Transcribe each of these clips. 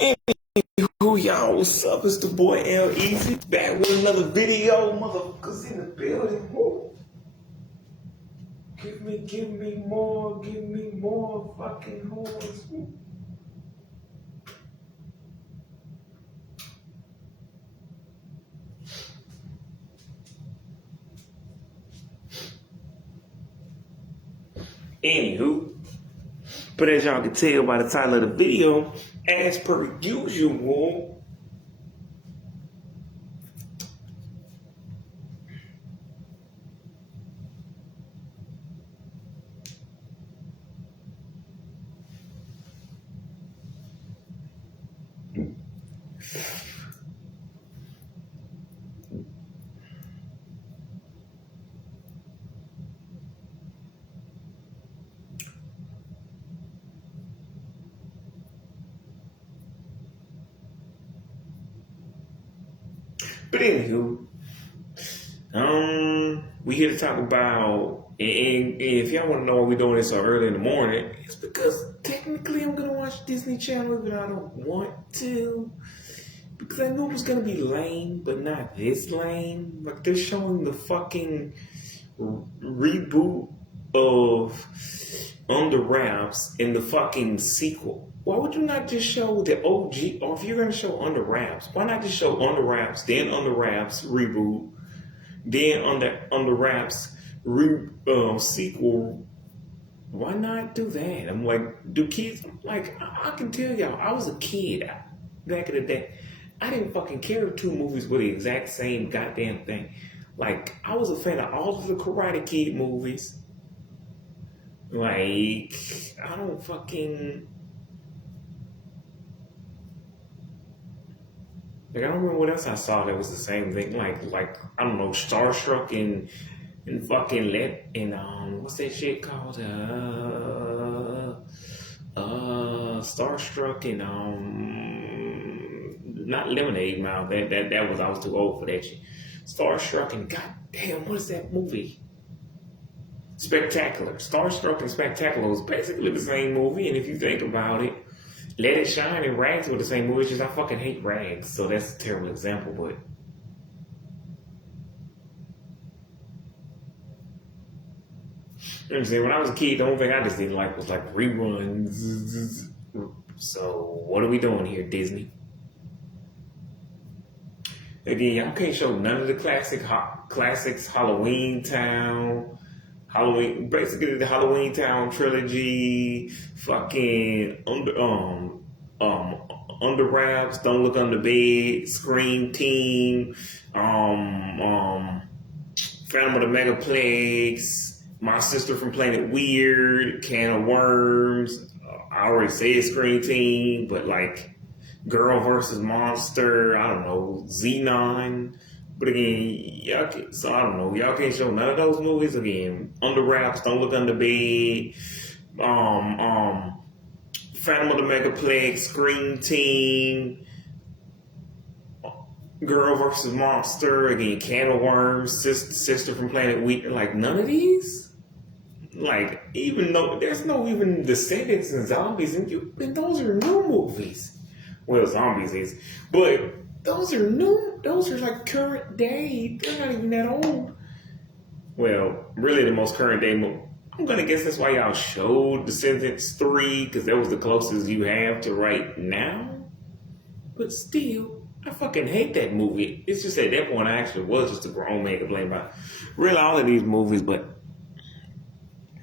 Anywho, y'all, what's up? It's the boy L Easy back with another video, motherfuckers in the building. Woo. Give me more fucking horns. Woo. Anywho, but as y'all can tell by the title of the video, as per usual, but anywho, we here to talk about, and if y'all want to know why we're doing this so early in the morning, it's because technically I'm gonna watch Disney Channel, but I don't want to. Because I knew it was gonna be lame, but not this lame. Like they're showing the fucking reboot of Under Wraps in the fucking sequel. Why would you not just show the OG? Or if you're gonna show Under Wraps, why not just show Under Wraps, then Under Wraps reboot, then Under Wraps sequel? Why not do that? I'm like, do kids? Like, I can tell y'all, I was a kid back in the day. I didn't fucking care if two movies were the exact same goddamn thing. Like, I was a fan of all of the Karate Kid movies. Like, I don't fucking... Like, I don't remember what else I saw that was the same thing. Like I don't know, Starstruck and fucking what's that shit called? Starstruck and not Lemonade Mouth. That was, I was too old for that shit. Starstruck and goddamn, what is that movie? Spectacular. Starstruck and Spectacular was basically the same movie, and if you think about it, Let It Shine and Rags were the same movie. It's just I fucking hate Rags, so that's a terrible example, but you know what I'm saying? When I was a kid, the only thing I just didn't like was like reruns. So what are we doing here, Disney? Again, y'all can't show none of the classics. Basically the Halloween Town trilogy. Fucking Under Wraps, Don't Look Under Bed, Scream Team, Phantom of the Megaplex, My Sister from Planet Weird, Can of Worms. I already said Scream Team, but like Girl versus Monster, I don't know, Xenon. But again, so I don't know, y'all can't show none of those movies. Again, Under Wraps, Don't Look Under Bed, Phantom of the Megaplex, Scream Team, Girl versus Monster, again, Can of Worms, Sister from Planet Weird. Like none of these. Like even though there's no even Descendants and Zombies, and those are new movies. Well, Zombies is, but those are new. Those are like current day. They're not even that old. Well, really, the most current day movie. I'm gonna guess that's why y'all showed Descendants 3, because that was the closest you have to right now. But still, I fucking hate that movie. It's just at that point I actually was just a grown man complaining about really all of these movies, but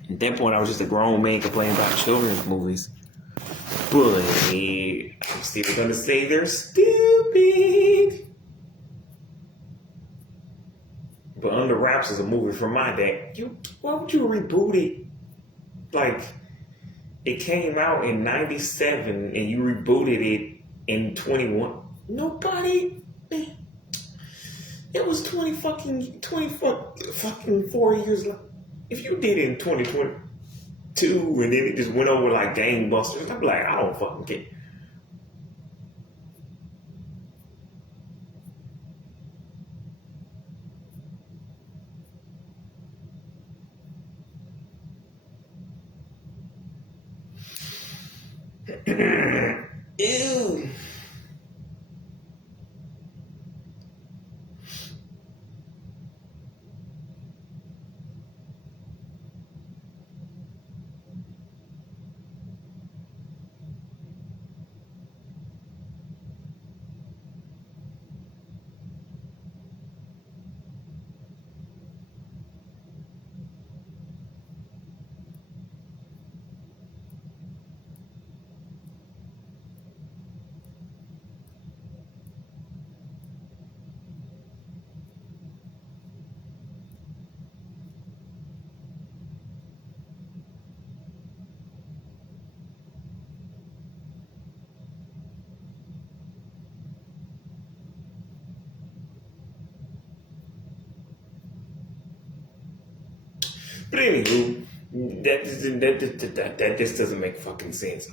at that point I was just a grown man complaining about children's movies. But I'm still gonna say they're stupid. But Under Wraps is a movie from my day. Why would you reboot it? Like, it came out in '97 and you rebooted it in 21. Nobody. It was 20 fucking 4 years. If you did it in 2022 and then it just went over like gangbusters, I'd be like, I don't fucking care. Ew. But anywho, that just doesn't make fucking sense.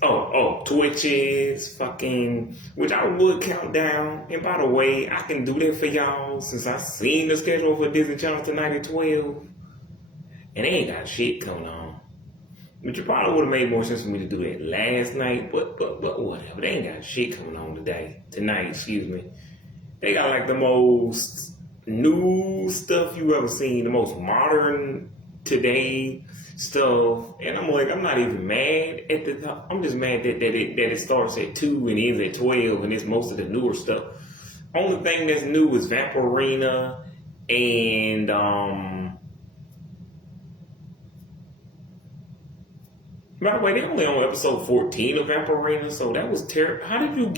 Twitch is fucking, which I would count down. And by the way, I can do that for y'all since I seen the schedule for Disney Channel tonight at 12, and they ain't got shit coming on. Which probably would have made more sense for me to do that last night, but whatever. They ain't got shit coming on tonight. Excuse me. They got like the most new stuff you ever seen, the most modern today stuff, and I'm like, I'm not even mad at the top. I'm just mad that it starts at 2 and ends at 12, and it's most of the newer stuff. Only thing that's new is Vampirina and by the way, they're only on episode 14 of Vampirina, so that was terrible. How did you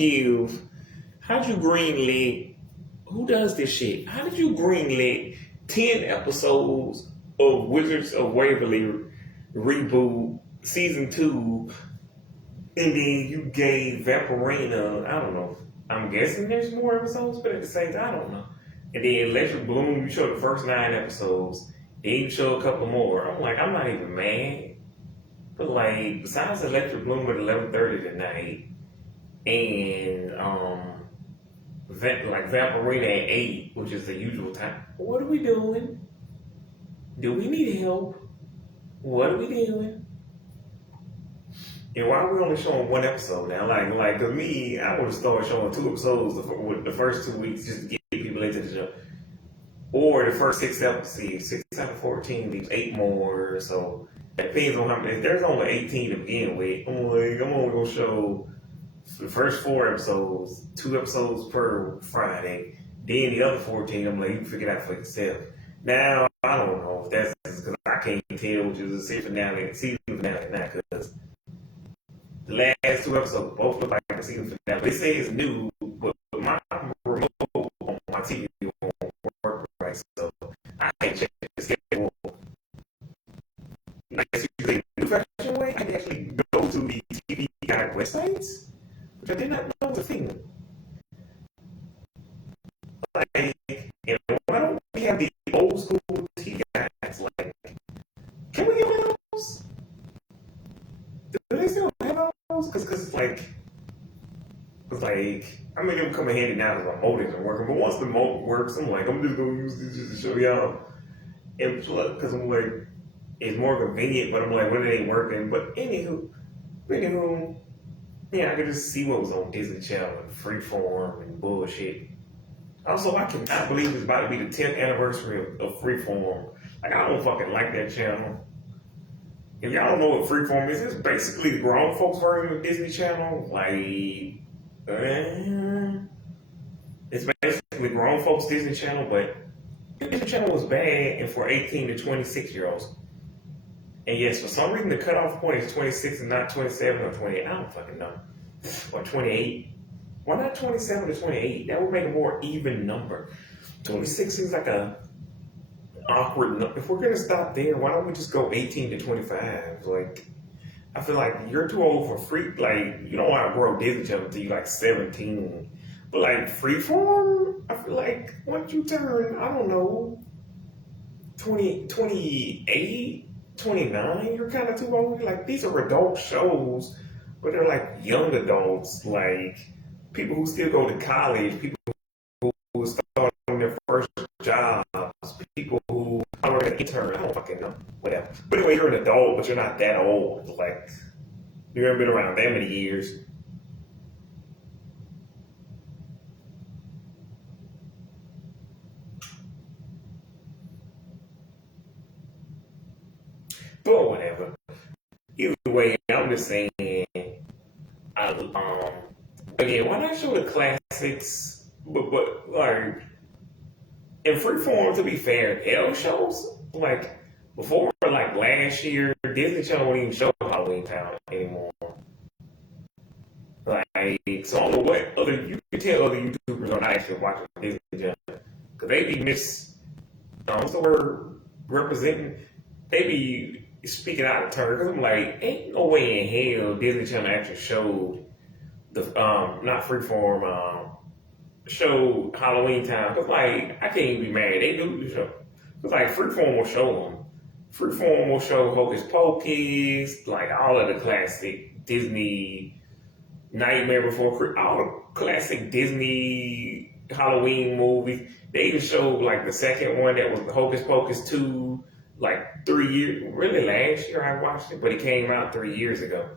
greenlit? Who does this shit? How did you greenlit 10 episodes of Wizards of Waverly reboot season 2, and then you gave Vampirina, I don't know. I'm guessing there's more episodes, but at the same time, I don't know. And then Electric Bloom, you showed the first 9 episodes, then you show a couple more. I'm like, I'm not even mad. But like, besides Electric Bloom at 11:30 tonight, and Vampirina at 8, which is the usual time. What are we doing? Do we need help? What are we doing? And why are we only showing 1 episode now? Like to me, I would have started showing 2 episodes the first 2 weeks just to get people into the show. Or the first 6 episodes, 6 out of 14 leaves 8 more. So it depends on how many. If there's only 18 to begin with, I'm only gonna show the first 4 episodes, 2 episodes per Friday. Then the other 14, I'm like, you can figure it out for yourself. Now, I don't know if that's because I can't tell which is a season finale now, because the last 2 episodes both look like a season finale. They say it's new, but my remote on my TV won't work right, so I can't check the schedule. Like, you say the new fashion way, I can actually go to the TV guide websites, which I did not know was a thing. Like, you know, why don't we have the old school TV guides? Like, can we get one of those? Do they still have those? Because I mean, it would come in handy now because my modems are working. But once the modem works, I'm like, I'm just gonna use this just to show y'all. And because I'm like, it's more convenient. But I'm like, when it ain't working. But anywho, yeah, I could just see what was on Disney Channel and Freeform and bullshit. Also, I cannot believe it's about to be the 10th anniversary of Freeform. Like, I don't fucking like that channel. If y'all don't know what Freeform is, it's basically the grown folks version of Disney Channel. Like, it's basically grown folks Disney Channel, but Disney Channel was bad and for 18 to 26 year olds. And yes, for some reason the cutoff point is 26 and not 27 or 28. I don't fucking know. Or 28. Why not 27 to 28? That would make a more even number. 26 seems like a awkward number. If we're gonna stop there, why don't we just go 18 to 25? Like, I feel like you're too old for free. Like, you don't want to grow Disney Channel until you're like 17. But like Freeform, I feel like once you turn, I don't know, 20, 28, 29, you're kind of too old. Like, these are adult shows, but they're like young adults, like people who still go to college, people who start on their first jobs, people who are an intern. I don't fucking know. Whatever. But anyway, you're an adult, but you're not that old. Like, you haven't been around that many years. But whatever. Either way, I'm just saying, again, why not show the classics? But like, in Freeform, to be fair, L shows, like, before, like, last year, Disney Channel wouldn't even show Halloween Town anymore. Like, so I don't know what you can tell other YouTubers are not actually watching Disney Channel. Because they be what's the word, representing, they be speaking out of turn. Because I'm like, ain't no way in hell Disney Channel actually showed the, not Freeform, showed Halloween Town. Because, like, I can't even be mad. They do the show. Because, like, Freeform will show them. Freeform will show Hocus Pocus, like all of the classic Disney Nightmare Before Christmas, all the classic Disney Halloween movies. They even showed like the second one that was Hocus Pocus 2, like 3 years, really last year I watched it, but it came out 3 years ago.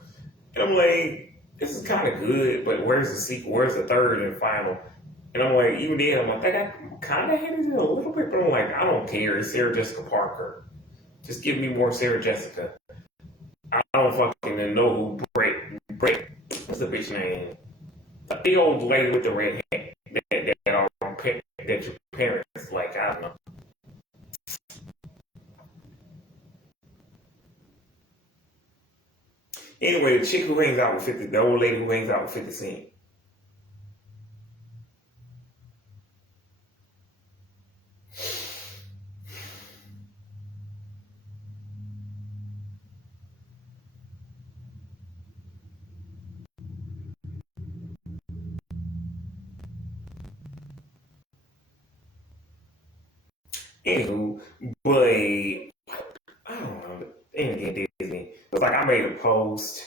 And I'm like, this is kind of good, but where's the sequel? Where's the third and final? And I'm like, even then, I'm like, that got kind of hated it a little bit, but I'm like, I don't care. It's Sarah Jessica Parker. Just give me more Sarah Jessica. I don't fucking know who Brett, what's the bitch name? The big old lady with the red hair that your parents like. I don't know. Anyway, the chick who hangs out with 50, the old lady who hangs out with 50 Cent. Anywho, but I don't know. Anything Disney. It was like I made a post.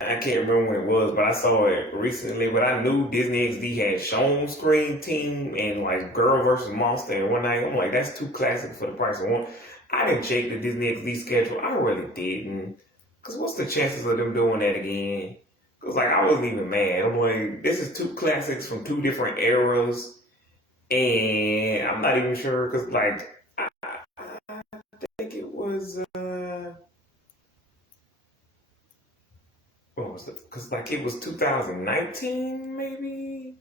I can't remember when it was, but I saw it recently. But I knew Disney XD had shown Scream Team and like Girl versus Monster and one night. I'm like, that's too classic for the price of one. I didn't check the Disney XD schedule. I really didn't. Cause what's the chances of them doing that again? Cause like I wasn't even mad. I'm like, this is two classics from two different eras, and I'm not even sure. Cause like I think it was. What was it? Because like it was 2019, maybe,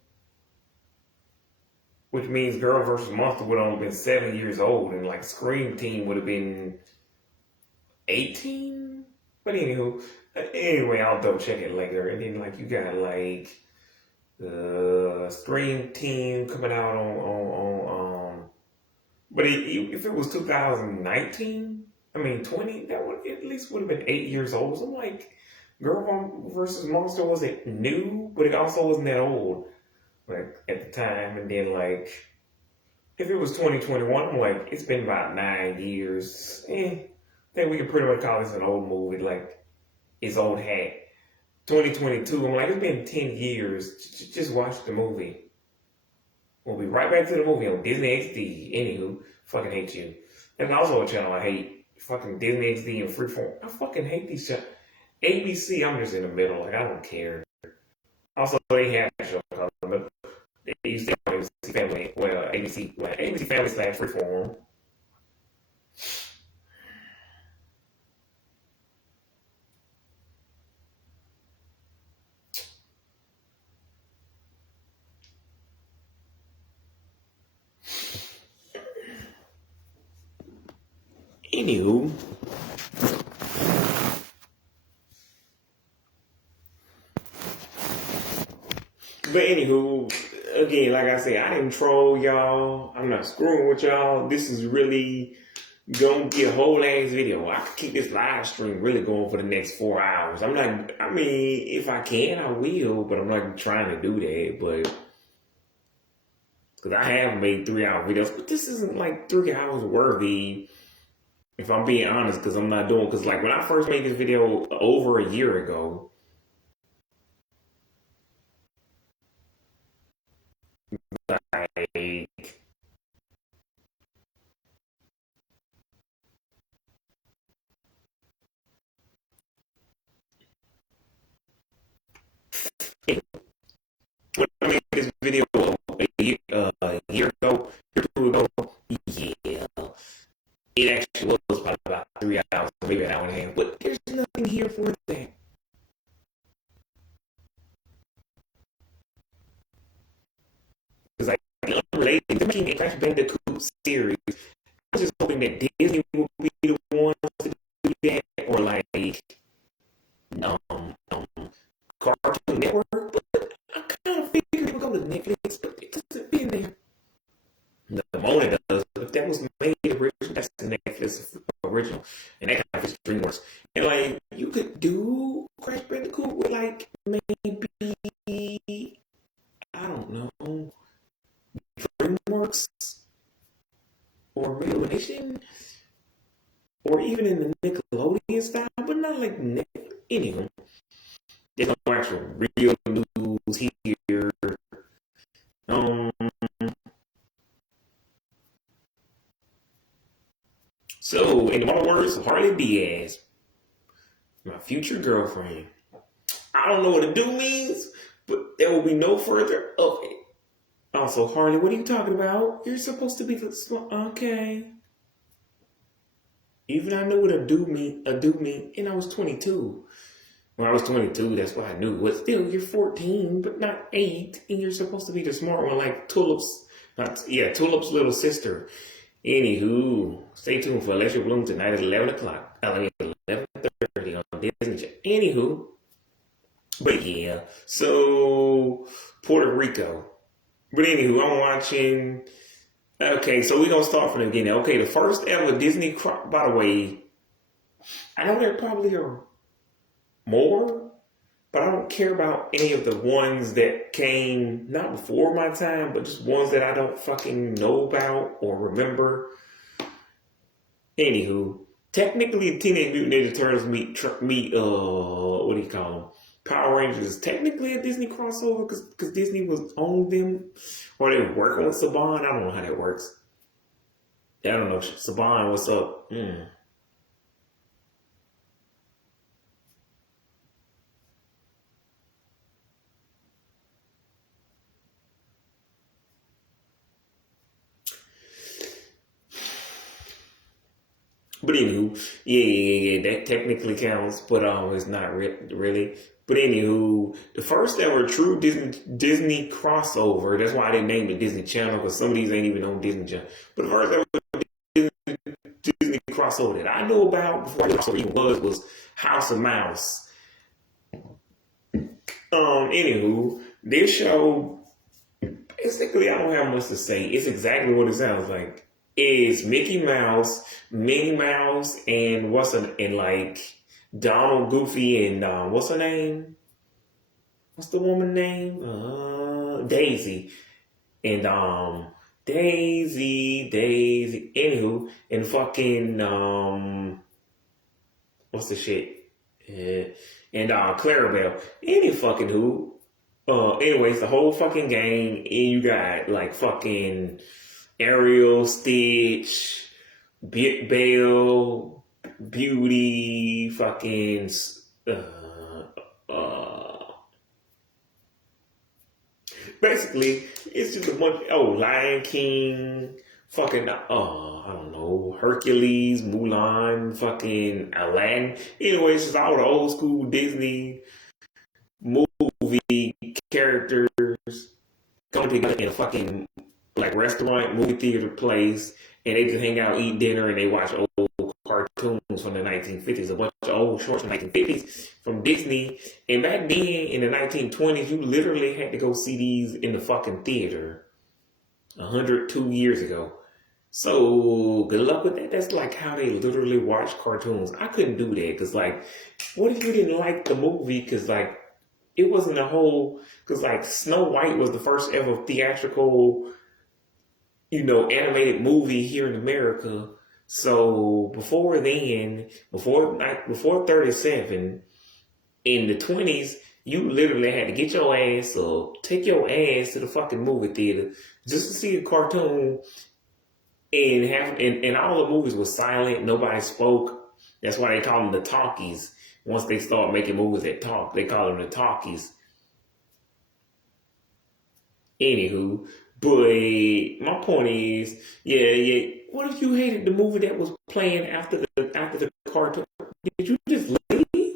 which means Girl versus Monster would have only been 7 years old, and like Scream Team would have been 18. But anywho, anyway, I'll double check it later. And then like you got like the Scream Team coming out but if it was 2019, I mean 20, that would at least would have been 8 years old. So I'm like, Girl versus Monster wasn't new, but it also wasn't that old, like at the time. And then like, if it was 2021, I'm like, it's been about 9 years. I think we can pretty much call this an old movie. Like, it's old hat. 2022, I'm like, it's been 10 years. Just watch the movie. We'll be right back to the movie on Disney XD. Anywho, fucking hate you. That's also a channel I hate. Fucking Disney XD and Freeform. I fucking hate these channels. ABC, I'm just in the middle. Like, I don't care. Also, they have a show called, but they used to have ABC Family. Well, ABC Family / Freeform. Anywho, again, like I said, I didn't troll y'all. I'm not screwing with y'all. This is really gonna be a whole ass video. I could keep this live stream really going for the next 4 hours. I'm not, I mean, if I can, I will, but I'm not trying to do that. But, because I have made 3 hour videos, but this isn't like 3 hours worthy, if I'm being honest, because I'm not doing, because like when I first made this video over a year ago, like, when I made this video a year ago, yeah, it actually was probably about 3 hours, maybe an hour and a half. But there's nothing here for that. Because like unrelated to making a Crash Bandicoot series, I was just hoping that Disney would be the ones to do that, or like um, um Cartoon Network. But I kind of figured it would go to Netflix, but it doesn't fit in there. The Mona does, but that was made original. That's the Netflix original, and that kind of fits DreamWorks. And like, you could do Crash Bandicoot with like maybe, I don't know, DreamWorks or Illumination, or There's no actual real news here. Um, so, in the words of Harley Diaz, my future girlfriend. I don't know what a do means, but there will be no further of it. Also, Harley, what are you talking about? You're supposed to be the okay. Even I know what a do mean, and I was 22. When I was 22, that's what I knew. But still, you're 14, but not 8, and you're supposed to be the smart one, like Tulip's. Tulip's little sister. Anywho, stay tuned for Electric Bloom tonight at 11 o'clock. 11:30 on Disney. Anywho, but yeah, so Puerto Rico. But anywho, I'm watching. Okay, so we're gonna start from the beginning. Okay, the first ever Disney. By the way, I know there probably are more, but I don't care about any of the ones that came not before my time, but just ones that I don't fucking know about or remember. Anywho, technically, Teenage Mutant Ninja Turtles meet what do you call them? Power Rangers is technically a Disney crossover because Disney was owned them, or they were working with Saban. I don't know how that works. I don't know. Saban, what's up? But anywho, yeah, that technically counts, but it's not really. But anywho, the first ever true Disney crossover. That's why I didn't name it Disney Channel because some of these ain't even on Disney Channel. But the first ever Disney crossover that I knew about before the crossover even was House of Mouse. Anywho, this show basically I don't have much to say. It's exactly what it sounds like. Is Mickey Mouse, Minnie Mouse, and like Donald, Goofy, and what's her name? What's the woman name? Daisy, and Daisy. Anywho, and fucking what's the shit? And Clarabelle. Any fucking who. Anyways, the whole fucking gang, and you got like fucking Ariel, Stitch, Belle, Beauty, fucking basically it's just a bunch. Lion King, fucking I don't know, Hercules, Mulan, fucking Aladdin. Anyways, just all the old school Disney movie characters coming together in a fucking like restaurant, movie theater place, and they just hang out, eat dinner, and they watch old cartoons from the 1950s, a bunch of old shorts from the 1950s from Disney. And back then, in the 1920s, you literally had to go see these in the fucking theater 102 years ago. So good luck with that. That's like how they literally watch cartoons. I couldn't do that because, like, what if you didn't like the movie? Because, like, it wasn't a whole. Because, like, Snow White was the first ever theatrical, animated movie here in America. So before then, before 37, in the 20s, you literally had to get your ass up, take your ass to the fucking movie theater just to see a cartoon, and all the movies were silent, nobody spoke. That's why they call them the talkies. Once they start making movies that talk, they call them the talkies. Anywho, but my point is, yeah. What if you hated the movie that was playing after the cartoon? Did you just leave?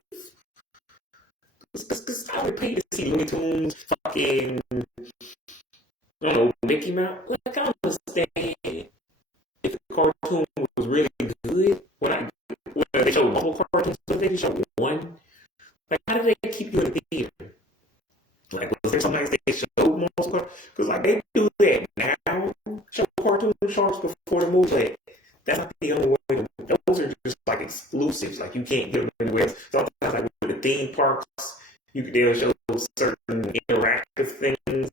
Because I would pay to see Looney Tunes, fucking, I don't know, Mickey Mouse. Like, I understand if the cartoon was really good. When they show multiple cartoons, they just show one. Like, how did they keep you in the theater? Like, was there sometimes they showed multiple cartoons? Because, like, they do that now. Show cartoon shorts before the movie. Like, that's not the only way. Those are just, like, exclusives. Like, you can't get them anywhere else. Sometimes, like, with the theme parks, they'll show certain interactive things,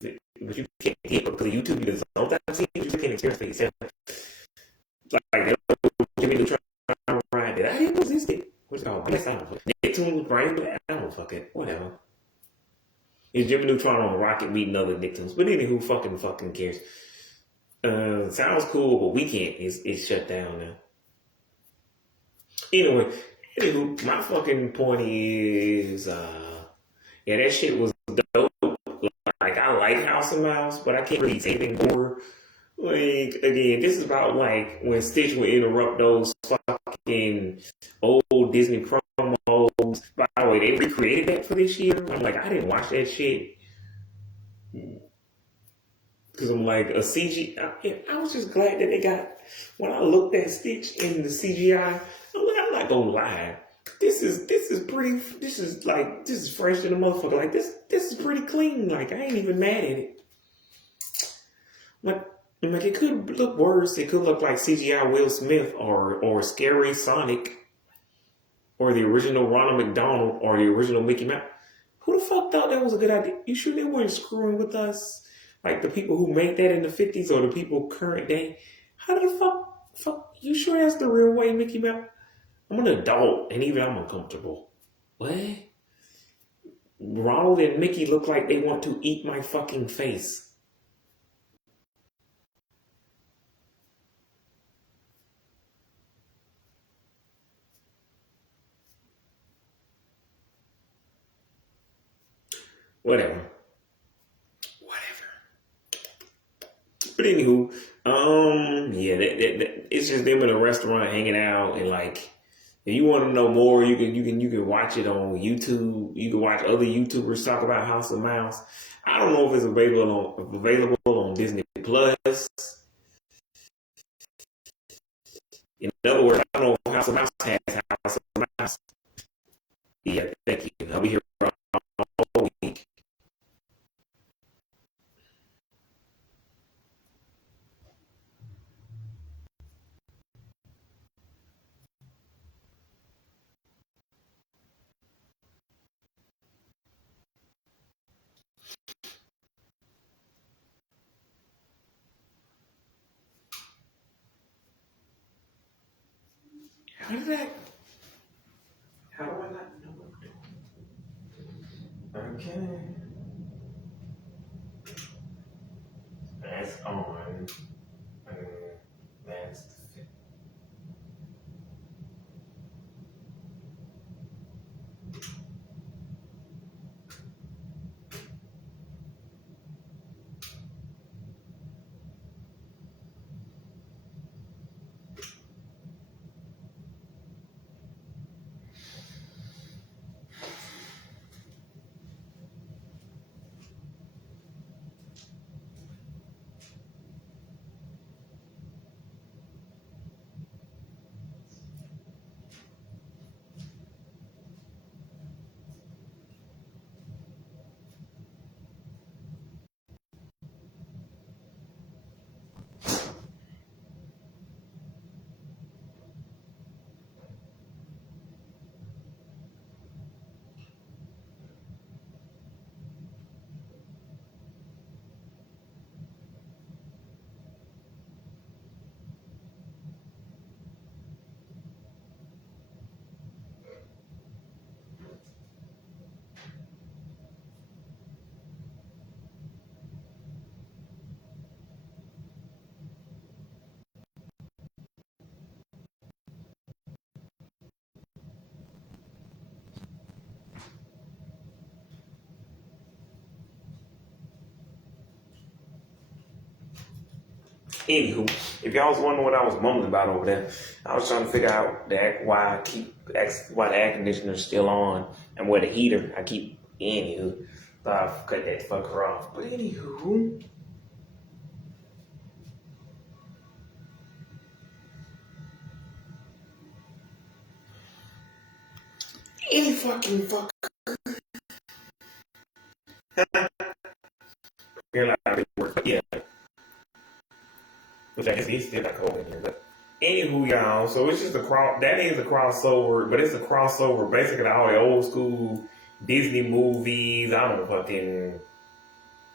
but you can't get because of YouTube. Because sometimes you just can't experience it yourself. Like, Jimmy Neutron ride that I didn't know existed. What's it called? I don't fuck. Nicktoons, brain. I don't fuck it. Whatever. It's Jimmy Neutron on a rocket meeting other Nicktoons. But anywho, fucking cares. Sounds cool, but we can't. It's shut down now. Anywho, my fucking point is, yeah, that shit was dope. Like, I like House of Mouse, but I can't really say anything more. Like, again, this is about, like, when Stitch would interrupt those fucking old Disney promos. By the way, they recreated that for this year. I'm like, I didn't watch that shit. Because I'm like, a CG. I was just glad that they got, when I looked at Stitch in the CGI, I'm not gonna lie. This is fresh in the motherfucker. Like, this is pretty clean. Like, I ain't even mad at it. Like it could look worse. It could look like CGI Will Smith or Scary Sonic or the original Ronald McDonald or the original Mickey Mouse. Who the fuck thought that was a good idea? You sure they weren't screwing with us? Like the people who make that in the 50s or the people current day? How the fuck? You sure that's the real way, Mickey Mouse? I'm an adult and even I'm uncomfortable. What? Ronald and Mickey look like they want to eat my fucking face. Whatever. But anywho, yeah, it's just them in a restaurant hanging out, and like, if you want to know more, you can watch it on YouTube. You can watch other YouTubers talk about House of Mouse. I don't know if it's available on Disney Plus. In other words, I don't know if House of Mouse has House of Mouse. Yeah, thank you. I'll be here all week. How do I not know what I'm doing? Okay. That's on. That's the Anywho, if y'all was wondering what I was mumbling about over there, I was trying to figure out why the air conditioner's still on and where the heater I keep. Anywho, thought I'd cut that fucker off. But anywho, any fucking fuck. Yeah. Which I guess he's still got COVID here, but anywho, y'all. So it's just that is a crossover, but it's a crossover basically all the old school Disney movies. I don't fucking.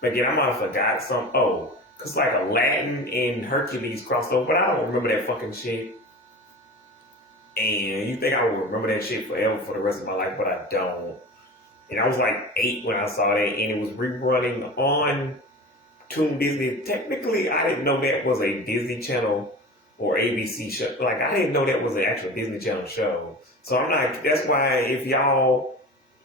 Again, I might have forgot some. Oh, cause like Aladdin and Hercules crossed over, but I don't remember that fucking shit. And you think I would remember that shit forever for the rest of my life, but I don't. And I was like 8 when I saw that, and it was rerunning on Toon Disney. Technically, I didn't know that was a Disney Channel or ABC show. Like, I didn't know that was an actual Disney Channel show. So I'm not. That's why if y'all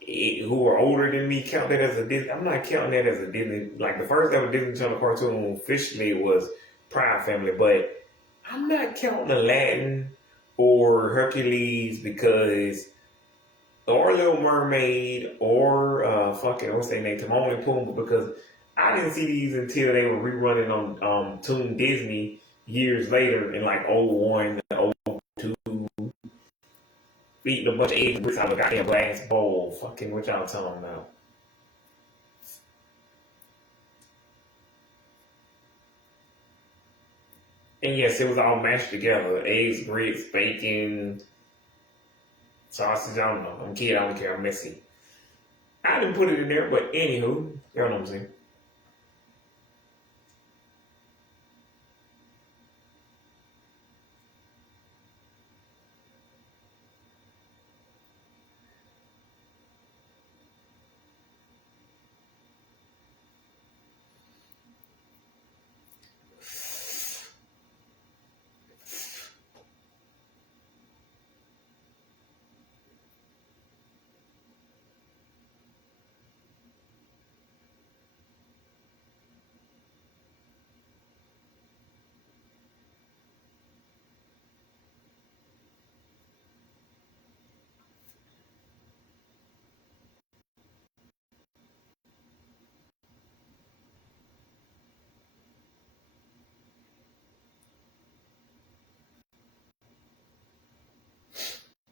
who are older than me count that as a Disney, I'm not counting that as a Disney. Like the first ever Disney Channel cartoon officially was Proud Family, but I'm not counting Aladdin or Hercules because or Little Mermaid or fucking what's their name, Timon and Pumbaa, because I didn't see these until they were rerunning on Toon Disney years later in like '01, '02, eating a bunch of eggs and bricks out of a goddamn glass bowl. Fucking what y'all talking about? And yes, it was all mashed together: eggs, grits, bacon, sausage. I don't know. I'm a kid. I don't care. I'm messy. I didn't put it in there, but anywho, y'all know what I'm saying.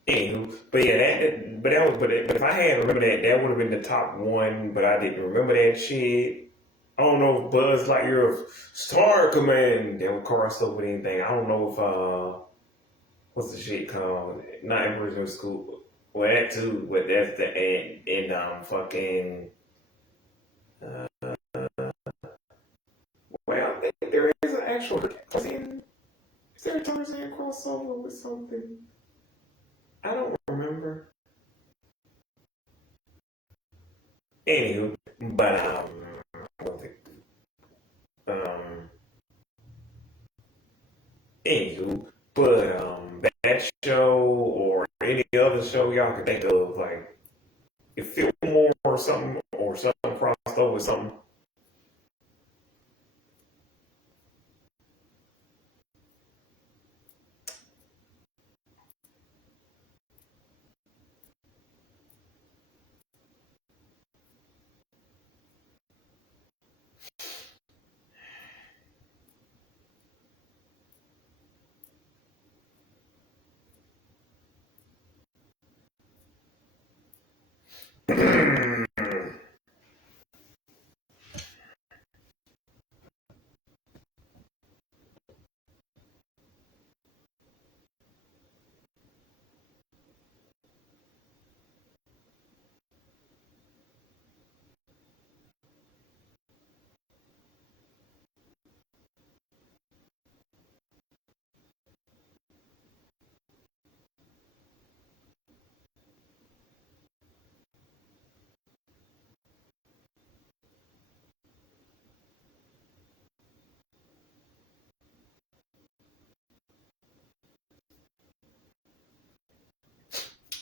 Anywho, but yeah, but if I had remember that, that would have been the top one. But I didn't remember that shit. I don't know if Buzz Lightyear of Star Command that would cross over with anything. I don't know if what's the shit called? Not Emperor's New School. Well, that too, but that's the and fucking. Well, I think there is an actual. Is there a Tarzan crossover with something? I don't remember. Anywho, but I don't think, um, anywho, but that show or any other show y'all can think of, like if Fillmore or something crossed over with something.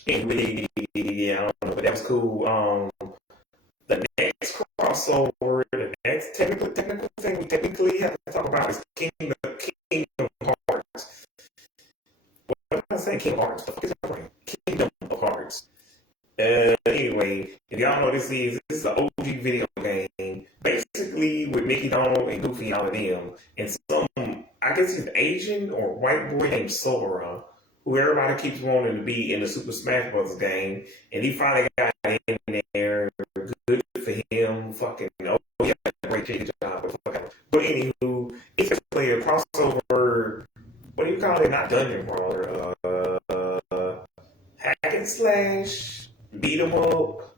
And really, yeah, I don't know, but that was cool. The next crossover, the next technical thing we technically have to talk about is Kingdom Hearts. What am I saying? Kingdom Hearts. The fuck is that brain? Kingdom of Hearts. Anyway, if y'all know this is an OG video game, basically with Mickey, Donald, and Goofy, all of them, and some I guess he's Asian or white boy named Sora, who everybody keeps wanting to be in the Super Smash Bros. Game, and he finally got in there. Good for him. Fucking oh yeah, great job. But anywho, it's basically a crossover. What do you call it? Not dungeon brawler. Hack and slash, beat 'em up.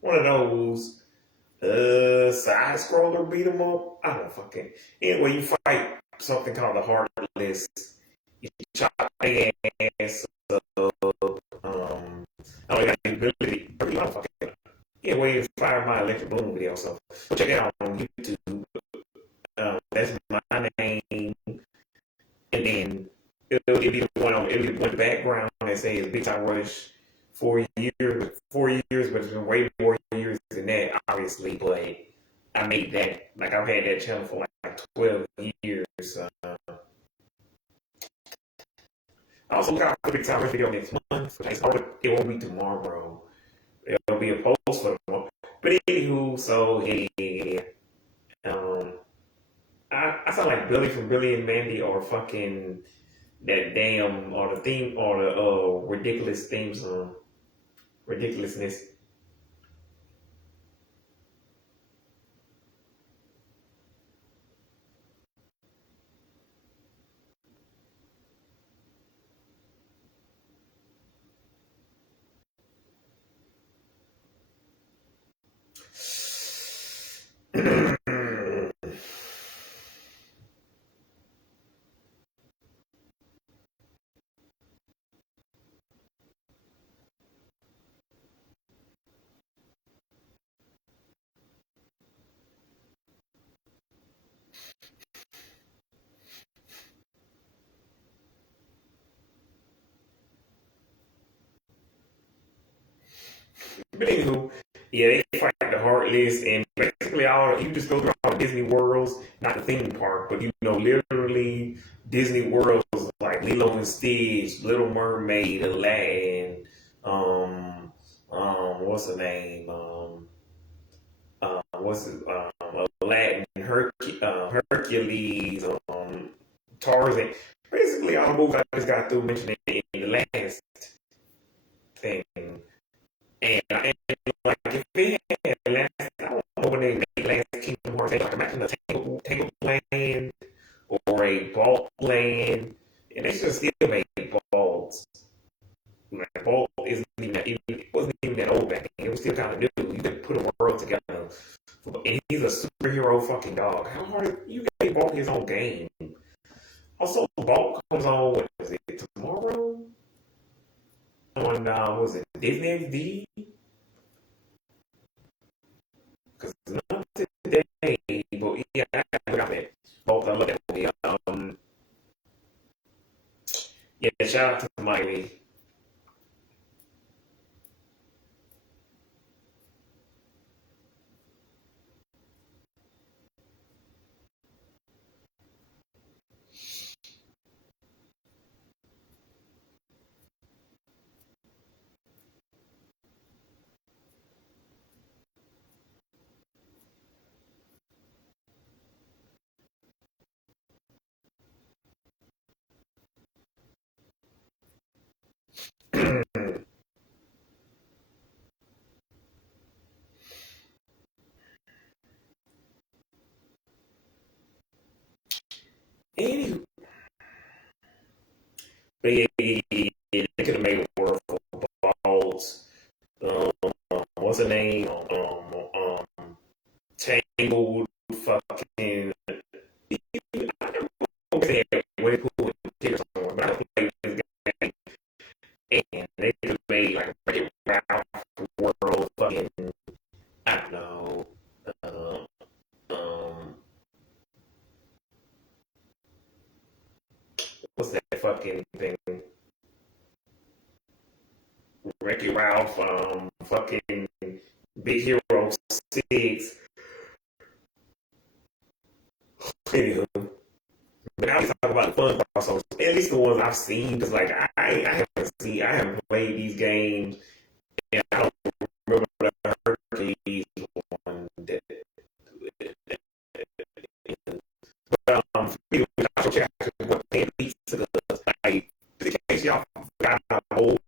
One of those. Side scroller beat 'em up. I don't fucking. Anyway, you fight something called the Heartless. You chop their ass I only got the ability. Pretty much, fucking yeah, way to fire my electric balloon video. So go check it out on YouTube. That's my name, and then it'll be the one on it'll be the one in the background that says Big Time Rush 4 years, but it's been way more years than that, obviously. But I made that like I've had that channel for like 12 years. I also got a Big Time Rush video next month. It won't be tomorrow. It'll be a post for tomorrow. But anywho, so yeah. Um, I sound like Billy from Billy and Mandy or fucking that damn or the theme or the ridiculous theme song. Ridiculousness. But anywho, yeah, they fight the Heartless, and basically all you just go through all the Disney worlds, not the theme park, but literally Disney worlds like Lilo and Stitch, Little Mermaid, Aladdin, what's the name? What's it? Aladdin, Hercules, Tarzan. Basically, all the movies I just got through mentioning in the last thing. And like if they had last, I don't know when they made last Kingdom Hearts, they like imagine a Tangle Land or a Vault Land, and they should still make vaults. Like Vault isn't even that, it wasn't even that old back then. It was still kind of new. You could put a world together, and he's a superhero fucking dog. How hard you gave Vault his own game? Also, Vault comes on what is it tomorrow? On was it Disney XD? Because not today, but yeah, I got that. Both I look at movie. Yeah, shout out to Miley. Anywho, but yeah, they could have made a world for balls. What's the name? Tangled, fucking. I never say way cool with somewhere, but I played this game and they just made like a Ralph world, fucking. I don't know. Um, um, what's that fucking thing? Wreck-It Ralph, fucking Big Hero 6. Anywho, but now we talk about the fun crossovers. At least the ones I've seen, because like I haven't played these games, and I don't remember the Hercules one. But for me, I check out what Pan Pizza does. Like, in case y'all forgot how old.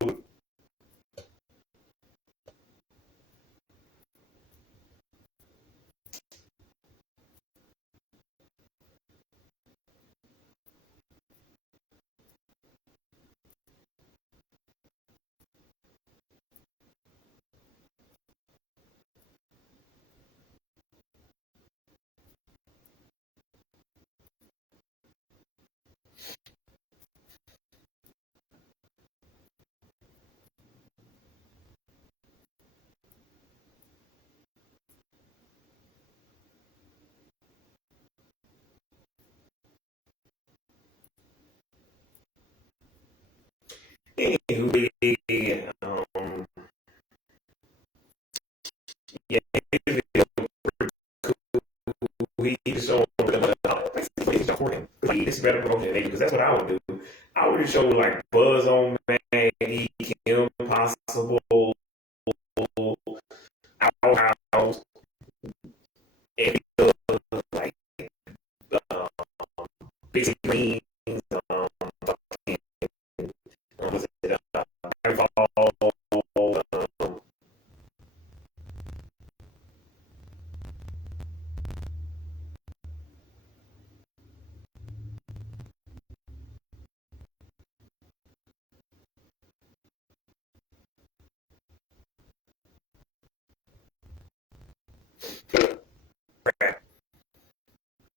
Anywho, yeah, his video pretty cool. He showed basically he's supporting. Like, this is better promotion than they do, because that's what I would do. I would just show like Buzz on Maggie, Kim Possible, Outhouse, and like um, Busy Greens, fucking, was it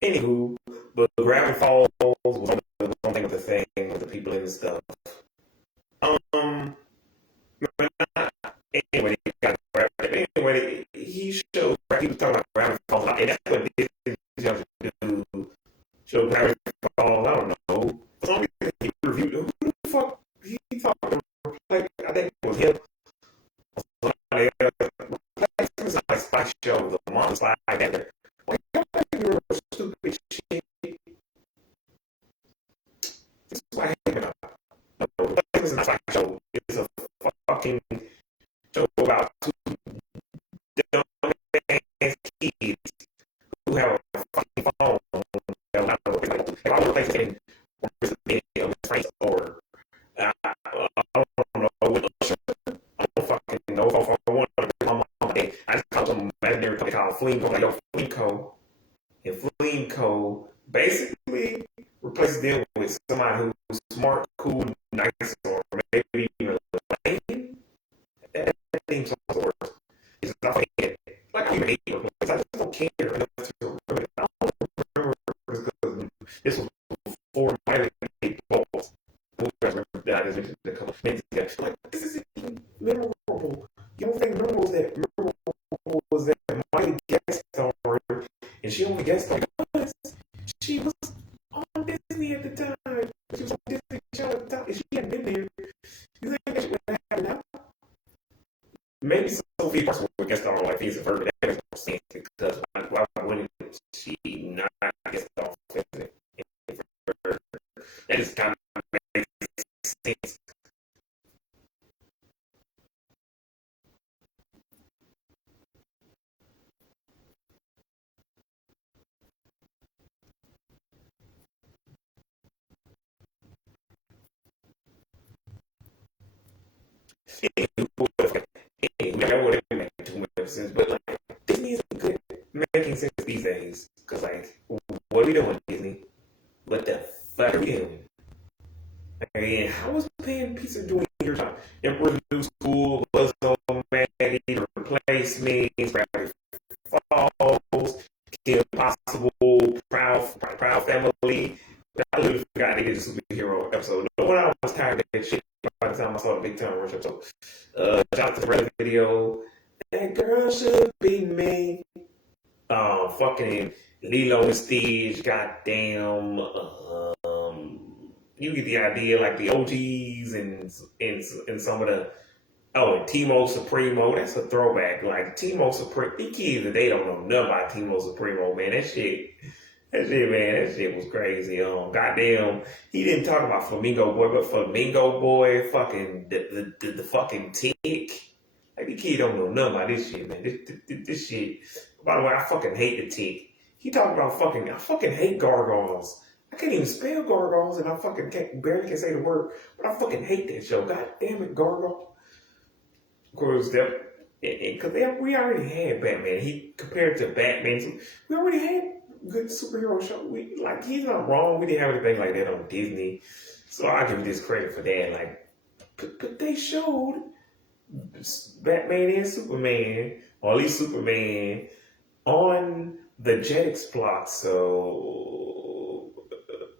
Anywho, but Gravity Falls was one thing of the thing with the people in the stuff. Um, anyway, anyway, he showed he was talking about Gravity Falls, and that's what Disney do. Show Gravity Falls. I don't know. For some reason, he reviewed. Who the fuck he talked about? Like, I think it was him. Somebody else. Like, it's not a spy show. The mom spy together. Like, you're stupid shit. This is what I hate about. No, it's not a spy show. It's a fucking show about two dumb ass kids who have a fucking phone. If I were thinking, or is it of Frank's or I don't know what I don't fucking know if I want to bring my mom. I just called some imaginary company called Fleamco. Like, yo, Fleamco. And Fleamco basically replaces them with somebody who's smart, cool, nice, or maybe even lame. That seems so worse. It's not like I even hate it, because I just don't care enough to remember it. I don't remember because this was before my balls. I just mentioned a couple of minutes ago. Like, this isn't even memorable. You don't think memorable was that Miley guest star, and she only guest starred because she was on Disney at the time. She was on Disney Channel at the time, and she hadn't been there. You think that shit would happen now? Maybe Sophie Parsons would guest star on like Phineas and Ferb, but that makes no sense because why wouldn't she not guest star on Phineas and Ferb? That just kind of makes sense. That would make too much sense, but like Disney isn't good making sense these days. Cause like, what are we doing, Disney? What the fuck are we doing? And how was paying pizza doing your job? Emperor's New School, Buzz on Maggie, Replacements, Gravity Falls, Kim Possible, Proud Family. I literally forgot they did a superhero episode. No one I was tired of that shit by the time I saw the Big Time Rush episode. Shout out to the Reddit video. That girl should be me. Fucking Lilo and Stitch, goddamn. You get the idea, like the OGs and some of the and Timo Supremo. That's a throwback. Like Timo Supremo, these kids they don't know nothing about Timo Supremo, man. Man, that shit was crazy. Goddamn, he didn't talk about Flamingo Boy, but Flamingo Boy, fucking the fucking tick. Like, these kids don't know nothing about this shit, man. This shit. By the way, I fucking hate the tick. He talking about I fucking hate gargoyles. I can't even spell gargoyles, and I fucking barely can say the word, but I fucking hate that show. God damn it, gargoyle. Of course, because we already had Batman. He compared to Batman, so we already had good superhero show. He's not wrong. We didn't have anything like that on Disney, so I give this credit for that. Like, but they showed Batman and Superman, or at least Superman, on the Jetix plot. So,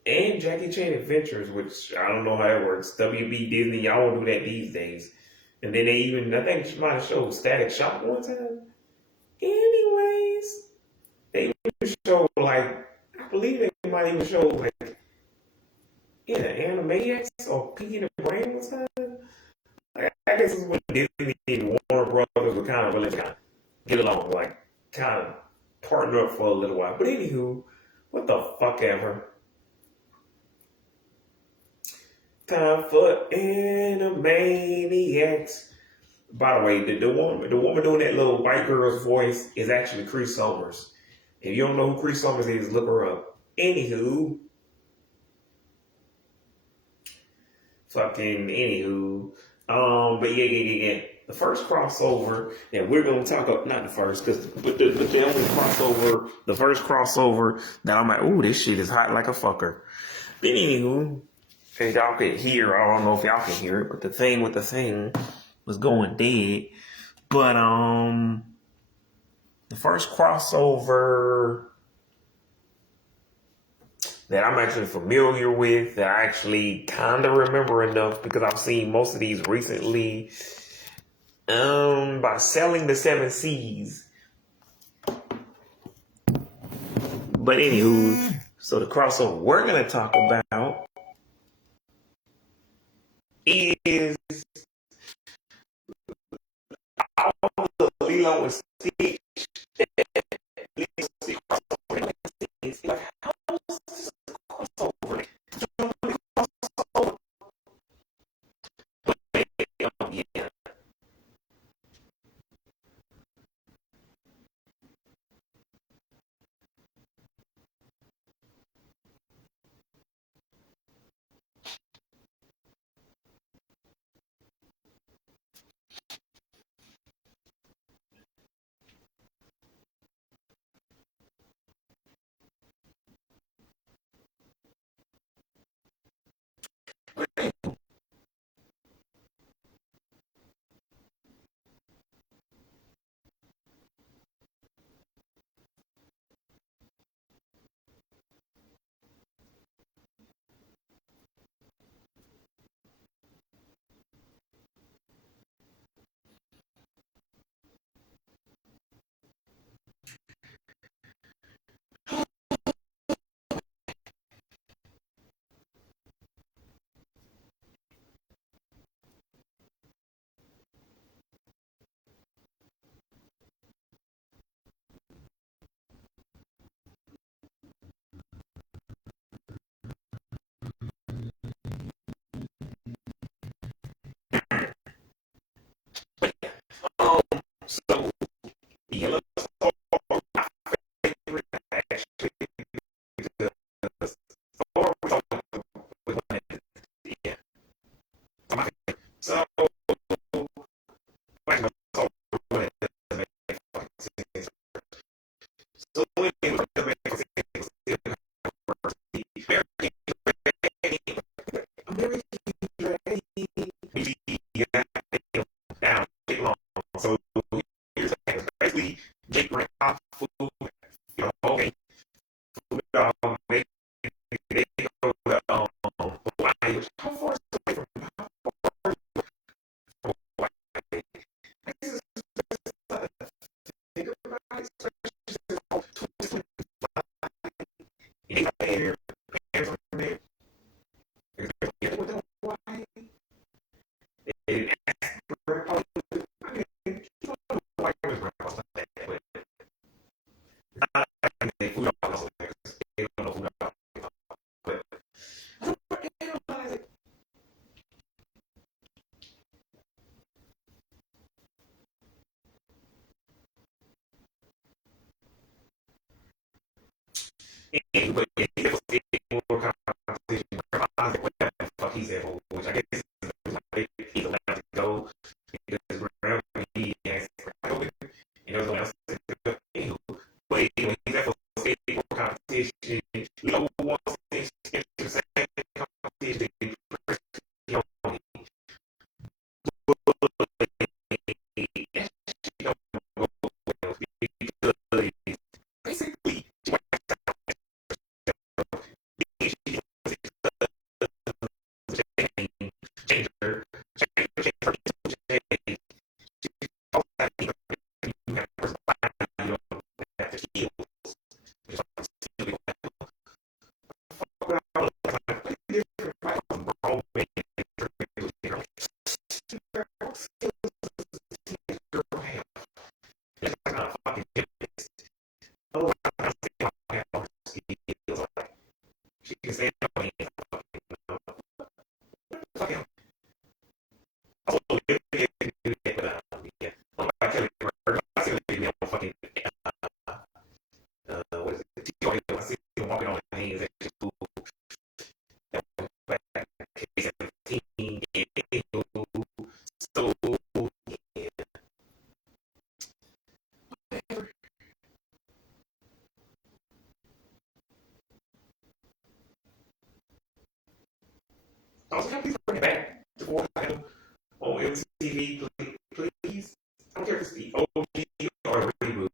and Jackie Chan Adventures, which I don't know how that works. WB Disney, y'all don't do that these days. And then they even, I think she might have showed Static Shock one time. Anyways, they even show like, I believe they might even show like, yeah, Animaniacs or Pinky and the Brain one time. this is when Disney and Warner Brothers were kind of really kind of get along, like kind of partner up for a little while. But anywho, what the fuck ever. Time for Animaniacs. By the way, the woman doing that little white girl's voice is actually Cree Summers. If you don't know who Cree Summers is, look her up. Anywho, but yeah. The first crossover that we're gonna talk about, not the first, but the only crossover, the first crossover that I'm like, ooh, this shit is hot like a fucker. But anywho, as y'all could hear, I don't know if y'all can hear it, but the thing with the thing was going dead. But the first crossover that I'm actually familiar with, that I actually kind of remember enough because I've seen most of these recently, by Selling the Seven Seas. But anywho, so the crossover we're going to talk about is all the Lilo and Stitch. Lilo and Stitch crossover. Like, how is this a crossover? Yeah. So yeah, let's talk about my favorite actually. Because yeah. So like, so so here's basically Jake Gyllenhaal food, okay, food, they go to Hawaii. How far is it away from Hawaii? This is think about it, especially anyway, parents from there, together with Hawaii. It asked for, I mean, Hawaii was like that, but I mean, food also there. They don't know food, but analyze it. But yeah, he was getting more competition. Whatever the fuck he's there for, which I guess he's allowed to go because wherever he has COVID, and there's no one else to do it. But anyway, he's there for skateboard competition. No one thinks it's the same competition. Basically, changer, fucking gymnast. Oh, I don't see how power skills like. She can stand on my hands. Fucking. Also, if you can do that, but yeah. Like Kelly Clarkson, I see her on fucking. What is it? I see him walking on his hands. Actually, cool. Back K17. So, yeah. Whatever. Also, can I please bring it back to Fort Title on MTV, please? I don't care if it's the OG or a reboot,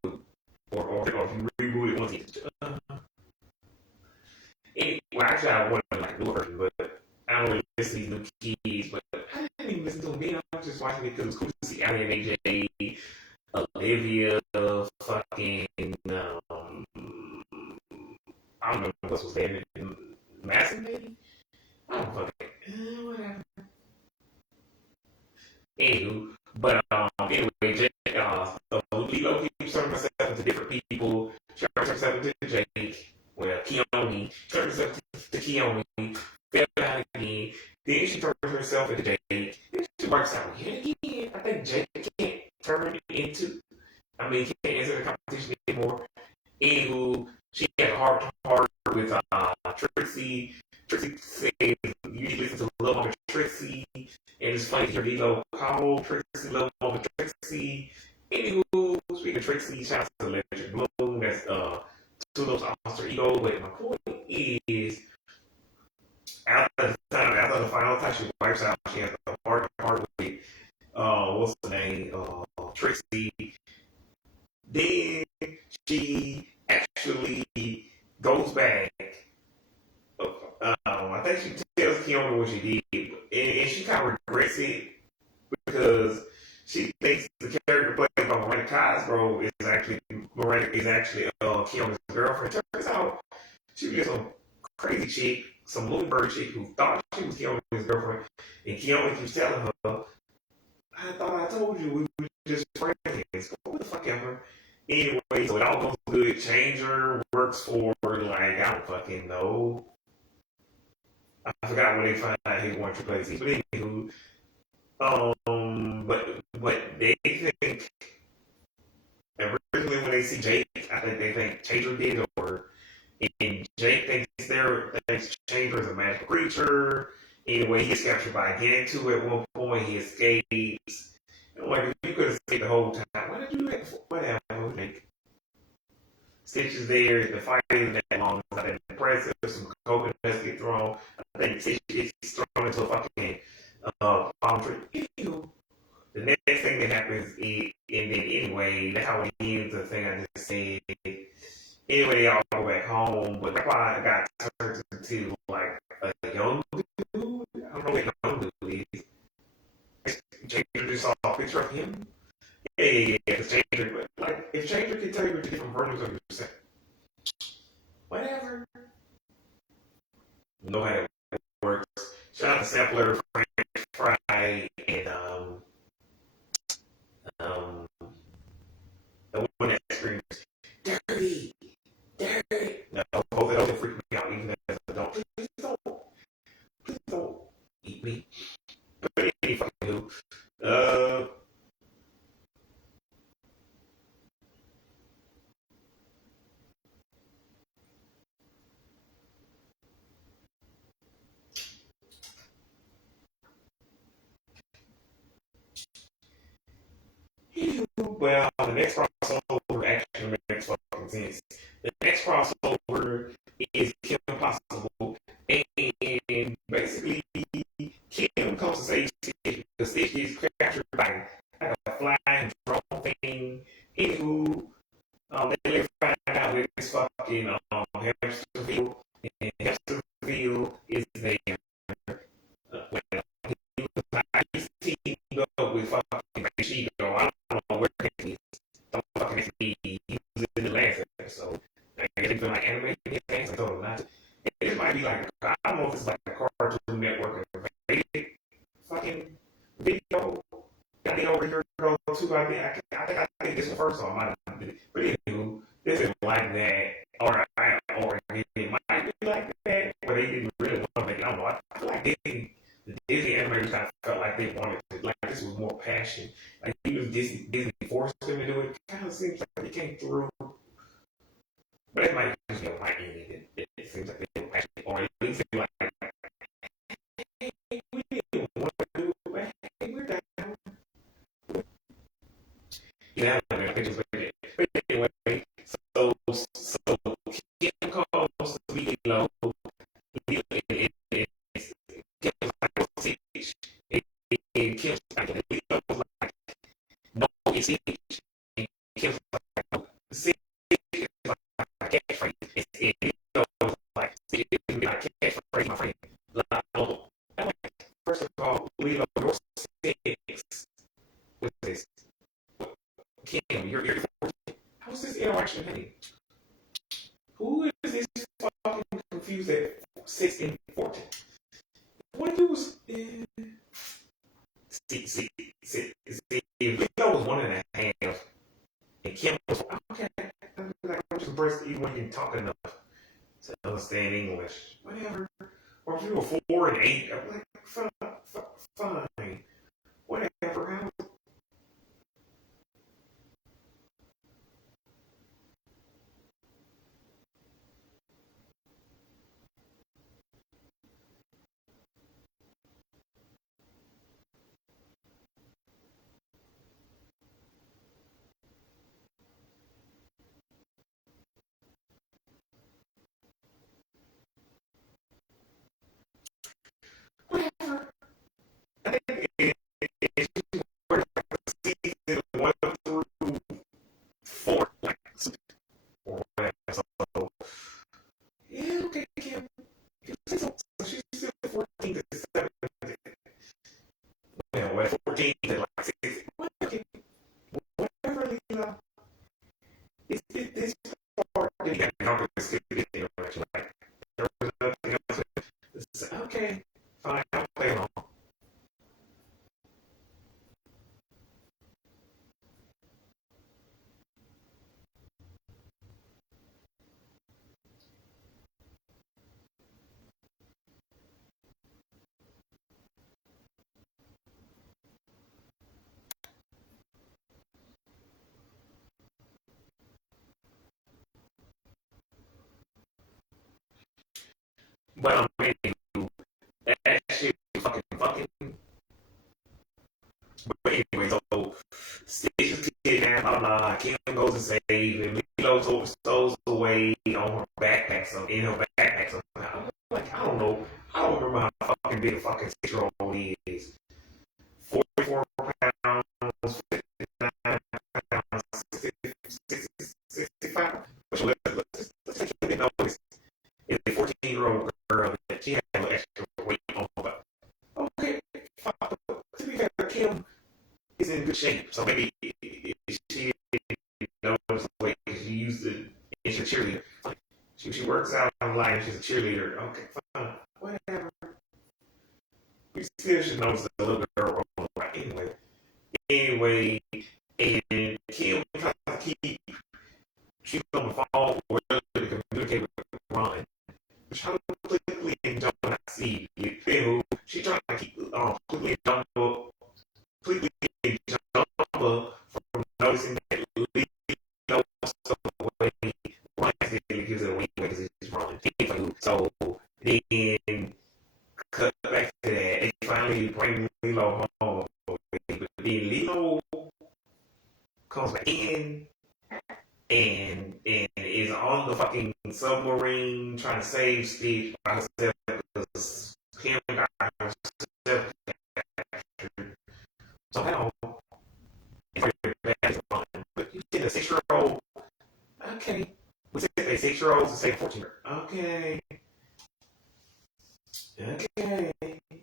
or if you reboot it once again. Well, actually, I wanted like a new version, but I don't really listen to these new kids. But I didn't even listen to them then. I was just watching it because it was cool to see Ali and AJ, Olivia, fucking, I don't know what else was there. Madison, maybe? I don't fucking, whatever. Anywho, but anyway, Lilo keeps turning herself into different people. She turns herself into Jake. Well, Keone. Turns herself to Keone. Fell down again. Then she turns herself into Jake. Then she works out again. I think Jake can't turn into. I mean, he can't enter the competition anymore. Anywho, she had a heart with Trixie. Trixie says you need to listen to Love Mama Trixie. And it's funny to hear Lilo call Trixie Love Mama Trixie. Anywho, speaking of Trixie, shout out to Electric Bloom. That's Tulo's alter ego. But my point is, after the final time she wipes out, she has a heart with what's the name? Trixie. Then she actually goes back. I think she tells Keone what she did, and she kind of regrets it because she thinks the character played by Miranda Cosgrove is actually Keone's girlfriend. Turns out she was just some crazy chick, some little bird chick who thought she was Keone's girlfriend, and Keone keeps telling her, "I thought I told you we were just friends." What the fuck ever. Anyway, so it all goes good. Changer works for like I don't fucking know. I forgot when they find out he won Triple A. But anywho, but they think originally when they see Jake, I think they think Changer did it, and Jake thinks Changer is a magical creature. Anyway, he gets captured by Gantu at one point. He escapes. Like, if you could have stayed the whole time, why did you do that? Whatever. Like, Stitch is there, the fight isn't that long, it's not that impressive, some coconuts get thrown. I think Stitch gets thrown into a fucking palm tree. Ew. The next thing that happens is, and then anyway, that's how it ends, the thing I just said. Anyway, they all go back home, but that's why I got turned into, like, a young dude. I don't know what a young dude is. Changer just saw a picture of him. Yeah. If Changer, like, if Changer can tell you different versions of yourself, whatever. You know how it works. Shout out to Sampler, French Fry, and the one that screams, "Dirty, dirty." No, both of those freak me out even as an adult. Please don't eat me. But any fucking who. Well, the next crossover actually makes fucking sense. The next crossover is Kim Possible, and basically Kim comes to save Stitch because Stitch is captured by like a flying drone thing. Anywho, they later find out that it's fucking Hamsterville, and Hamsterville is there. Well, he was like, he's teamed up with fucking Shigo. I don't know where he is. Don't fucking ask me. He was in the last episode. I guess he's been like animating his things. I told him not to. It might be like, I don't know if it's like a Cartoon Network or fucking video. I think over here go too. I think this is the first one. I might have But anywho, this is like that, or it might be like that, but they didn't really want to make it. I don't know. I feel like the Disney animators kind of felt like they wanted to, like this was more passion. Like even Disney forced them to do it. Kind of seems like they came through. But it might just be my opinion. It seems like they were passionate, or at least they were like, hey, we didn't want to do it, but hey, we're down. Yeah, I think it was like that. But anyway, so Kim calls Lilo. Kim was like, Stitch. And Kim's like, Lilo was like, no, it's Stitch. And Kim's like, no, Stitch is like a catchphrase. And Lilo was like, Stitch is like a catchphrase, my friend. Like, oh, I'm like, first of all, Lilo, you're 6. What's this? Kim, you're 14. How's this interaction happening? Who is this fucking confused at 6 and 14? What you was see, Leo was 1.5, and Kim was okay. I'm just impressed even when you talk enough to understand English. Whatever. Or if you were 4 and 8, I'm like, fine. Whatever. How whatever. I think it's season 1 through 4, like, or whatever. So, yeah, okay, Kim. So she's still 14 to 17. Well, at 14 to like 16. Okay, whatever, Lila. This part, you got to know this. Like, there was nothing else. Okay, fine, I'll play along. But I'm that shit fucking. But anyway, so Stitch is kidnapped, blah blah. Kim goes to save, and Lilo stows away on her backpack, so in her backpack somehow. I'm like, I don't know, I don't remember how fucking big a fucking 6-year-old is. 44 pounds, 59 pounds, 65. But let's take a notice. It's a 14-year-old girl that she had no extra weight on her. Okay, fine. To be fair, Kim is in good shape. So maybe she knows the way she used to. She's a cheerleader. She works out online. She's a cheerleader. Okay, fine, whatever. We still should know it's a little girl right anyway. And Kim tries to keep. She's on the phone with to communicate with Ron. Trying to quickly and jump when I see it. She trying to keep quickly and jump completely from noticing that Leo so away. One accidentally gives it away because it's wrong. So then cut back to that. They finally bring Lilo home. But then Lilo comes back in and is on the fucking submarine trying to save Steve by herself because him got herself captured. So hell, it's very bad fun. But you get a 6-year-old. Okay. We said a 6-year-old to say 14-year. Okay. Okay.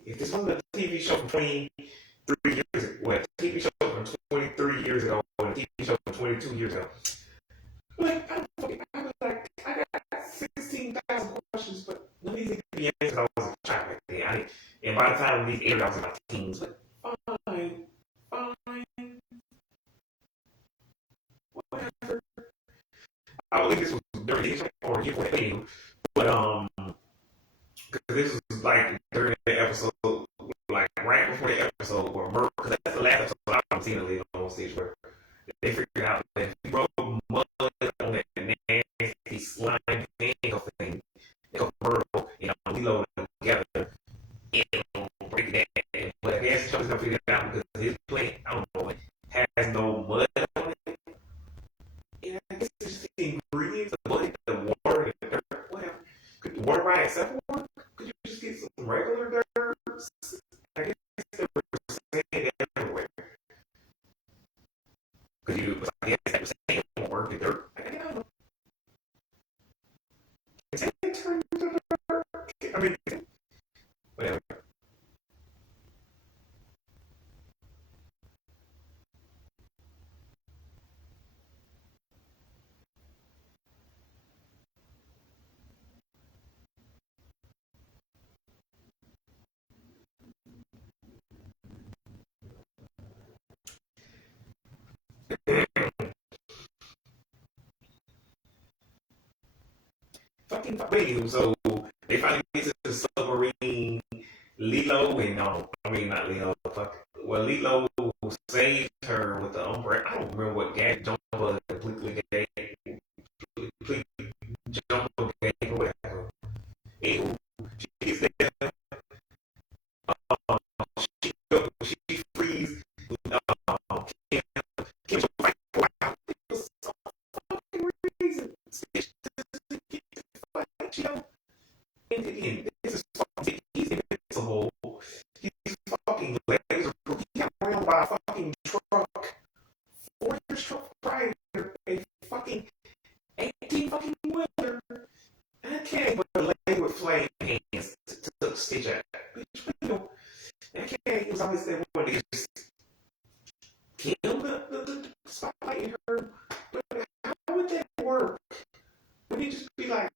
If this was a TV show from 23 years ago, well, a TV show from 23 years ago, and a TV show from 22 years ago, like, I was like, I got 16,000 questions, but none of these need to be answered. I was a child back then. And by the time these aired, I was in my teens. But fine, whatever. I believe this was during the or giveaway, but because this was like during the episode, like right before the episode where Merle, because that's the last episode I've seen Aaliyah on stage where they figured out that if you rub mud on that nasty slime handcuff thing, they go Merle, Lilo together and break that. But I guess Chuck's gonna figure it out because his plant, I don't know, has no mud on it. Yeah, I guess it's just the ingredients, the mud, the water, the dirt, whatever. Could the water by itself work? Could you just get some regular dirt? I guess they were saying it everywhere. Could you, I guess they were saying it won't work, the dirt. I don't know. Is that turn into dirt? I mean, whatever. Fucking wait, so they finally get to the submarine. Lilo and no, I mean not Lilo. Fuck. Well, Lilo saved her with the umbrella. I don't remember what gag Jumbo completely gave, completely Jumbo gave or whatever. Anywho, she gets there. Uh, she frees. Kim, Kim's like, wow, it was so fucking reason. You know, and this is fucking, he's invincible. He's fucking laser proof. He got around by a fucking truck. 4 years truck prior, a fucking 18 fucking wheeler. And I can't even lay with flame hands to stitch at. Bitch, you know, I can't, he was always that one to just kill the spotlight in her. But how would that work? Would he just be like,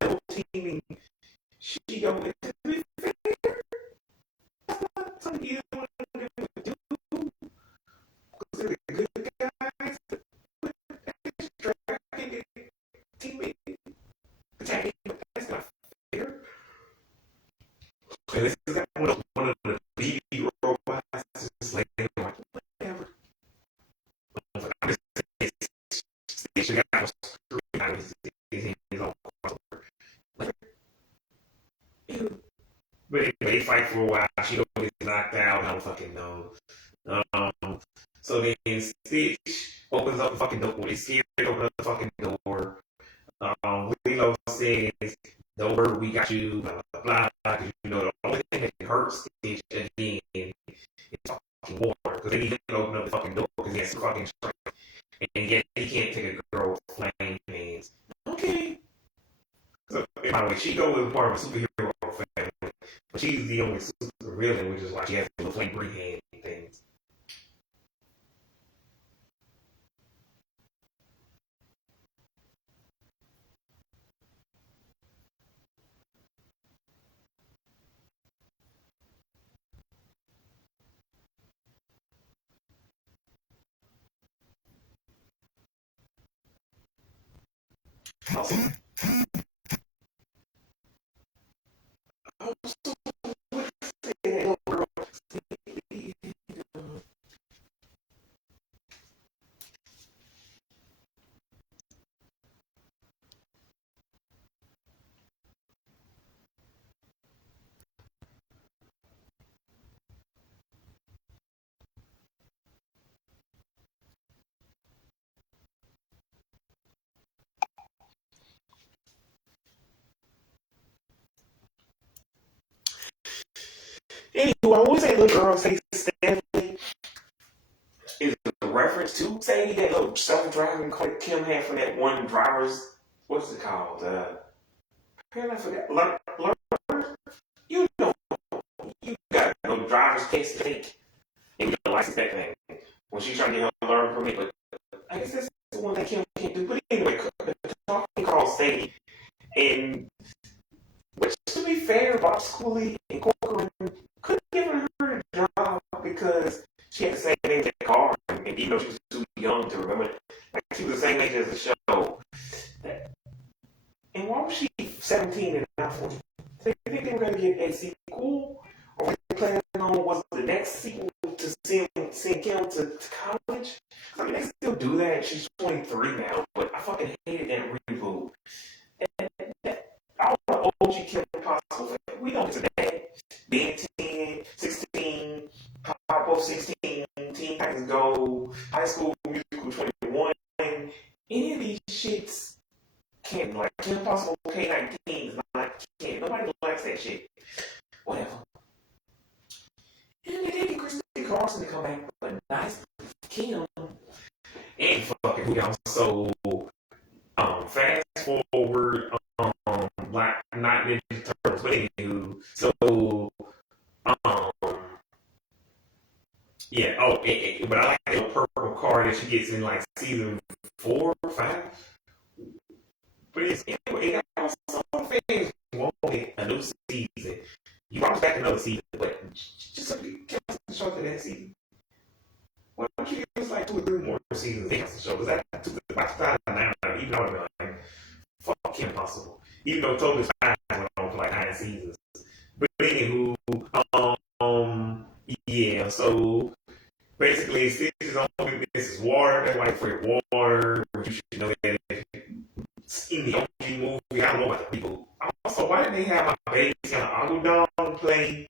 double teaming Shigo? To be fair, that's not something you want to do. Because they're the good guys. But that's dragging their teammate attacking, but that's not fair. And this is one of the BB robots just like, whatever. I'm just saying, she got no screwing out of his own crossover. Like, but anyway, they fight for a while. She don't get knocked out. I don't fucking know. So then Stitch opens up the fucking door. He's scared to open up the fucking door. Lilo says, "Don't worry, we got you." Blah blah blah. Because the only thing that can hurt Stitch again is fucking water. Because then he can open up the fucking door because he has fucking strength. And yet he can't take a girl with flame hands. Okay. So, by the way, Chico is part of a superhero family, but she's the only super villain, which is why she has the flame green hand things. Also, anywho, I want to say little girl say Stanley is a reference to say that little self-driving car Kim had from that one driver's, what's it called? I forgot. Learn, you know, you got no driver's test to take and you license that thing when she's trying to get her learn from it. But I guess that's the one that Kim can't do. But anyway, the talking called Sadie, and which to be fair, Box Cooley and Corcoran couldn't give her a job because she had the same name as that car, and even though she was too young to remember, like she was the same age as the show. And why was she 17 and not 14? They think they were going to get a sequel? Or were they planning on was the next sequel to send Kim to college? I mean, they still do that. She's 23 now, but I fucking hated that reboot. And all the OG Kim Possible, we don't do that. Being 10, 16, pop up 16, Teen Titans Go, High School Musical 21, any of these shits can't, like Kim Possible K-19 is not, can't, nobody likes that shit. Whatever. And they did Christy Carlson to come back, but nice Kim. And fucking who else? So, fast forward, Black not Ninja Turtles, but anywho, so, yeah, but I like the purple card that she gets in like season 4 or 5. But it's anyway, some fans wanted a new season. You brought us back another season, but just give us the show to that season. Why don't you give us like 2 or 3 more seasons of the show? Because that 2009, even though I'm like, fuck Kim Possible. Even though Totally Spies went on for like 9 seasons. But anywho, yeah, so basically, Stitch is only Mrs. Water. That's why Fred Water. You should know that in the OG movie. I don't know about the people. Also, why didn't they have my baby Algodon play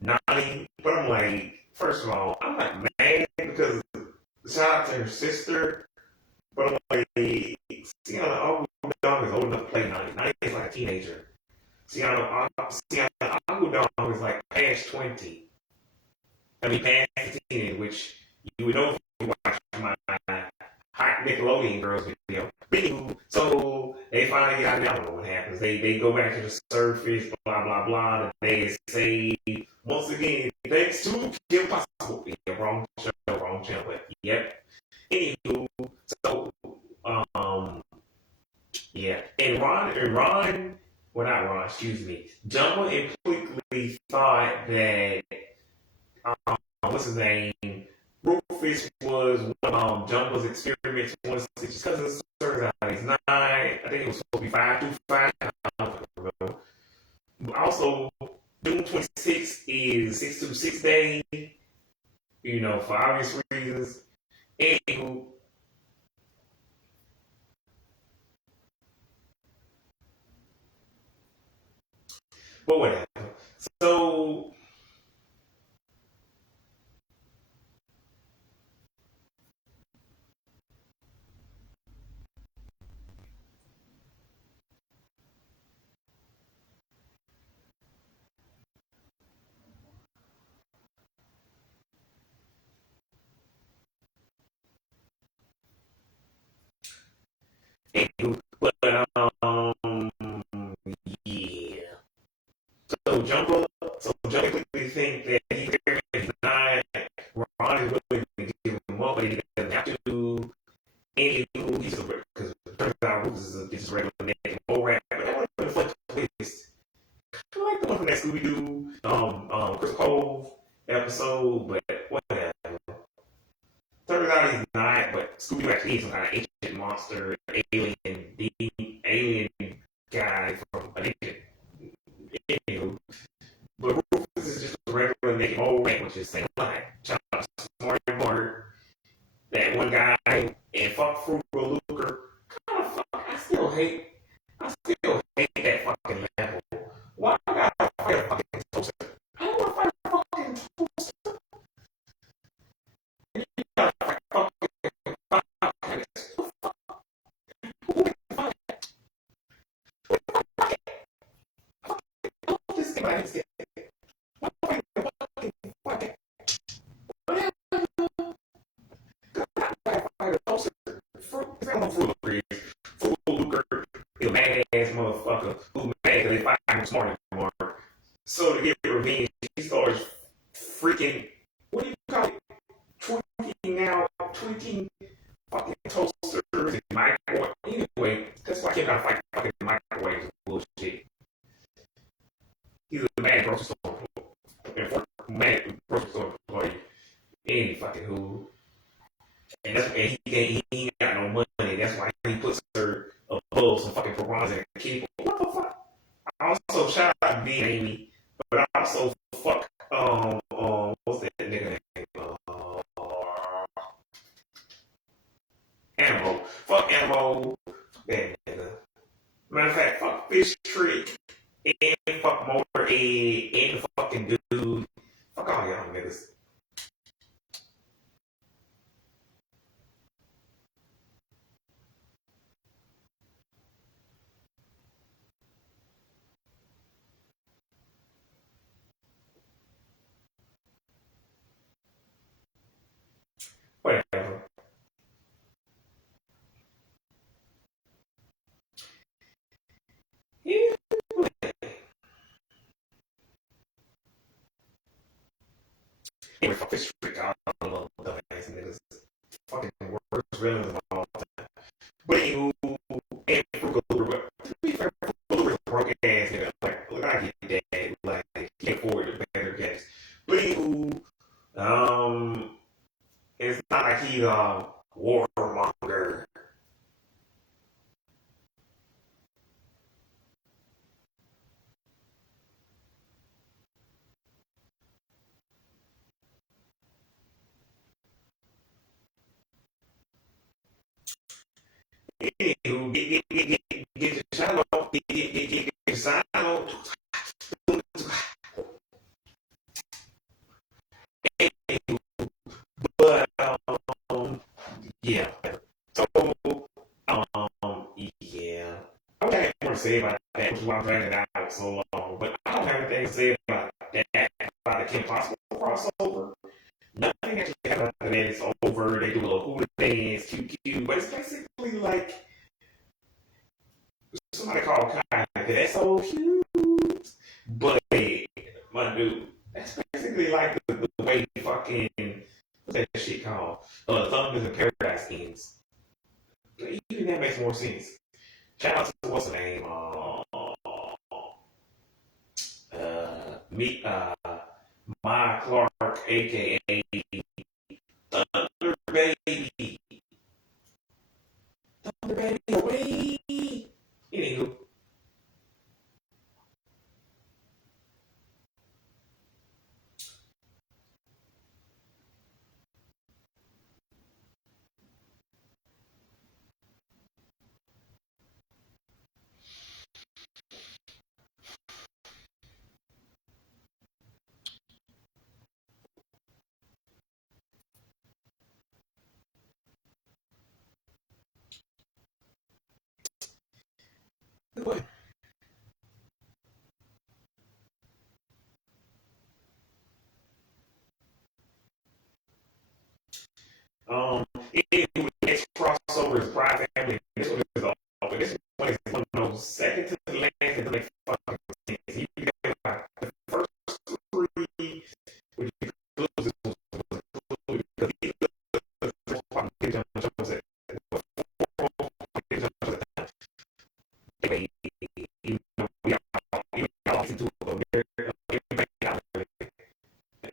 Nani? But I'm like, first of all, I'm not mad because shout out to her sister. But I'm like, Sienna Algodon is old enough to play Nani. Nani is like a teenager. Sienna Algodon is like past 20. I mean, past 10, which you would know if you watch my hot Nickelodeon Girls video. Anywho, so they finally get out of there. I don't know what happens. They go back to the surface, blah, blah, blah. And they say, once again, thanks to Kim Possible. Yeah, wrong show, but yep. Anywho, so, yeah. And Ron, well, not Ron, excuse me. Jumbo implicitly thought that, what's his name? Rufus was one of Jumbo's experiments. One of his cousins. Turns out he's 9. I think it was supposed to be 525. I don't remember. Also, June 26th is 626 day. You know, for obvious reasons. Anywho, but whatever. So. But yeah. So Jumbo quickly think that he's not. Ron is willing to give him up, but he doesn't have to. Anywho, he's because it turns out Rufus is just regular naked mole rat. But that would have been a fun twist. I like the one from that Scooby Doo, Chris Cove episode, but whatever. Turns out he's not, but Scooby Doo actually is some kind of ancient monster, alien guy from an ancient. Anywho, but Rufus is just a regular naked mole rat, which is saying like Charles Smart Martyr, that one guy, and fuck Frugal Lucre. Kind of fuck, I still hate that fucking level. Why I gotta fight a fucking toaster? I don't wanna fight a fucking toaster. You gotta fight a fucking podcast. Who can fight? This thing like this. Why fight a fucking podcast? Fight a toaster. Frugal Lucre is a badass motherfucker who mad because they find him smart anymore. So to get revenge, he starts freaking, what do you call it? Tweaking fucking toasters and microwave. Anyway, that's why I can't fight fucking microwaves and bullshit. He's a mad grocery store employee. Any fucking who. And he ain't got no money. That's why he puts her above some fucking runs and keep. What the fuck? I also shout out to Amy, but I also fuck what's that nigga name? Ammo. Fuck Ammo. That nigga. Matter of fact, fuck Fish Trick and fuck Motor Ed and the fucking dude. Fuck all y'all niggas. Whatever. Yeah. Anyway, fuck Fish Trick. I don't know dumbass niggas. Fucking worst villains of all time. But you and Frugal, to be fair, Frugal is a broke ass nigga. Like, look, I get that. Like, he can't afford the better gas. But you, it's not like he's a warmonger. Anywho, get your shot off, get your sign off. But yeah. So yeah. I don't have more to say about that, which is why I'm dragging it out so long. But I don't have anything to say about that, about the Kim Possible crossover. Nothing actually happened after that. It's over. They do a little hula dance, cute, but it's basically like somebody called Kai. That's so cute. But my dude, that's basically like the way fucking what's that shit called? Thunders in Paradise ends. Even that makes more sense. Shout out to what's the name? Me, My Clark, aka Thunder Baby. Thunder Baby away. Anywho. What? Anyway, the next crossover is Pride Family. This one is all, but this one is one of those second to the last that make fucking sense. You get like the first three, which includes this one, because he the first part of John Jones at you know, we all listen to it, but we're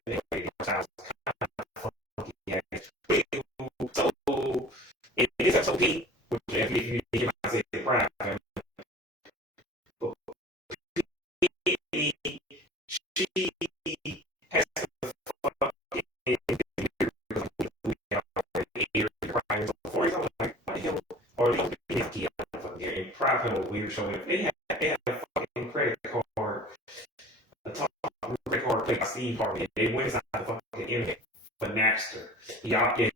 anyway, so in this episode, Pete, which if you hear my say Prime, she has to fucking before he's like, what the hell? Or they in Prime we were showing they had a fucking credit card, a top credit card played by Steve Harvey. They went inside the fucking internet for Napster. Y'all know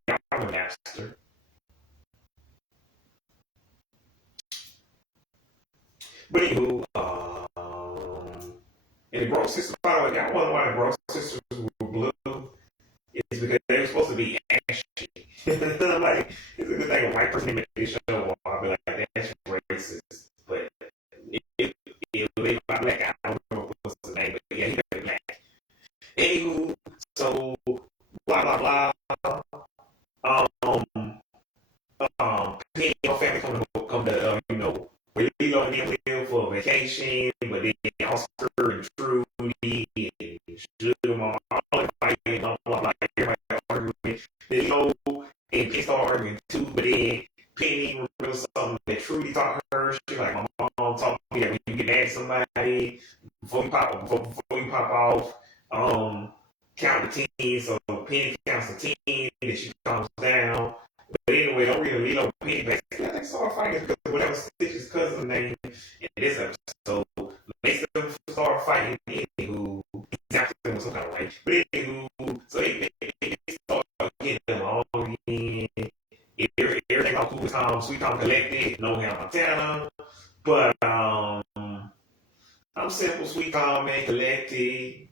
Napster. But anywho, and the Grove Sisters, by the way, I wonder why the Grove Sisters were blue. It's because they're supposed to be ashy. I'm like, it's a good thing a white person made this show. I'll be like, that's racist. But if they black, I don't know what's the name, but yeah, he's black. Anywho, so blah blah blah. Penny and her family come to we go and Will for vacation, but then Oscar and Trudy and Sugar Mama, all everybody, blah blah blah, everybody arguing. Then and Penny start arguing too, but then Penny reveals something that Trudy taught her. She's like, my mom talk. Yeah, when you get mad at somebody before you pop off, count to 10. So Penny counts to 10, and she calms down. But anyway, don't really Lilo Penny back. They start fighting because whatever Stitch's cousin name in this episode makes them start fighting. Anywho, exactly was some kind of right. But anywho, so they start getting them all in. Everything all cool with Tom, Sweet Tom collected, no Hannah Montana. But I'm simple, Sweet Tom, man, collected.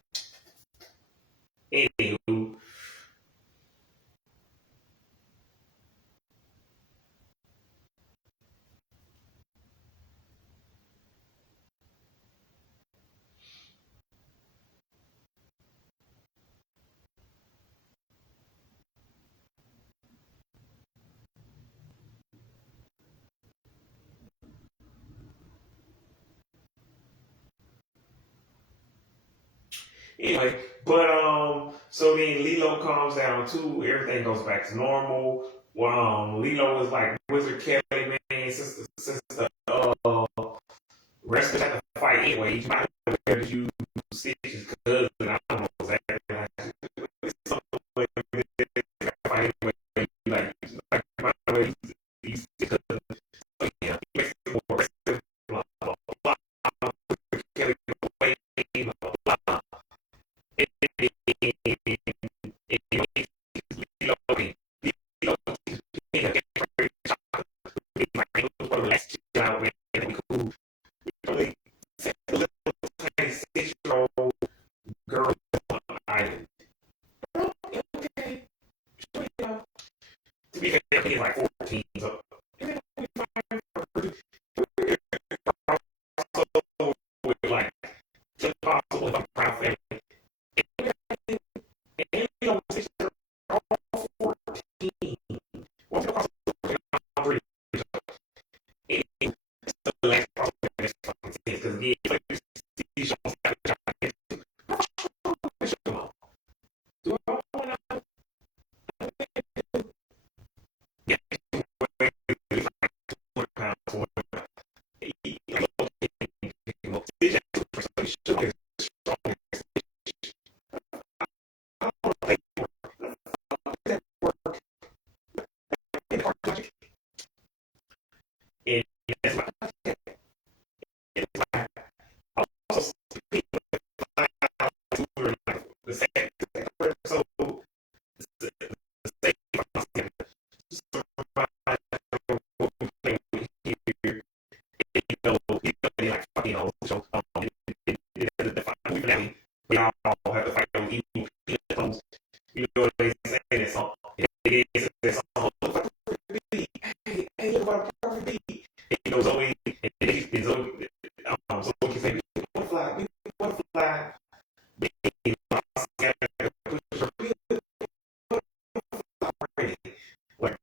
Anywho, anyway, but so then Lilo calms down too. Everything goes back to normal. Well, Lilo is like Wizard Kelly, man, since the rest of the fight anyway. You might have to use Stitch's cousin. I don't know exactly. Like, fight anyway. Like by the way, he's cousin. So yeah, he makes it more aggressive. Blah blah blah. Kelly away. Blah blah blah. Girl island. Okay. To be fair, he's like 14, so with like Kim Possible and Proud Family. And you know, all 14. What's the possible? So the last possible is fucking sense because again, these shows have a giant. Do I want to? Yeah, it's like 200 pounds. And that's my it's like also people like the same so the same you know, like fucking so we all have to fight those evil people. You know what they say in that song? It is this song. Hey, what a perfect you know, Zoe, and Zoe, Zoe can say, we want to fly, you know, like,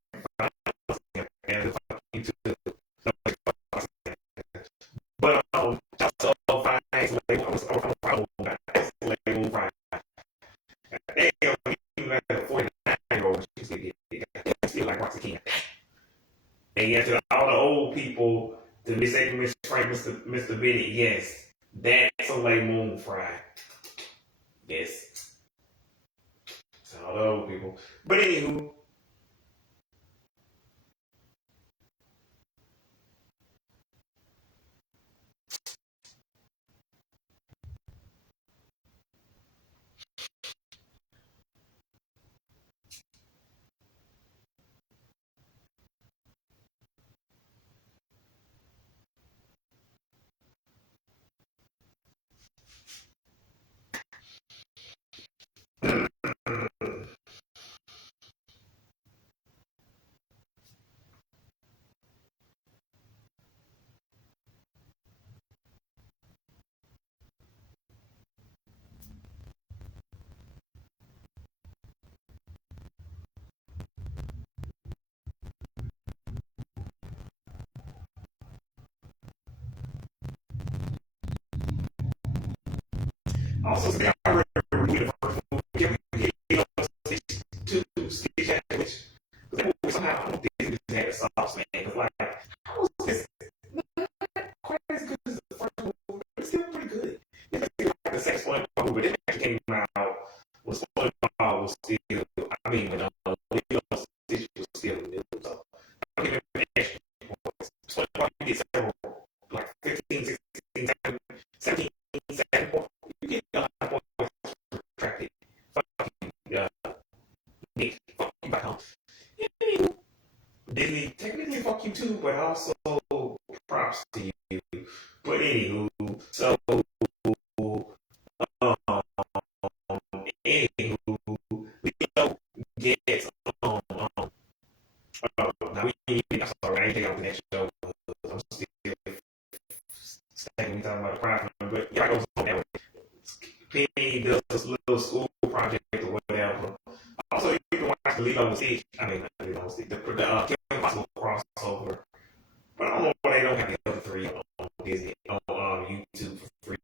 but just so fine, like, I was like, right. Hey, you like a 49-year-old, she said, yeah, still like Roxy King. And yet, to all the old people, to Miss April, Miss Frank, Mr. Bennett, yes, that's a late moon fry. Yes, to all the old people. But anywho, also, see, I remember the first movie, you know, Stitch had which, that movie somehow, I don't think it had a sauce, man. It's like, how was this not quite as good So you get several, like 15, 16, 17, 17, you get a lot of points subtracted. Fuck you, Nick. Fuck you back home. Disney technically fuck you too, but also props to you. But anywho, so um, anywho, we don't get now that's all right. I ain't think I was the next show. I'm still staying talking about the profit, but yeah, I goes on that way. Penny does this little school project or whatever. Also, you can watch the Lilo and Stitch. I mean, not Lilo and Stitch, the Kim Possible crossover. But I don't know why they don't have the other three on Disney on YouTube for free.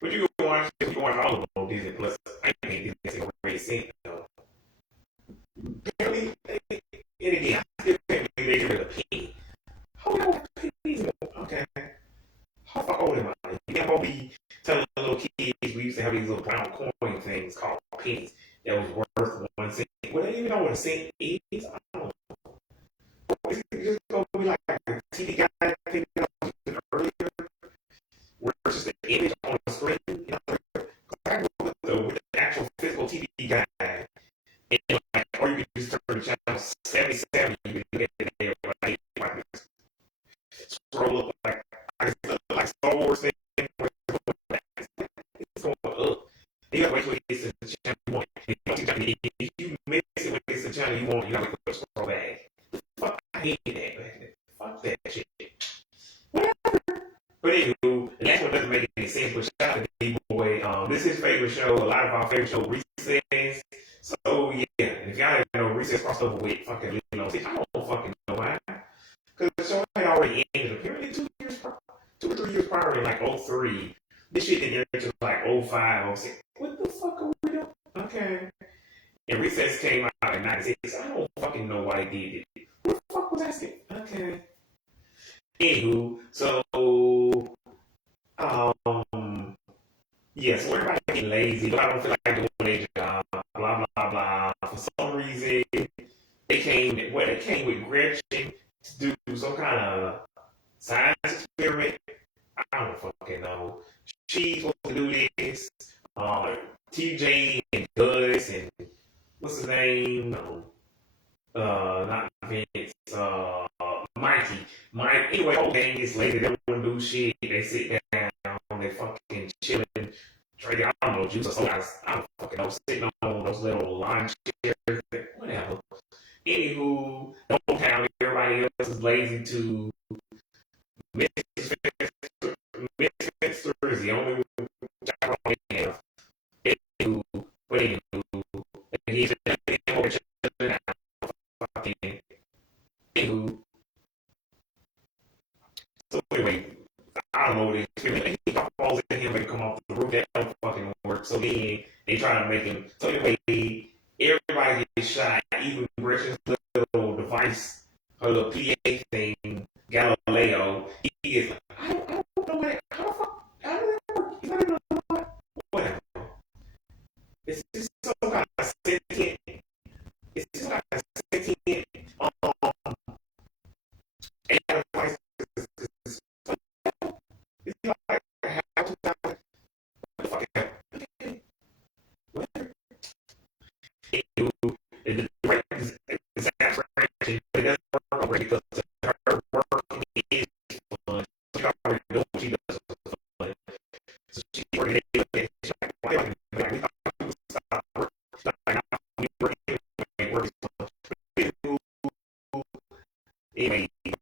But you can watch all of them on Disney Plus. I think Disney's already seen it though. Apparently, and again, I still can't believe they get rid of Penny. How old are Penny's? Okay. How far old am I? You can't probably be telling little kids we used to have these little brown coin things called pennies that was worth 1 cent. Well, they don't even know what a cent is. I don't know. It's just going to be like a TV guy thing earlier, where it's just an image on the screen. You know, I with the actual physical TV guy, and like, or you can just turn the channel 77. You can look at it like scroll up like Star Wars thing. It's going up. You gotta wait till it gets to the channel you want. If you miss it when it gets to the channel you want, you gotta wait for the scroll back. Fuck, I hated that back then. Fuck that shit. Whatever. But anywho, the next one doesn't make any sense, but shout out to D-Boy. This is his favorite show. A lot of our favorite show, Recess. So, yeah. If y'all didn't know, Recess crossed over with fucking Lilo. I don't fucking know why. Because the show had already ended. Apparently 2 or 3 years prior in like '03. This shit didn't air until like '05, '06. What the fuck are we doing? Okay. And Recess came out in '96. I don't fucking know why they did it. What the fuck was asking? Okay. Anywho, so yeah, so everybody getting lazy, but I don't feel like doing their job, blah blah blah. For some reason, they came with Gretchen to do some kind of science experiment. I don't fucking know. She's supposed to do this. TJ and Gus and what's his name? No, not Vince. Mikey. Mike. Anyway, whole gang gets later. They don't do shit. They sit down. They fucking chilling. Drinking, I don't know, juice or something. I don't fucking know. Sitting on those little lawn chairs. Whatever. Anywho, don't count. Everybody else is lazy to. Mrs. Fenster is the only job they have. Anywho, but anywho, he's fucking. Anywho. So anyway, I don't know what it is. He falls in him and come off the roof. That don't fucking work. So then they try to make him. So anyway, everybody gets shot. Even Gretchen's little device, her little PA thing, Galileo. He is like, I don't know what. How the fuck? How does that work? He's not even know whatever. It's just some kind of sentient. It's just like a sentient. AI device. It's like how to what the fuck happened? Whatever. The director is actually, but it doesn't work already because her work is fun. She already knows what she does for fun. So she's already there. She's like, why are we thought we would stop work? She's like, no, we work anyway. Work is fun. Anyway, I'm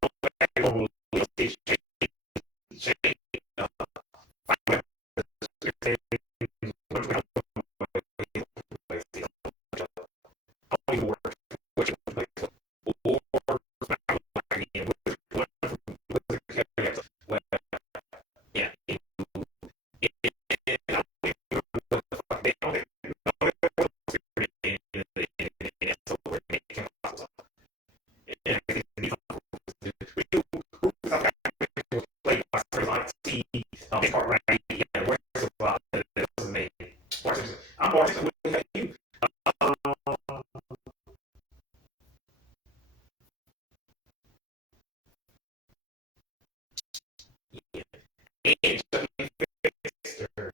and Chucky Fixer,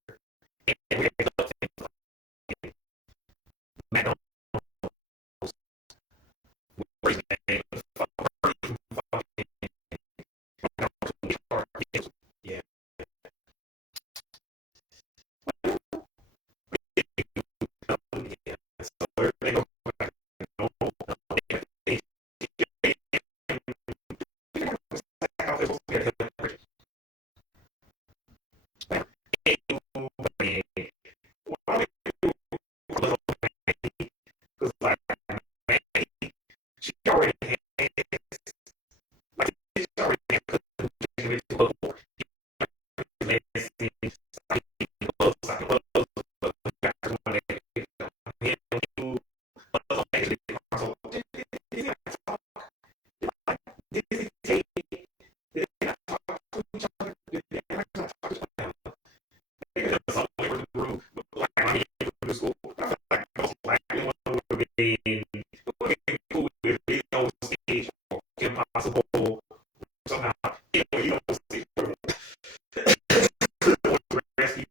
and we have nothing fucking McDonald's. Where's that name? Fucking yeah. Yeah. So everything goes back to normal. They like, she already had, like, she already had impossible somehow. You don't see rescue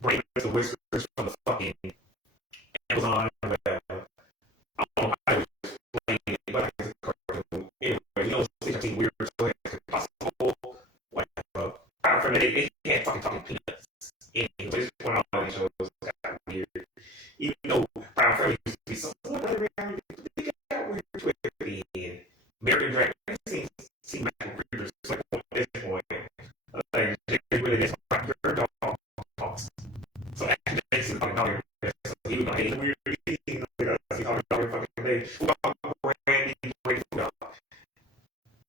bring the whiskers from the fucking Amazon web. I don't know how to explain it, but I guess it's a cartoon. Anyway, you know, it's weird, so it's impossible. Whatever. From it, they can't fucking peanuts. Anyway, just one of these shows got weird. Even though Brown Freddy used to be somewhat of reality, they got weird to it. And Mary Dragon seems like weird, like at this point. Like, they really just like your dog talks. So actually, makes it like dog. So he was like, weird. He called dog fucking day. Randy, Randy Food.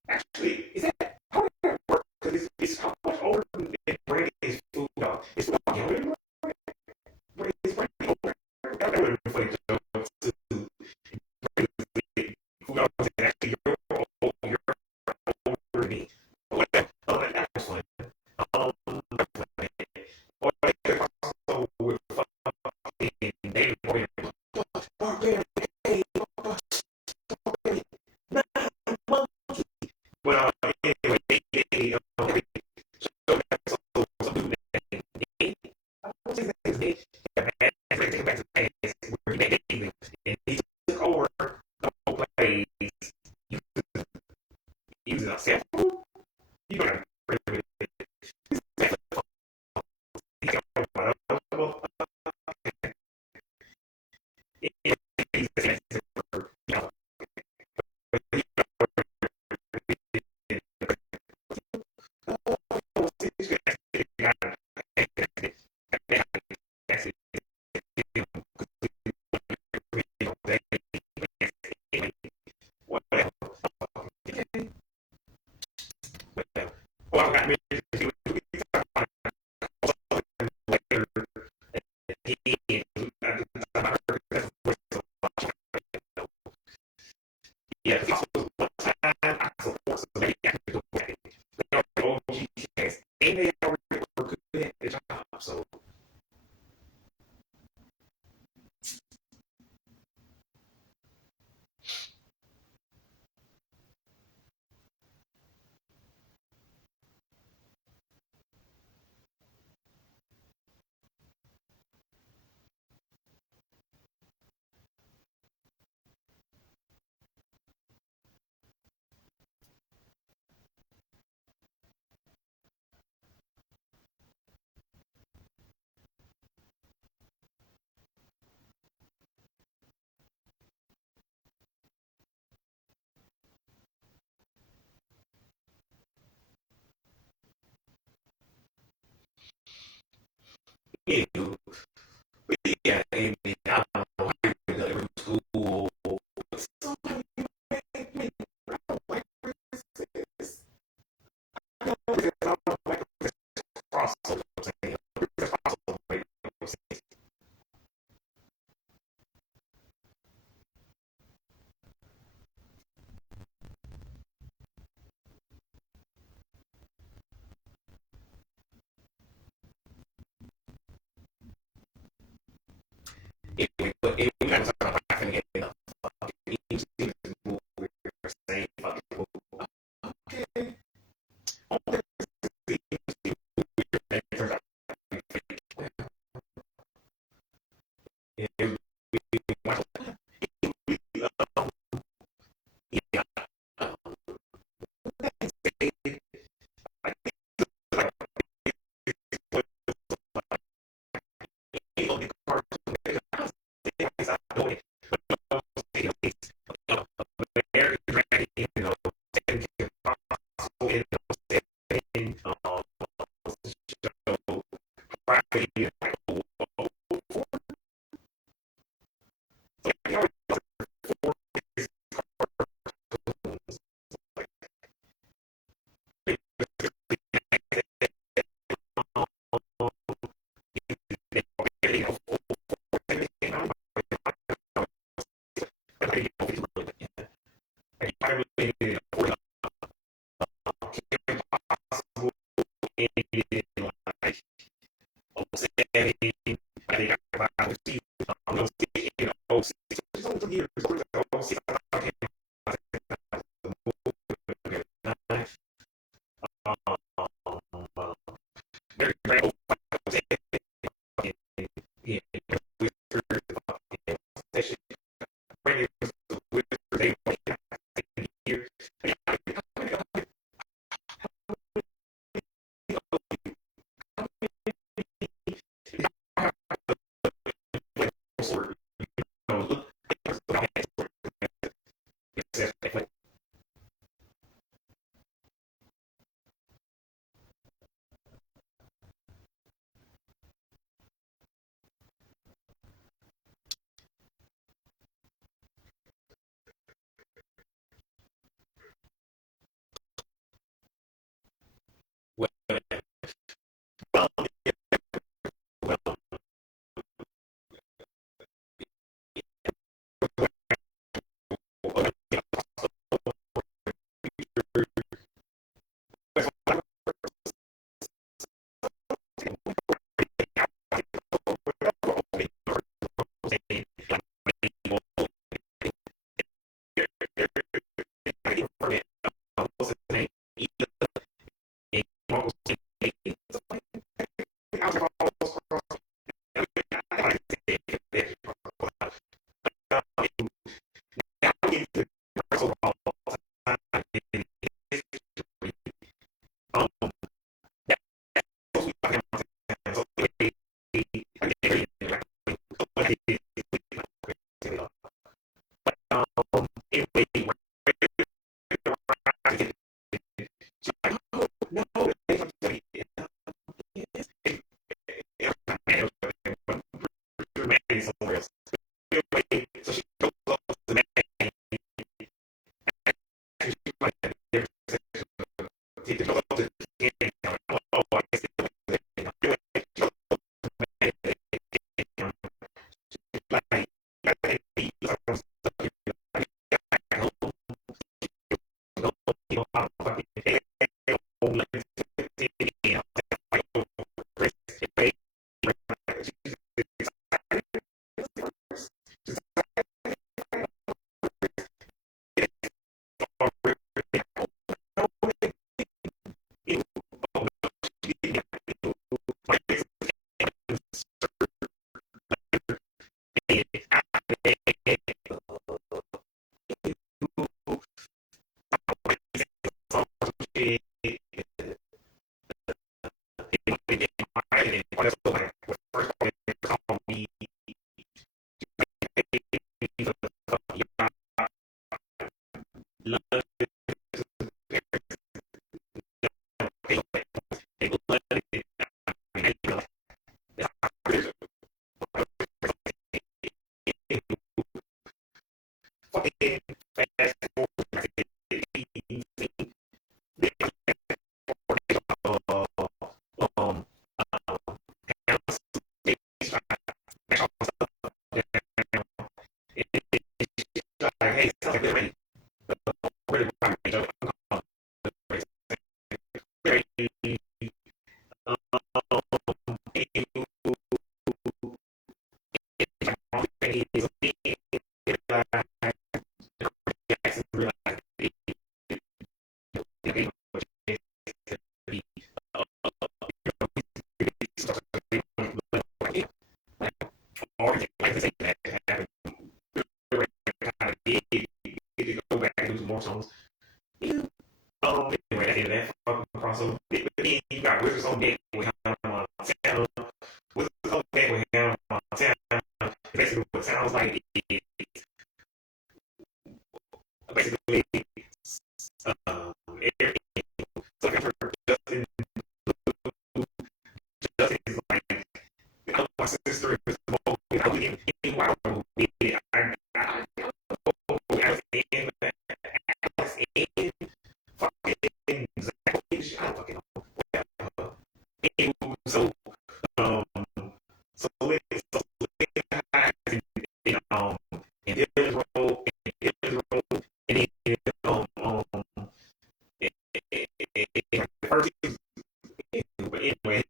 Actually, is that how did that work? Because it's how much older than Brandy's Food Dog. It's not younger. Brandy's older. That would have been funny to Food Dog was actually older than me. Whatever. Oh, that was funny. Or they could also with fucking David Bowie. Well, anyway, so that's also some name. I won't say his name. Take back to the past where he made it, and he took over the whole place using a cell phone. You gotta well, I got me. Yeah, because one time I support so maybe I can go back. They are OG cats, and they already were good at the job. So yeah, yeah, and I don't know how you go to school. Somebody make me. I don't like this. I don't like this crossover. I'm saying this crossover make no sense. If we got something laughing at enough, fucking each season movie, same fucking movie. Okay. um, show privately, like, somewhere else. So she goes up to the man. She's like, he goes up to the man. Oh, I guess hey, sounds like they're ready. Where did go back and do some more songs? Yeah. Anyway, that's the end of that fucking crossover. But then you got Wizards on deck with Hannah Montana. Wizards on deck with Hannah Montana. Basically, what it sounds like is basically everything. So I heard Justin Anywho, um, so so in, in Israel, and then first, but anyway,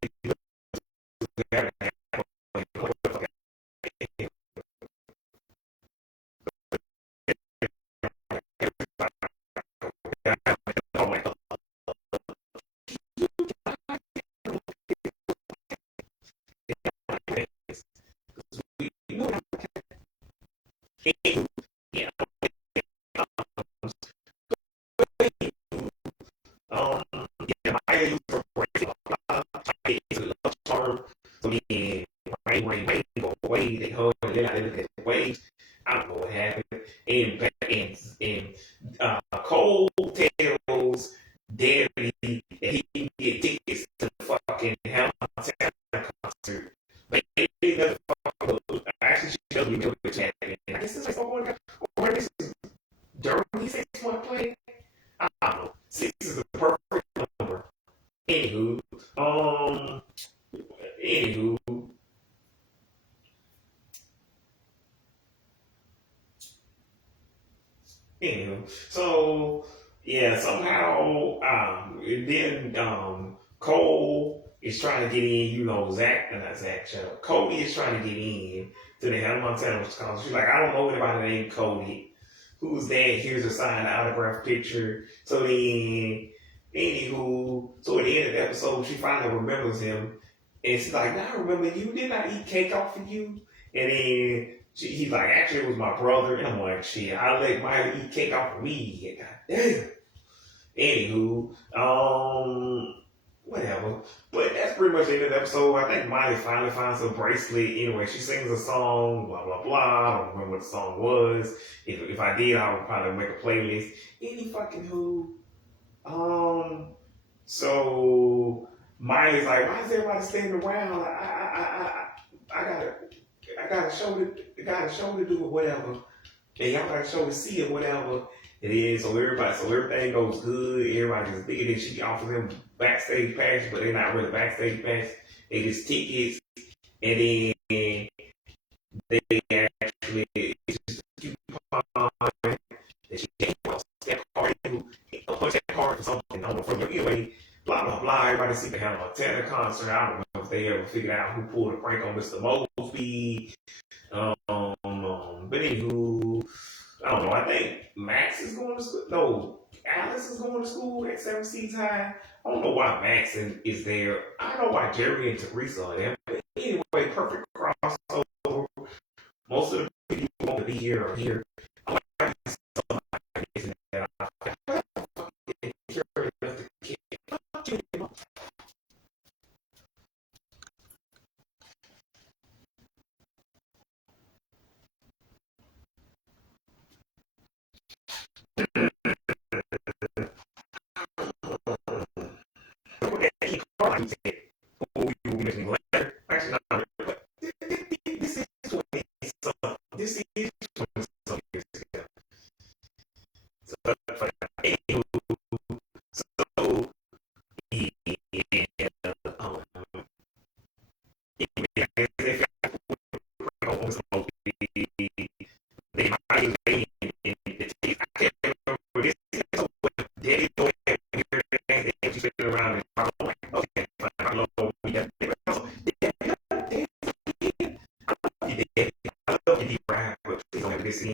yeah, um, yeah, my age was it's a love term. So then, rain, go away. They hug, and then I look at the waves. I don't know what happened. And Cole tells Daddy that he can get tickets to the fucking Hannah Montana concert. But he doesn't fuck with. Actually, she doesn't know what's happening. I guess it's like someone, or this is during these 6 month play. I don't know. 6 is the perfect number. Anywho, um, anywho, so yeah, somehow, then Cole is trying to get in. Not Zach, shut up. Cody is trying to get in to the Hannah Montana Wisconsin. She's like, I don't know anybody named Cody. Who's that? Here's a signed autograph picture. So then, anywho, so at the end of the episode, she finally remembers him, and she's like, "Now I remember you. Didn't I eat cake off of you?" And then he's like, "Actually, it was my brother." And I'm like, "Shit, I let Miley eat cake off of me." God damn. Anywho, whatever. But that's pretty much the end of the episode. I think Miley finally finds a bracelet. Anyway, she sings a song, blah, blah, blah. I don't remember what the song was. If I did, I would probably make a playlist. Any fucking who. Um, so Miley's like, why is everybody standing around? I got a show to do or whatever. And y'all got a show to see or whatever. It is, so everything goes good. Everybody just did it. She offers them backstage passes, but they're not really backstage passes. They just tickets, and then they actually it's just a coupon that she gave us that card to punch that card for something on from your anyway. Blah blah blah. Everybody seemed to have a Montana concert. I don't know if they ever figured out who pulled a prank on Mr. Mosby. But anywho, I don't know. I think Max is going to school. No, Alice is going to school at 7 High. I don't know why Max is there. I don't know why Jerry and Teresa are there. But anyway, perfect crossover. Most of the people who want to be here are here. I like somebody that I oh, you make me laugh. Actually, not. This is 20 something. This is 20 something years ago. So, anywho, so, yeah, if I almost they might be I can't remember this. So, Daddy told me and she sit around and I'm like, okay, fine, I know we got I love you, Brian, but please don't have this in.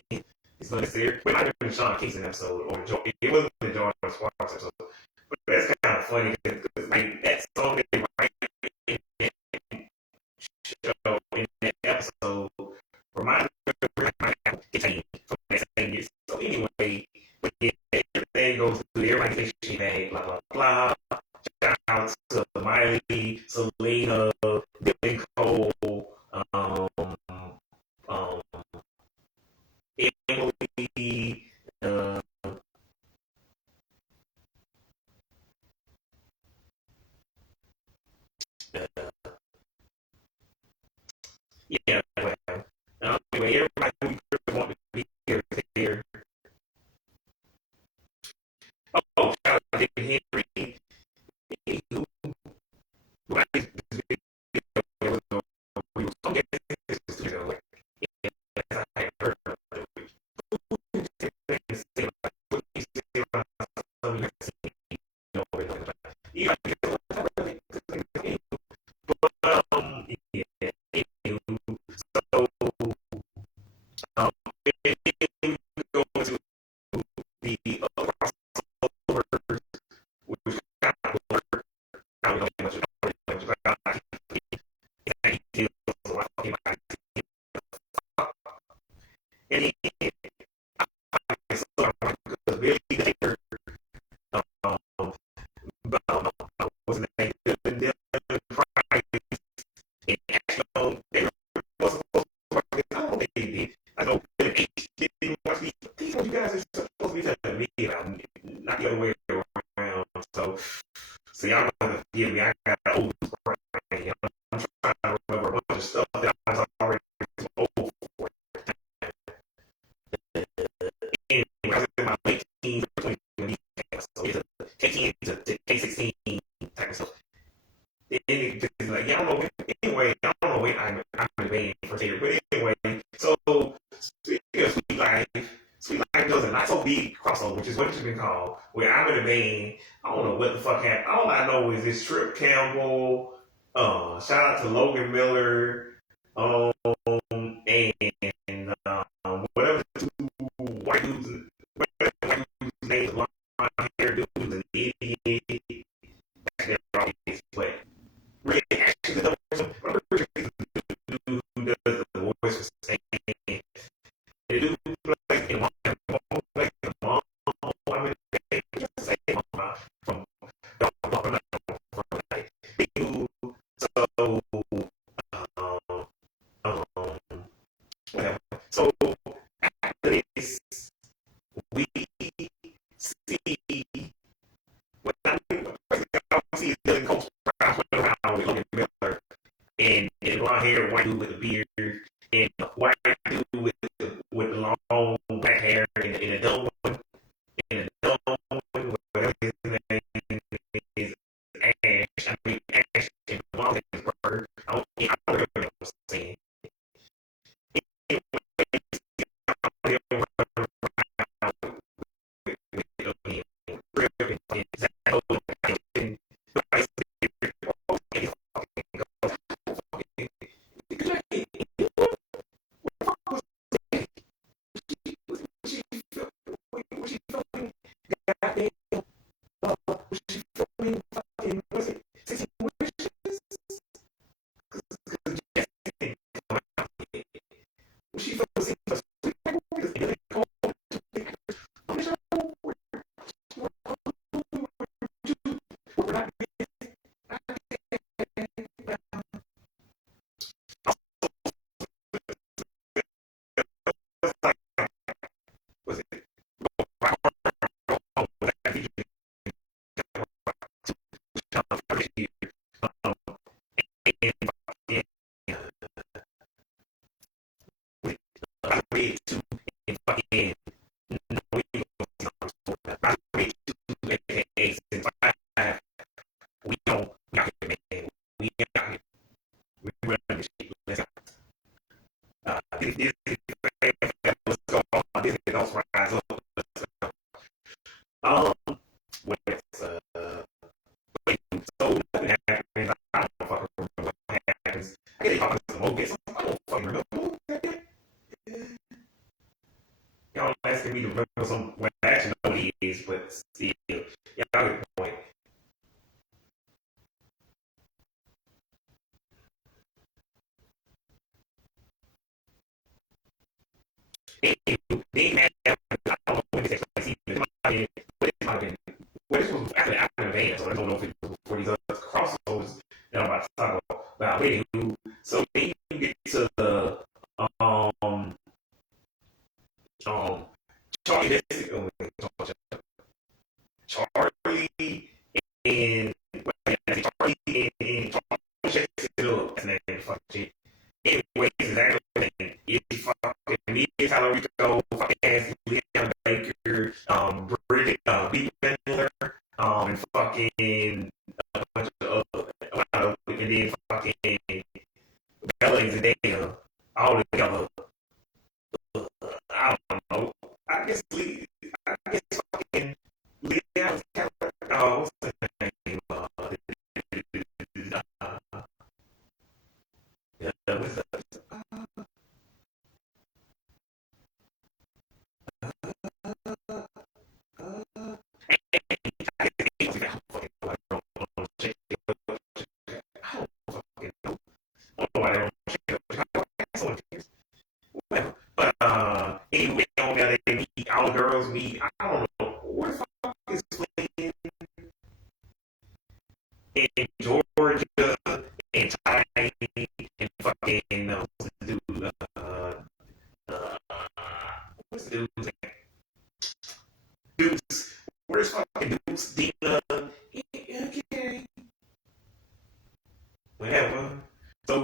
It's not necessary. But it might have been Sean Kingston episode, or it wasn't the Jordan Sparks episode. But that's kind of funny because like that song they write in that show, in that episode, reminded me of my contained from that same year. So anyway, but yeah, everything goes through, everybody thinks she bad, blah, blah, blah. Shout out to Miley, Selena, Billy Cole, um, um, Emily, yeah, well, anyway, everybody we really want to be here is here. Oh, shout out to David Henry, who Yeah, yeah. So, um, it go into the crossovers, which kind of work. I don't know much about it. He deals a lot about and he so really later, um, what's the name? Price and actually, they were supposed to work. I don't know they did. I know H didn't watch these what you guys are supposed to be telling me about, not the other way around. So y'all gonna give me. I got an old brain. I'm trying to remember a bunch of stuff that I was already old for. Anyway, I was in my late teens, 20 when these came out. So it's a K10 to K16 type of stuff. And it just like, yeah, I don't know. Anyway, I don't know when I'm debating for later. But anyway, so speaking of Sweet Life does a not so big crossover, which is what it's been called, where I'm in the vein. I don't know what the fuck happened. All I know is this Trip Campbell. Shout out to Logan Miller. And whatever the two white dudes, whatever white dudes' names, blonde hair dudes, an idiot. They're all these, but really, actually, the dude who does the voice for Stan, the dude who plays in one, plays the mom. I mean, just say mom from like dude. So, um, whatever. So after this, we see what I see is Dylan Coach around with Logan Miller and blonde hair, white dude with a beard, and white dude with the long black hair and a dumb one, whatever his name is, Ash. I mean Ash and Wallenberg. I don't remember what I'm saying. Um, what is so nothing happens. I don't fucking remember what happens. I get talking to some old guys. I don't fucking remember what happened. Y'all asking me to remember some what I actually know what he is, but still, y'all get the point. Anyway, they have, I don't know when this takes place either. But it might have been, well, this was after the van, so I don't know if it was before these other crossovers that I'm about to talk about. Anywho, so then you get to the um um Charlie Charlie and Charlie and Charlie shakes it up. That's the name fucking shit. Anyways, exactly. It's fucking me, Tyler Rico, fucking ass, Leon Baker, Bridget, B. Miller, and fucking a bunch of and then fucking Bella and Zendaya, all together. I don't know. I guess fucking Leon, what's the name? don't fucking know. I don't check it. I don't fucking know. I don't know why they don't check it. Someone cares. Whatever. But anyway, on there they meet, all the girls meet. I don't know. What the fuck is playing in Georgia and Thailand and fucking what's the dude? What's the dude's name? Dukes. Where's fucking Dukes? Dina. Okay. Whatever. So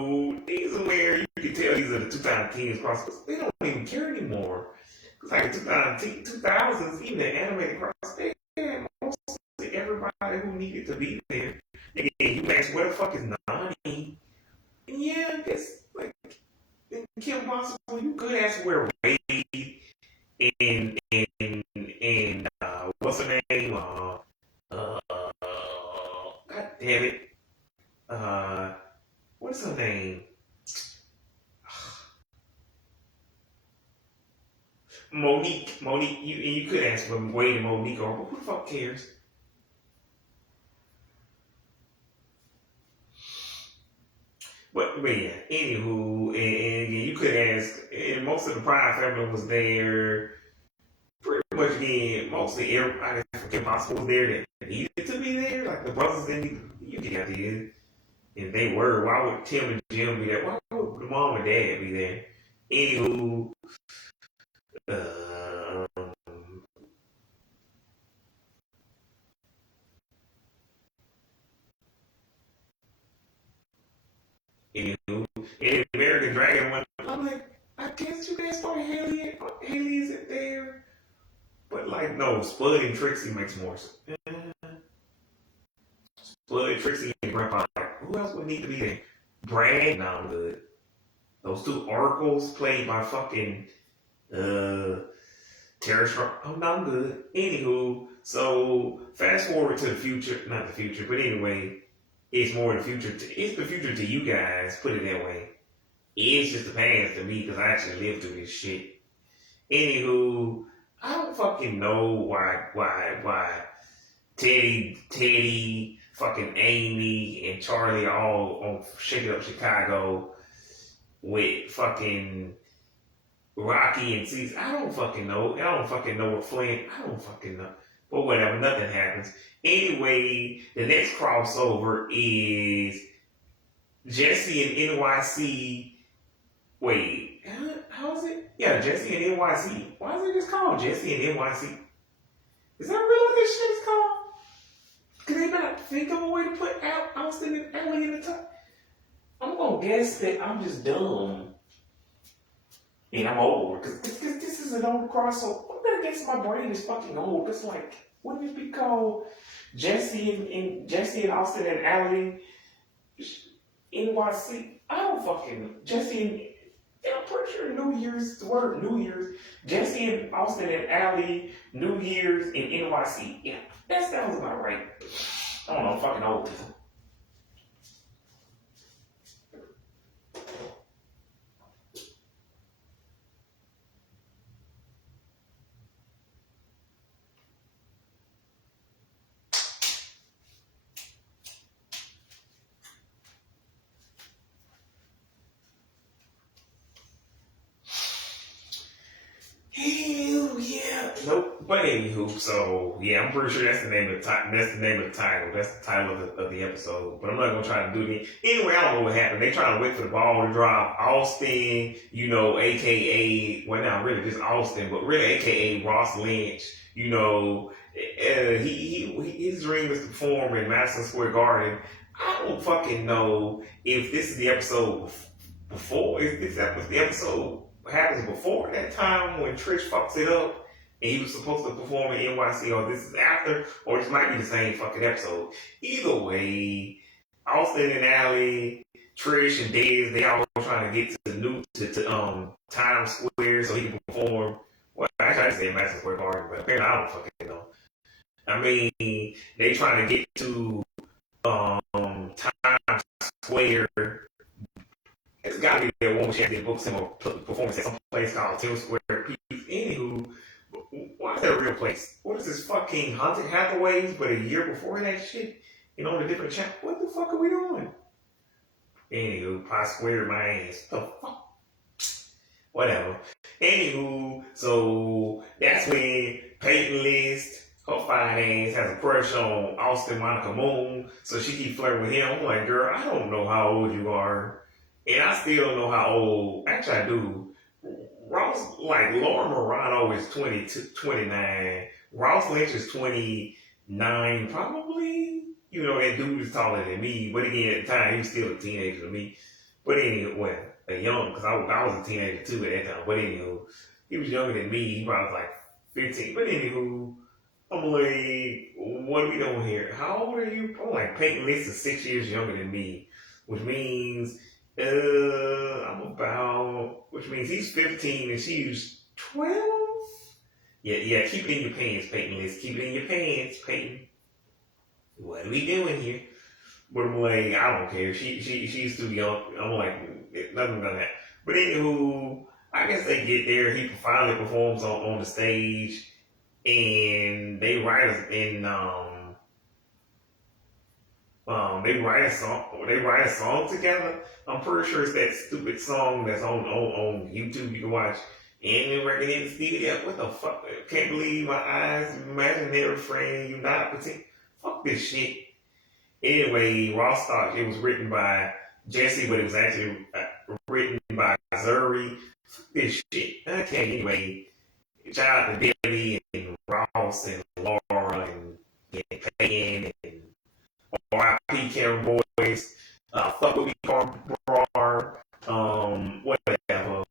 these are where you can tell these are the 2010s cross. They don't even care anymore. Cause like 2000s, even the animated cross, they had mostly everybody who needed to be there. And you ask, where the fuck is Nani? And yeah, I guess like in Kim Possible, you could ask where Wade and what's her name? God damn it. What's her name? Monique, you could ask for Wade and Monique, or who the fuck cares? But yeah, anywho, and you could ask, and most of the Pride family was there. Pretty much again, mostly everybody from Kim Possible was there that needed to be there. Like the brothers, and you get the idea. If they were, why would Tim and Jim be there? Why would the mom and dad be there? Anywho, anywho, and American Dragon one. I'm like, I guess you guys thought Haley isn't there, but like no, Spud and Trixie makes more sense. Spud, Trixie, and Grandpa. Who else would need to be there? Brad, no, I'm good. Those two oracles played by fucking Terrence Strong. Oh, no, I'm good. Anywho, so fast forward to the future, not the future, but anyway, it's more the future. It's the future to you guys. Put it that way. It's just the past to me because I actually lived through this shit. Anywho, I don't fucking know why Teddy, fucking Amy, and Charlie all on Shake It Up Chicago with fucking Rocky and Cece. I don't fucking know. I don't fucking know what Flynn. I don't fucking know. But whatever, nothing happens. Anyway, the next crossover is Jesse and NYC. Wait, how is it? Yeah, Jesse and NYC. Why is it just called Jesse and NYC? Is that really what this shit is called? Can they not think of a way to put Austin and Ellie in the top? I'm gonna guess that I'm just dumb. And I'm old. Because this is an old crossover. I'm gonna guess my brain is fucking old. It's like, wouldn't it be called Jesse and Austin and Ellie NYC? I don't fucking Jesse and I'm pretty sure New Year's, the word New Year's, Jesse and Austin and Allie, New Year's in NYC. Yeah, that sounds about right. I don't know, fucking old people. Hell yeah. Nope. But anywho, so yeah, I'm pretty sure that's the name of the title. That's the name of the title. That's the title of the episode. But I'm not gonna try to do it. Anyway, I don't know what happened. They trying to wait for the ball to drop. Austin, AKA not really just Austin, but really AKA Ross Lynch. His dream is to perform in Madison Square Garden. I don't fucking know if this is the episode before. If this was the episode happens before that time when Trish fucks it up and he was supposed to perform in NYC, or this is after, or this might be the same fucking episode. Either way, Austin and Allie, Trish and Dez, they all trying to get to Times Square so he can perform. Well, actually I say Madison Square Garden, but apparently I don't fucking know. I mean, they trying to get to Times Square. It's got to be that woman. She had to book some performance at some place called Times Square Peace. Anywho, why is that a real place? What was this fucking Haunted Hathaways, but a year before that shit, and on a different channel. What the fuck are we doing? Anywho, I squared my ass. The fuck? Whatever. Anywho, so that's when Peyton List, her fine ass, has a crush on Austin Monica Moon, so she keep flirting with him. I'm like, girl, I don't know how old you are, and I still don't know how old. Actually, I do. Ross, like Laura Morano is 22, 29. Ross Lynch is 29, probably. You know, that dude is taller than me, but again, at the time, he was still a teenager to me. But anyway, well, a young, because I was a teenager too at that time. But anywho, he was younger than me. He probably was like 15. But anywho, I'm like, what are we doing here? How old are you? I'm like, Peyton List is 6 years younger than me, which means which means he's 15 and she's 12? Yeah, keep it in your pants, Peyton List. Keep it in your pants, Peyton. What are we doing here? But I'm like, I don't care. She's too young. I'm like, nothing done that. But anywho, I guess they get there. He finally performs on the stage, and they write a song. They write a song together. I'm pretty sure it's that stupid song that's on YouTube. You can watch. And record in the studio. What the fuck? Can't believe my eyes. Imaginary frame. You not pretend. Fuck this shit. Anyway, Ross thought it was written by Jesse, but it was actually written by Zuri. Fuck this shit. Okay, anyway. Shout out to Billy and Ross and Laura and Payne and R.I.P. Karen Boyce. Fuck with me, Bar. Whatever.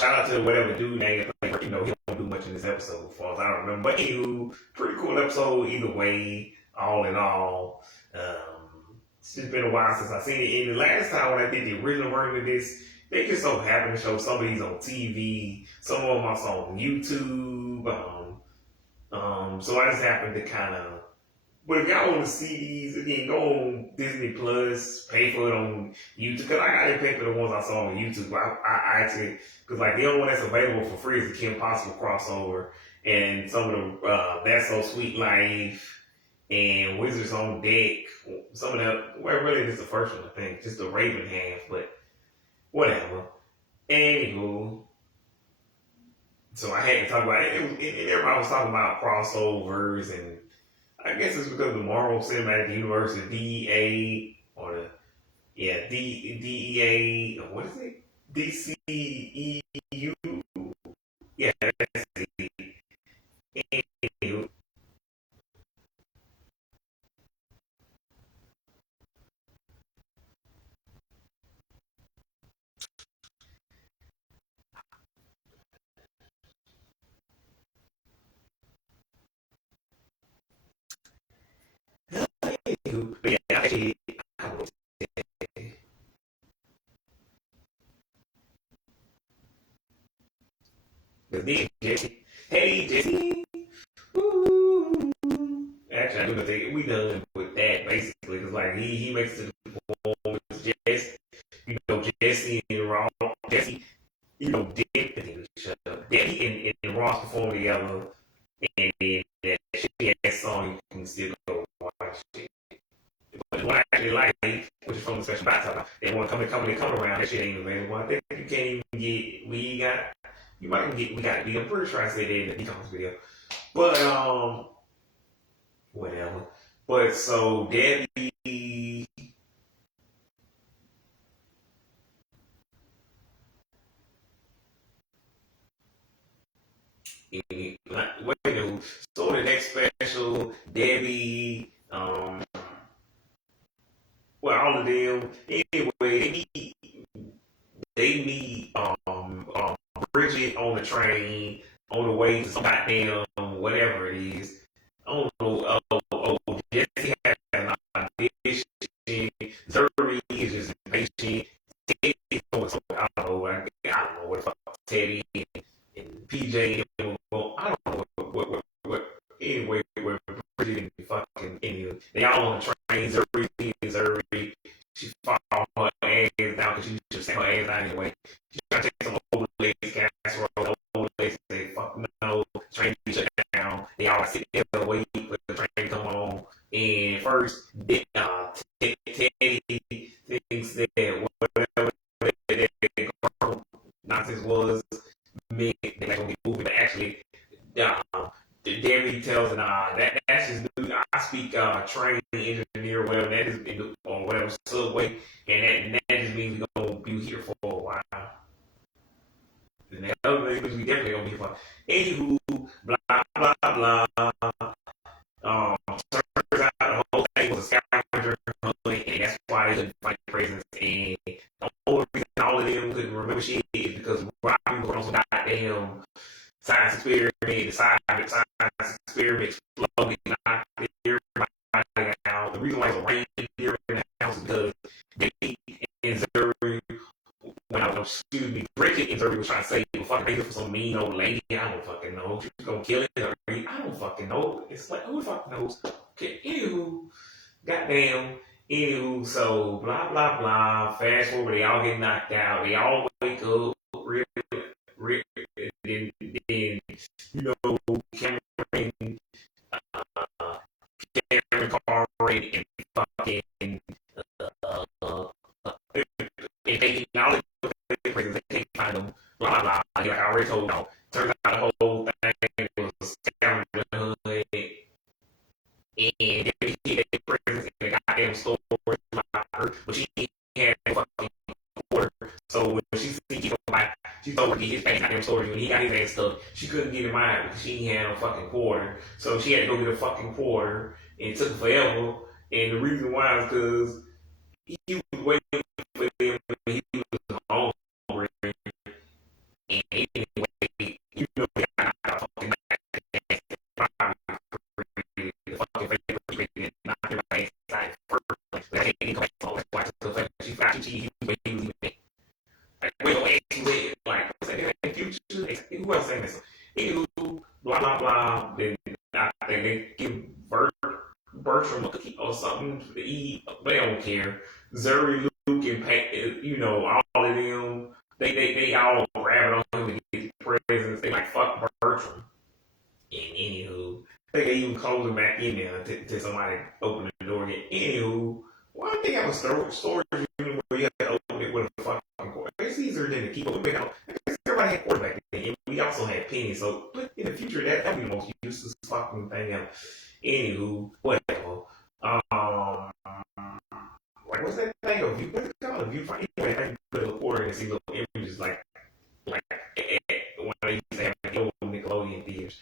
Shout out to whatever dude name played. You know, he don't do much in this episode, as far as I remember. But anywho, pretty cool episode either way. All in all, it's just been a while since I've seen it. And the last time when I did the original version of this, they just so happen to show some of these on TV, some of them also on YouTube. So I just happened to kind of. But if y'all want to see these, again, go on Disney Plus, pay for it on YouTube. Because I didn't pay for the ones I saw on YouTube. I actually, because like the only one that's available for free is the Kim Possible crossover. And some of the That's So Sweet Life and Wizards on Deck. Some of that, well, really just the first one, I think. Just the Raven half, but whatever. Anywho. So I had to talk about it. And everybody was talking about crossovers, and I guess it's because of the Marvel Cinematic Universe, the DEA, or the, DEA, what is it? DCEU? Yeah, that's it. Anywho. But yeah, actually, I would say, because me and Jesse, hey Jesse, woo. Actually, I do the thing. We done with that basically, because like he makes it to the performance. Jesse, Jesse and Ross, Jesse, Debbie and Ross perform together, and then that shit song you can still go watch it. But what I actually like, which is from the special battle, they want to come around. That shit ain't available. I think you can't even get. We got it. I'm pretty sure I said that in the Deacons video. But whatever. But so Debbie. So the next special, Debbie, well, all of them. Anyway, they meet Bridget on the train on the way to some goddamn whatever it is. I don't know. Jesse has an audition. Zuri is just impatient. Teddy, I don't know. I don't know what the fuck Teddy and PJ. I don't know what. Anyway, we're Bridget and fucking anyway. They all on the train. Zuri. She fall her ass down because she just sat her ass down anyway. She tried to take some old ladies casserole. Old ladies say, fuck no. Train shut down. They all sit that whatever that nonsense was meant they like gonna be moving. But actually, Debbie tells her, that's just new. I speak train engineer, whatever that is, or whatever subway, and that just means we're gonna be here for a while. And the other thing is we definitely gonna be here for. Anywho, blah blah blah. Turns out the whole thing was a scavenger hunt, and that's why they couldn't find the presidents. And the only reason all of them couldn't remember shit is because Robbie was on some goddamn science experiment. The science experiment exploded, knocked everybody out. The reason why it's a reindeer in the house is because they and Zuri, Bridget and Zuri was trying to say, well, fucking raise for some mean old lady. I don't fucking know. She's gonna kill it. I don't fucking know. It's like, who the fuck knows? Okay, anywho, goddamn. Anywho, so blah blah blah. Fast forward, they all get knocked out. They all wake up, real, then you know, Cameron, Cameron Carr and fucking and taking all the prisons, they can't find them. Blah blah blah. Like I already told y'all. Turns out the whole thing was scavenger hunt, and they hit the prisons in the goddamn store, but she had no fucking quarter. So when she see him, like, she told her to get his goddamn storage. When he got his ass stuff, she couldn't get him out because she ain't had no fucking quarter. So she had to go get a fucking quarter, and it took forever. And the reason why is because he was waiting for them when he was hungry, and anyway, you know, he got a fucking fucking favorite, not everybody inside first. Like, he come back to the she found he was leaving. Like, wait, like, in future, who else saying this? Anywho, blah blah blah. Then I think they give Bertram a cookie or something to eat. They don't care. Zuri, Luke, and Pat, you know, all of them, they all grab it on him to get the presents. They like, fuck Bertram. And anywho, they even close him back in there to somebody open the door again. Anywho, why don't they have a storage unit where you have to open it with a fucking cord? It's easier than to keep open. Everybody had quarter back then, and we also had pennies. So, but in the future, that'd be the most useless fucking thing ever. Anywho, whatever. Like, what's that thing of view? What's it called? A viewfinder? Anyway, I can put a quarter and see little images like when I used to have the old Nickelodeon theaters.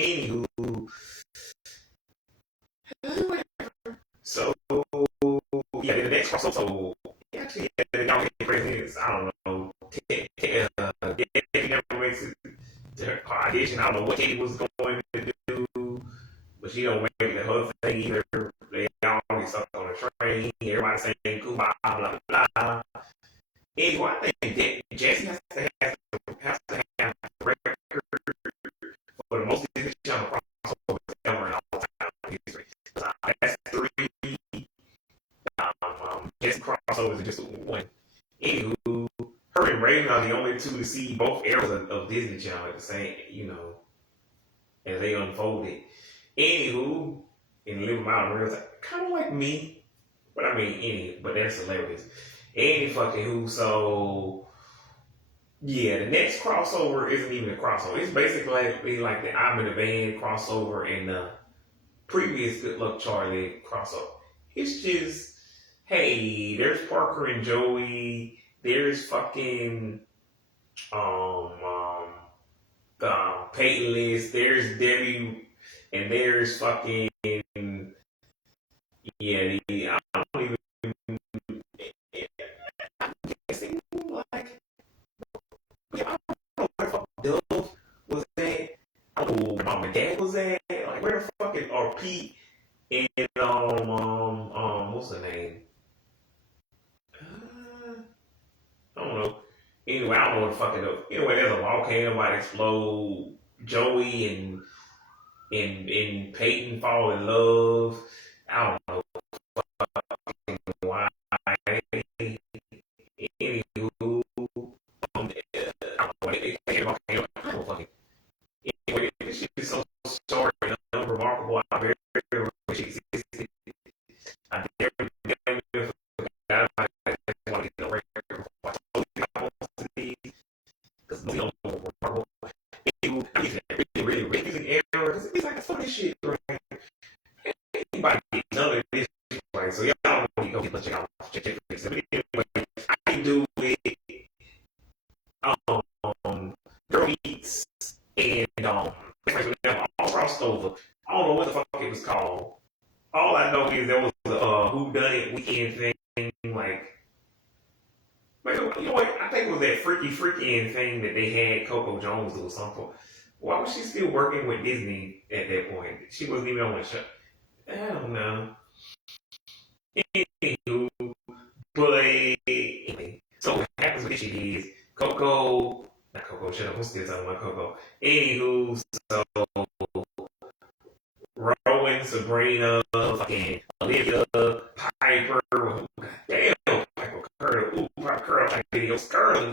Anywho, so yeah, the next crossover. So actually, y'all get presidents. I don't know. Debbie never went to her audition. I don't know what Katie was going to do, but she don't make the whole thing either. They all get stuck on the train. Everybody saying cool, blah blah blah. Anyway, I think that Jesse has to have the record for the most Disney Channel crossover ever in all time history. That's three. Jesse crossovers are just one. Anywho, her and Raven are the only two to see both eras of Disney Channel at the same, you know, as they unfolded. Anywho, in Live Out in Real Time, kind of like me, but I mean, but that's hilarious. Any fucking who, so yeah, the next crossover isn't even a crossover. It's basically like the I'm in the Band crossover and the previous Good Luck Charlie crossover. It's just, hey, there's Parker and Joey, there's fucking Peyton List, there's Debbie, and there's fucking I don't even. I'm guessing like I don't know where the fuck Dove was at. I don't know where Mom and Dad was at. Like where the fuck is or Pete and what's the name? I don't know. Anyway, I don't know what the fuck it is. Anyway, there's a volcano about to explode. Joey and Peyton fall in love. I don't know why. Anywho, I don't know. I don't fucking. Anyway, this shit is so sorry and unremarkable. I very wish it existed. I never forgot about it. go get check out. Check this. But anyway, I do it. Girl Meets and all crossed over. I don't know what the fuck it was called. All I know is there was a Who Done It weekend thing, like. But you know what? I think it was that freaky thing that they had Coco Jones do or something. Why was she still working with Disney at that point? She wasn't even on the show. I don't know. Anywho, but anyway, so what happens with this shit is not Coco, shut up, I'm still talking about Coco. Anywho, so Rowan, Sabrina, fucking Olivia, Piper, goddamn, Piper Curl, Piper Curl, like videos, Curl,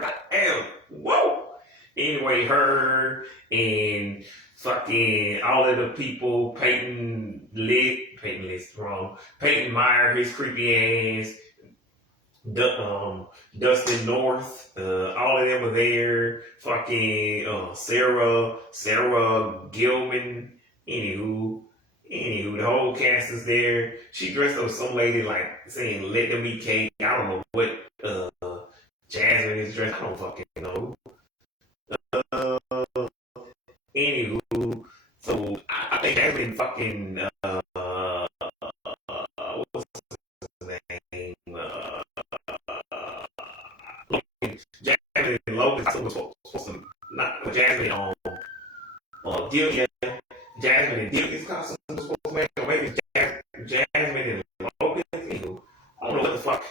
goddamn, whoa. Anyway, her and fucking all of the people, Peyton Meyer, his creepy ass, Dustin North, all of them were there. Fucking Sarah Gilman. Anywho, the whole cast is there. She dressed up some lady like saying "Let them eat cake." I don't know what Jasmine is dressed. I don't fucking know. Anywho, so I think Jasmine fucking what's his name? Jasmine and Logan was supposed to not Jasmine on Delia. Jasmine and Delia's costume was supposed to make, or maybe Jasmine and Logan. Anywho, I don't know what the fuck.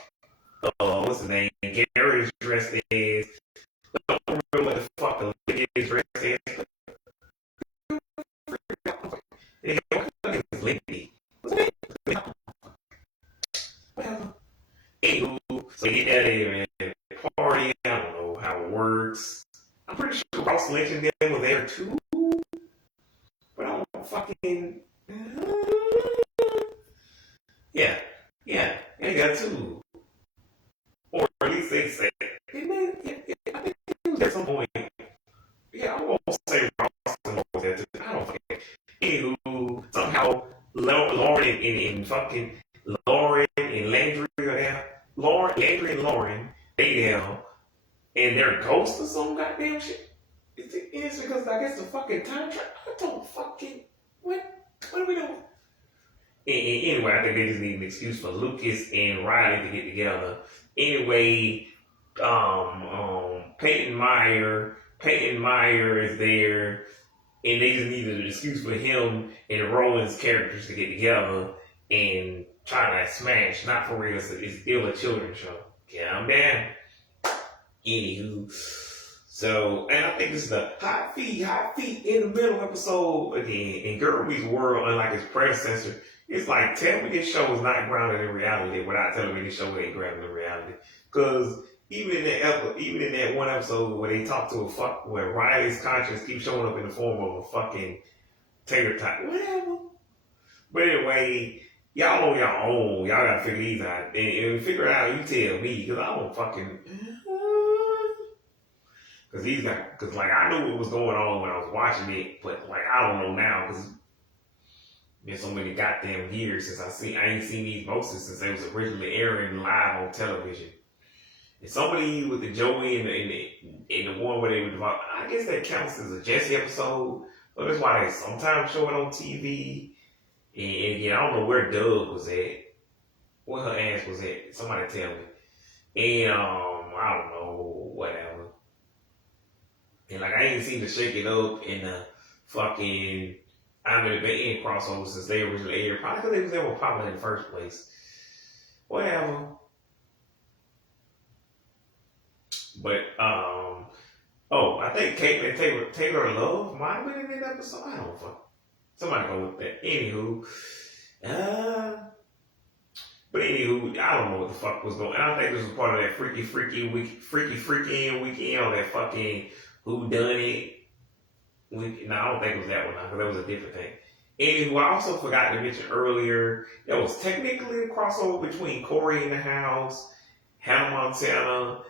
What's his name? Gary's dressed as. I don't remember what the fuck Olivia's dressed as. It's Lindy. Anywho, so you get that party. I don't know how it works. I'm pretty sure Ross Lynch and them were there too. But I don't fucking. Yeah, they got two. Or at least they said. I think it was at some point. Yeah, I won't say Ross was there too. I don't fucking. Anywho, somehow Lauren and fucking Lauren and Landry are there. Landry and Lauren, they down, and they're ghosts or some goddamn shit. It's because I guess the fucking time travel. I don't fucking what are we doing? Anyway, I think they just need an excuse for Lucas and Riley to get together. Anyway, Peyton Meyer is there. And they just needed an excuse for him and Roland's characters to get together and try to like, smash. Not for real, it's still a children's show. Calm down. Anywho. So, and I think this is the hot feet in the middle episode again. In Girl Meets World, unlike its predecessor, it's like, tell me this show is not grounded in reality without telling me this show ain't grounded in reality. Because even in that one episode where they talk to where Riley's conscience keeps showing up in the form of a fucking tater tot, whatever. But anyway, y'all on your own. Y'all gotta figure these out. And figure it out, you tell me, because I don't fucking. Because like I knew what was going on when I was watching it, but like I don't know now because been so many goddamn years since I ain't seen these mostly since they was originally airing live on television. And somebody with the Joey and the one where they were developed, I guess that counts as a Jesse episode. So that's why they sometimes show it on TV. And again, I don't know where Doug was at. Where her ass was at. Somebody tell me. And I don't know, whatever. And like I ain't seen the Shake It Up and the fucking I'm in the Bay End crossover since they originally aired. Probably because they was never popular in the first place. Whatever. But I think Caitlin Taylor Love might have been in that episode. I don't know. Somebody go with that. Anywho, but anywho, I don't know what the fuck was going on. I don't think this was part of that freaky weekend or that fucking Who Done It. No, I don't think it was that one because that was a different thing. Anywho, I also forgot to mention earlier, there was technically a crossover between Corey in the House, Hannah Montana,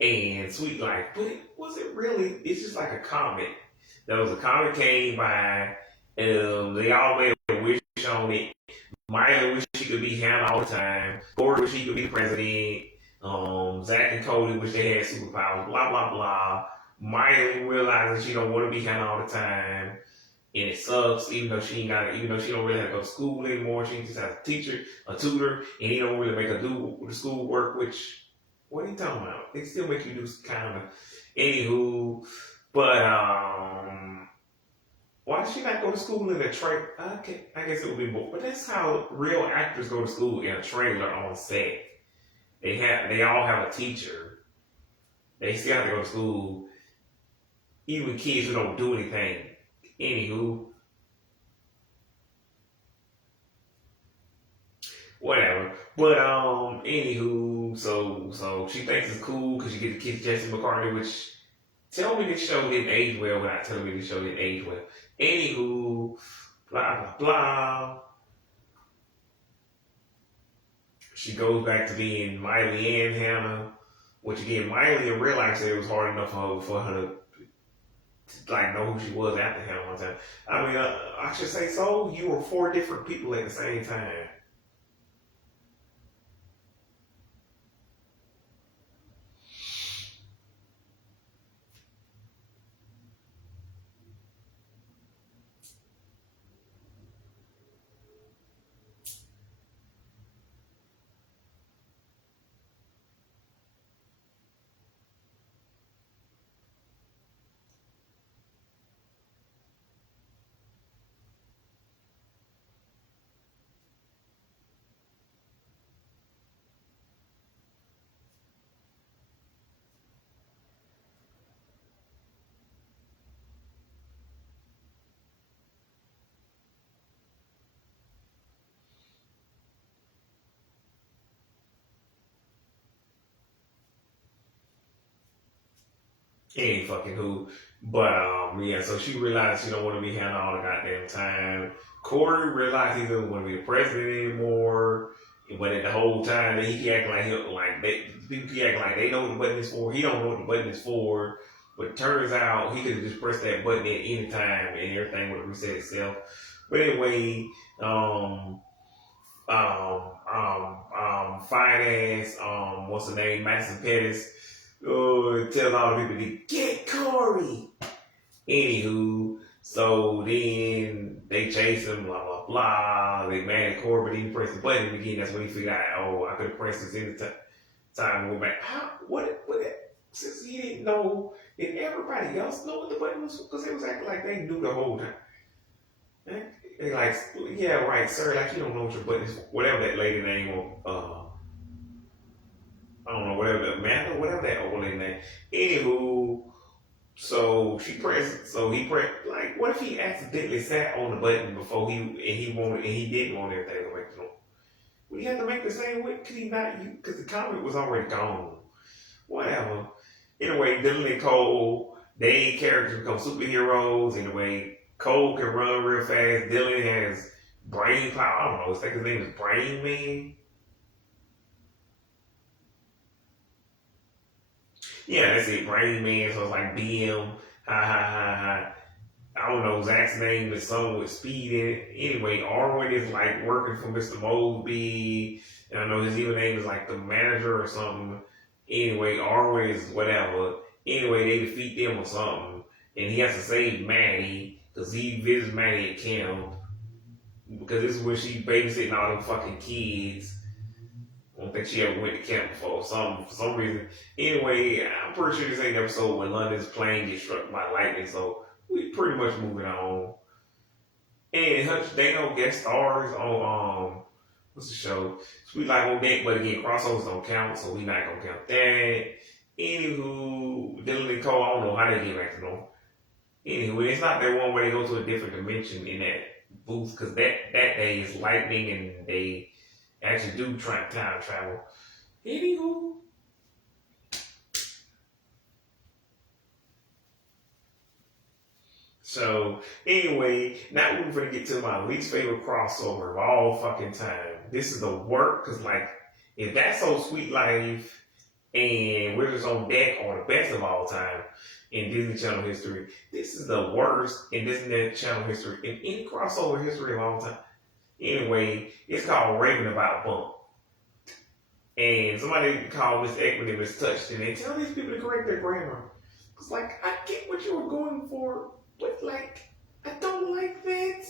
and Sweet Life. But was it really? It's just like a comic. There was a comic came by, they all made a wish on it. Miley wished she could be Hannah all the time. Corey wish he could be the president. Zach and Cody wish they had superpowers. Blah blah blah. Miley realizes she don't want to be Hannah all the time, and it sucks. Even though she don't really have to go to school anymore. She just has a teacher, a tutor, and he don't really make her do the school work. Which, what are you talking about? They still make you do kind of. Anywho, but why does she not go to school in a trailer? Okay, I guess it would be more. But that's how real actors go to school, in a trailer on set. They all have a teacher. They still have to go to school. Even kids who don't do anything. Anywho. Whatever. But anywho, so she thinks it's cool because you get to kiss Jesse McCartney, which tell me this show didn't age well without telling me this show didn't age well. Anywho, blah blah blah. She goes back to being Miley and Hannah, which again, Miley realized that it was hard enough for her to like know who she was after Hannah one time. I mean, I should say so. You were 4 different people at the same time. Ain't fucking who. But yeah, so she realized she don't want to be Hannah all the goddamn time. Corey realized he doesn't want to be the president anymore. But at the whole time, he keep acting people keep acting like they know what the button is for. He don't know what the button is for. But it turns out he could have just pressed that button at any time and everything would have reset itself. But anyway, finance, what's the name, Madison Pettis, tells all the people to get Corey. Anywho, so then they chase him, blah blah blah. They mad at Corey, but he pressed the button again. That's when he figured out, oh, I could have pressed this any time and went back. How? What? Since he didn't know, did everybody else know what the button was? Because they was acting like they knew the whole time. They like, yeah, right, sir. Like you don't know what your button is. Whatever that lady name or I don't know, whatever that man, whatever that old lady name. Anywho, so he pressed. Like, what if he accidentally sat on the button before he didn't want everything to make the noise? Would he have to make the same way? Could he not? Because the comic was already gone. Whatever. Anyway, Dylan and Cole, they characters become superheroes. Anyway, Cole can run real fast. Dylan has brain power. I don't know. I think his name is Brain Man. Yeah, that's it. Brain Man. So it's like BM. Ha ha ha ha. I don't know. Zach's name is something with speed in it. Anyway, Arwen is like working for Mr. Mosby. And I know his evil name is like the manager or something. Anyway, Arwen is whatever. Anyway, they defeat them or something. And he has to save Maddie. Because he visits Maddie at camp. Because this is where she babysitting all them fucking kids. I don't think she ever went to camp before. For some reason. Anyway, I'm pretty sure this ain't the episode when London's plane gets struck by lightning. So we pretty much moving on. And Hutch, they don't guest stars on what's the show? Sweet Life on Deck, but again, crossovers don't count, so we not gonna count that. Anywho, Dylan and Cole, I don't know how they get back to them. Anyway, it's not that one where they go to a different dimension in that booth, because that day is lightning and they actually do time travel. Anywho. So, anyway, now we're going to get to my least favorite crossover of all fucking time. This is the work, because, like, if That's So Sweet Life and Wizards on Deck are the best of all time in Disney Channel history, this is the worst in Disney Channel history, in any crossover history of all time. Anyway, it's called Raving About Bump. And somebody called Miss Ekman and Miss Touched, and they tell these people to correct their grammar. It's like, I get what you were going for, but like, I don't like that.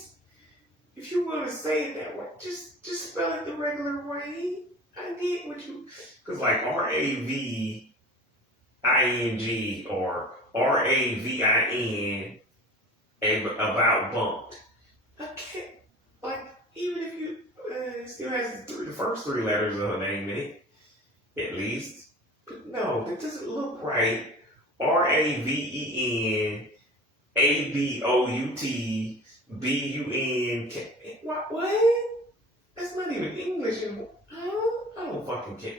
If you want to say it that way, just spell it the regular way. I get what you, because like Raving or Ravin about bumped. I can't, like, even if you, it still has the first three letters of her name in it, at least. But no, that doesn't look right. RAVENABOUTBUN. What? That's not even English anymore. Huh? I don't fucking care.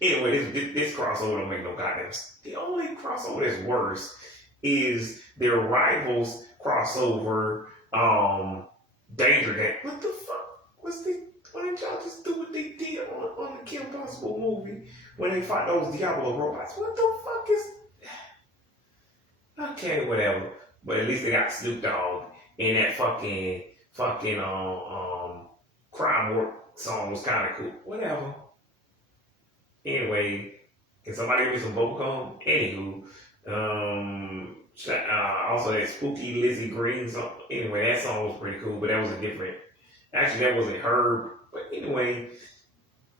Anyway, this crossover don't make no goddamn sense. The only crossover that's worse is their rivals crossover, Danger Gang. What the fuck? Why didn't y'all just do what they did on the Kim Possible movie when they fought those Diablo robots? What the fuck is... Okay, whatever. But at least they got Snoop Dogg and that fucking Crime Work song was kind of cool. Whatever. Anyway, can somebody give me some bubblegum? Anywho, also that Spooky Lizzie Green song. Anyway, that song was pretty cool, but that was a different. Actually, that wasn't Herb. But anyway,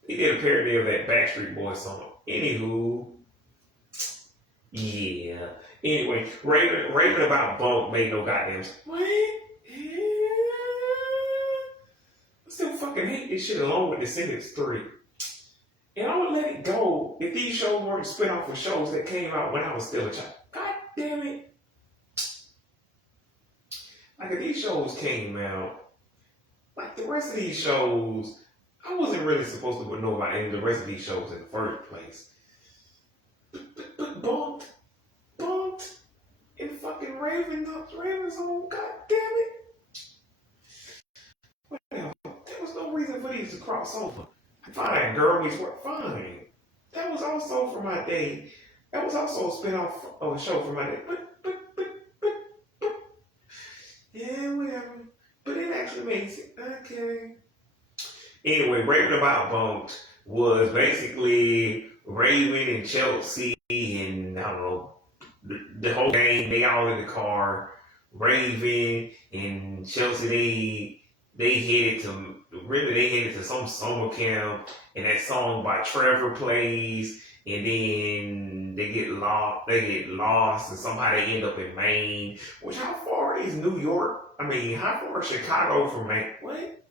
he did a parody of that Backstreet Boys song. Anywho, yeah. Anyway, raving about Bump made no goddamn sense. What? I still fucking hate this shit along with Descendants 3. And I would let it go if these shows weren't spin off of shows that came out when I was still a child. God damn it. Like if these shows came out, like the rest of these shows, I wasn't really supposed to know about any of the rest of these shows in the first place. But Bumped, and fucking Raven's on, god damn it. Well, there was no reason for these to cross over. Fine, Girl Meets World, fine. That was also for my day. That was also a spin-off of a show for my day. But, yeah, whatever. But it actually makes it, okay. Anyway, Raving About Bumped was basically Raven and Chelsea and, I don't know, the whole gang, they all in the car. Raven and Chelsea, they headed to some summer camp, and that song by Trevor plays, and then they get lost, and somehow they end up in Maine. Which, how far is New York? I mean, how far is Chicago from Maine? What?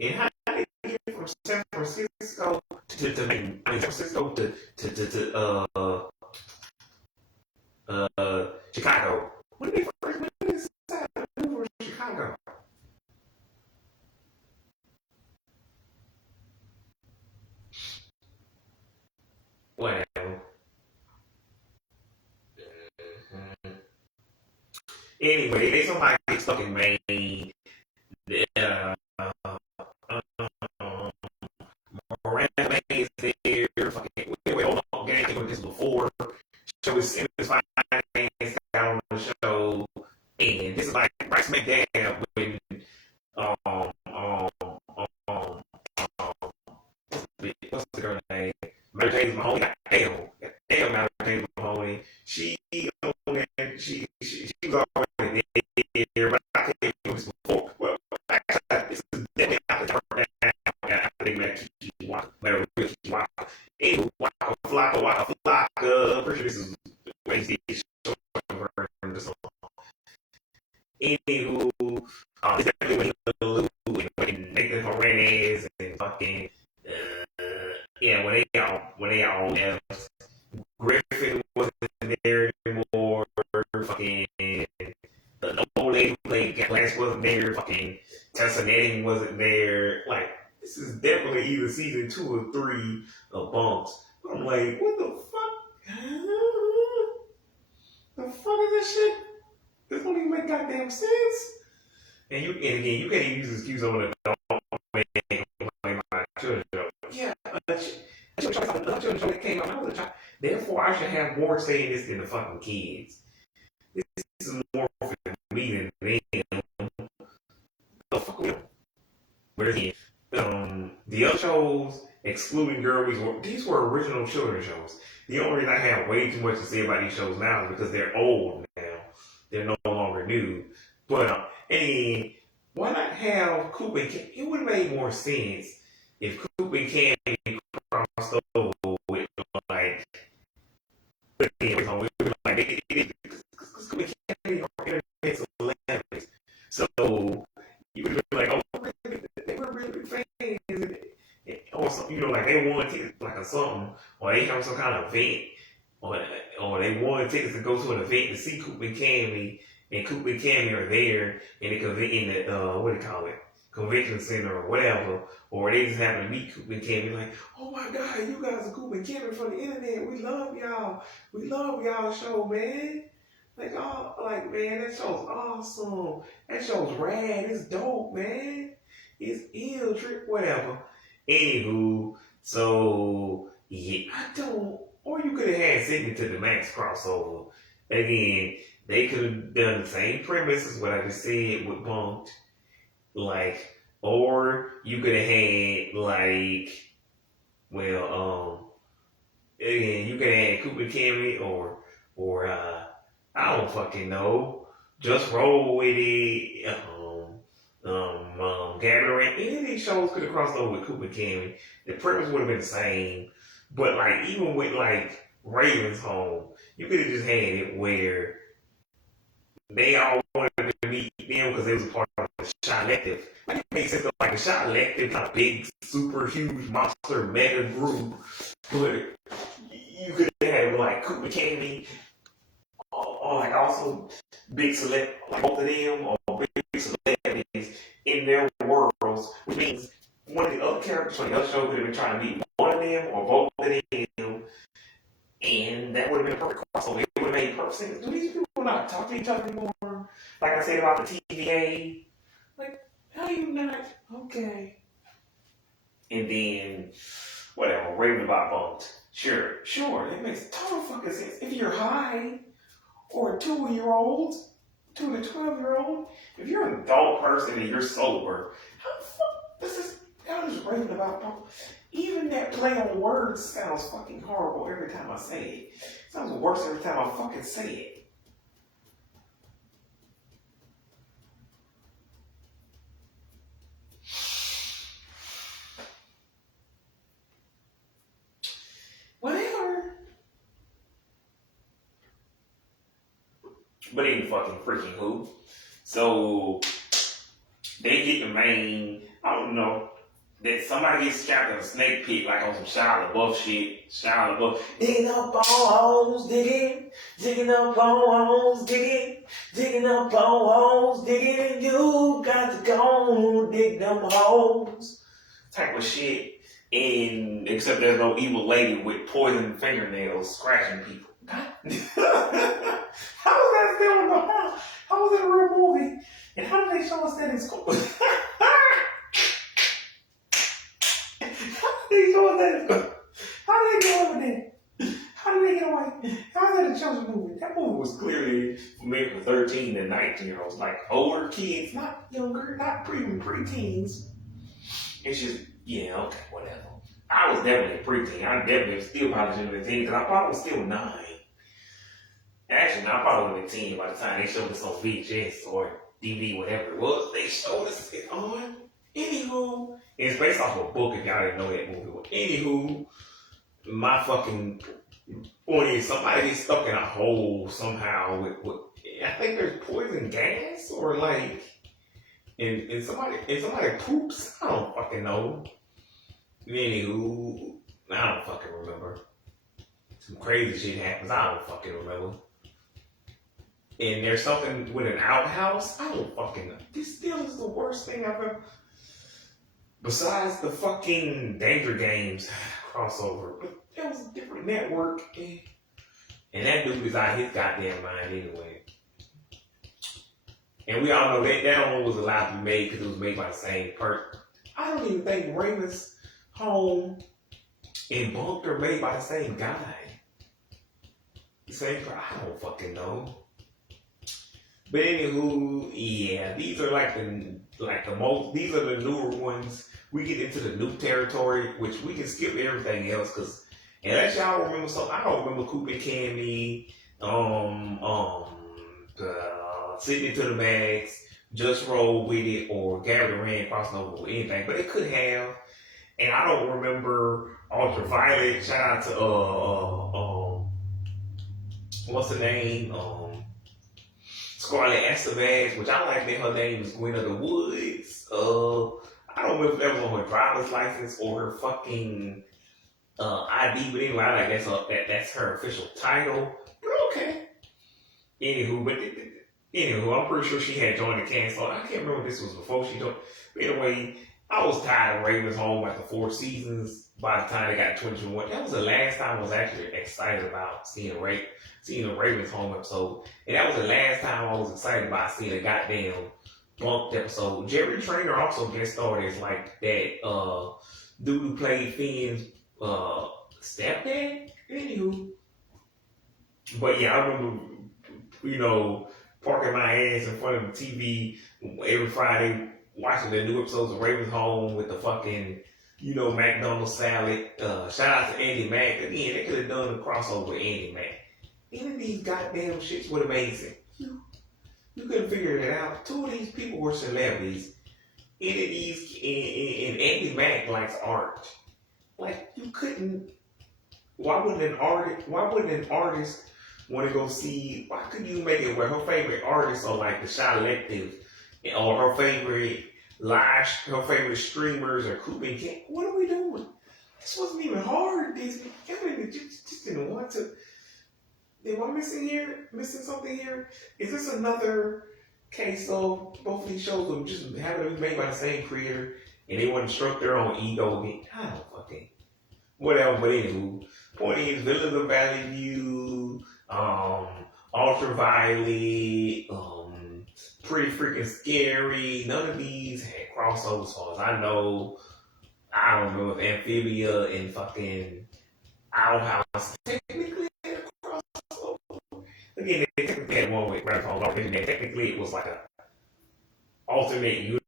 And how did they get from San Francisco to Maine? I mean, San Francisco to Chicago. When did they decide to move to Chicago? Whatever. Anyway, they somehow get stuck in Maine. Miranda May is there. Fucking, wait, hold on, gang, I this before. Show is in his finance guy on the show, and this is like Bryce McDaniel when what's the girl name? Mary James Mahoney. Damn, Mary James Mahoney. She was already there, but I can't do this before. Well, this is definitely not the turn down. I think that Kiki Waka, Larry Kiki Waka. Anyway, Waka Flocka. Pretty sure this is Wednesday short version of the song. Anywho, it's definitely when he Lou and Nathan Hernandez and fucking yeah, when they all left. Griffin wasn't there anymore. Fucking the old lady who played Glass wasn't there. Fucking Tessa Netting wasn't there. Like, this is definitely either season 2 or 3 of Bumps. I'm like, what the fuck? The fuck is this shit? This don't even make goddamn sense. And again, you can't even use this excuse over the dog man playing my children show. Yeah, another children show that came out when I was a child. Therefore, I should have more say in this than the fucking kids. This is more for me than them. The fuck with them. other shows, excluding Girl, these were original children's shows. The only reason I have way too much to say about these shows now is because they're old now. They're no longer new. But, and why not have Coop and Candy? It would have made more sense if Coop and Candy crossed over with, like, because Coop and Candy are internet celebrities. So, you would have been like, oh, they were really big fans. Or something, like they won tickets, like a something, or they have some kind of event, or they won tickets to go to an event to see Coop and Cammy, and Coop and Cammy are there in the what do you call it, convention center or whatever, or they just happen to meet Coop and Cammy, like, oh my God, you guys are Coop and Cammy from the internet. We love y'all show, man. Like, oh, like, man, that show's awesome. That show's rad. It's dope, man. It's ill, trick, whatever. Anywho, so yeah, or you could have had Sydney to the Max crossover. Again, they could have done the same premise as what I just said with Bunked. Like, or you could have had, like, again, you could have had Cooper Cammy or I don't fucking know. Just roll with it. Gathering, any of these shows could have crossed over with Cooper Cammy. The premise would have been the same, but like even with like Raven's Home, you could have just had it where they all wanted to meet them because they was a part of the Shy Collective. Like it makes sense like the Shy Collective, kind of big, super huge monster mega group, but you could have had like Cooper Cammy, or like also big select, like both of them, or big celebrities in their worlds, which means one of the other characters from the other show could have been trying to meet one of them or both of them, and that would have been a perfect crossover. It would have made perfect sense. Do these people not talk to each other anymore? Like I said about the TVA, like how you not okay? And then whatever, raving about Bunked. Sure, it makes total fucking sense if you're high or a 2-year-old. To a 12-year-old, if you're an adult person and you're sober, how the fuck y'all just raving about Bunked? Even that play on words sounds fucking horrible every time I say it. It sounds worse every time I fucking say it. Whatever. But ain't fucking freaking who. So they get the main, I don't know, that somebody gets trapped in a snake pit like on some Shia LaBeouf shit. Shia LaBeouf, digging up on holes, digging up on holes, digging up on holes, digging, and you got to go dig them holes. Type of shit. And except there's no evil lady with poison fingernails scratching people. How is that still in the house? How was it a real movie? And how did they show us that in school? How did they show us that in school? How did they get over there? How did they get away? How is that a children's movie? That movie was clearly made for 13 and 19-year-olds, like older kids, not younger, not pre-teens. It's just, yeah, okay, whatever. I was definitely a preteen. I definitely still probably should have been 10 because I probably was still 9. Actually, no, I probably would have been 10 by the time they showed us on VHS or DVD, whatever it was. They showed us it on. Anywho, it's based off a book if y'all didn't know that movie. But anywho, my fucking point is somebody gets stuck in a hole somehow with I think there's poison gas or like, and somebody poops. I don't fucking know. Anywho, I don't fucking remember. Some crazy shit happens. I don't fucking remember. And there's something with an outhouse. I don't fucking know. This still is the worst thing I've ever. Besides the fucking Danger Games crossover, but that was a different network, and that dude is out of his goddamn mind anyway. And we all know that one was allowed to be made because it was made by the same person. I don't even think Raven's Home and Bunked are made by the same guy. The same person. I don't fucking know. But anywho, yeah, these are like the most. These are the newer ones we get into the new territory, which we can skip everything else because unless y'all remember something, I don't remember Coop and Cammy, Sitting to the Max, Just Roll With It, or Gary Durant crossing over with anything, but it could have. And I don't remember Ultraviolet. Shout out to what's her name? Scarlett Estevez, which I like that her name is Gwen of the Woods. I don't know if that was on her driver's license or her fucking ID, but anyway, I like that's her official title. But okay. Anywho, I'm pretty sure she had joined the cast. So I can't remember if this was before she joined. But anyway, I was tired of Ravens Home after 4 seasons. By the time they got 2021, that was the last time I was actually excited about seeing the Ravens Home episode, and that was the last time I was excited about seeing a goddamn bumped episode. Jerry Trainer also guest starred as like that dude who played Finn's stepdad. Anywho, but yeah, I remember parking my ass in front of the TV every Friday watching the new episodes of Ravens Home with the fucking, McDonald's salad. Shout out to Andy Mack. Again, they could have done a crossover with Andy Mack. Any of these goddamn shits were amazing. You couldn't figure it out. 2 of these people were celebrities. Any of these, and Andy Mack likes art. Like, you couldn't, why wouldn't an artist want to go see, why couldn't you make it where her favorite artists are like the Shy Collective, or her favorite streamers are Coop and Ken? What are we doing? This wasn't even hard, Disney. Kevin just didn't want to. Am I missing something here? Is this another case of both of these shows were just having to be made by the same creator and they want to stroke their own ego again? I don't fucking whatever. But anywho, point is, Villains of Valley View, Ultraviolet, Pretty Freaking Scary. None of these had crossovers, as far as I know. I don't know if Amphibia and fucking Owl House technically had a crossover. Again, they technically had one with Rabbit Hole. Technically, it was like a alternate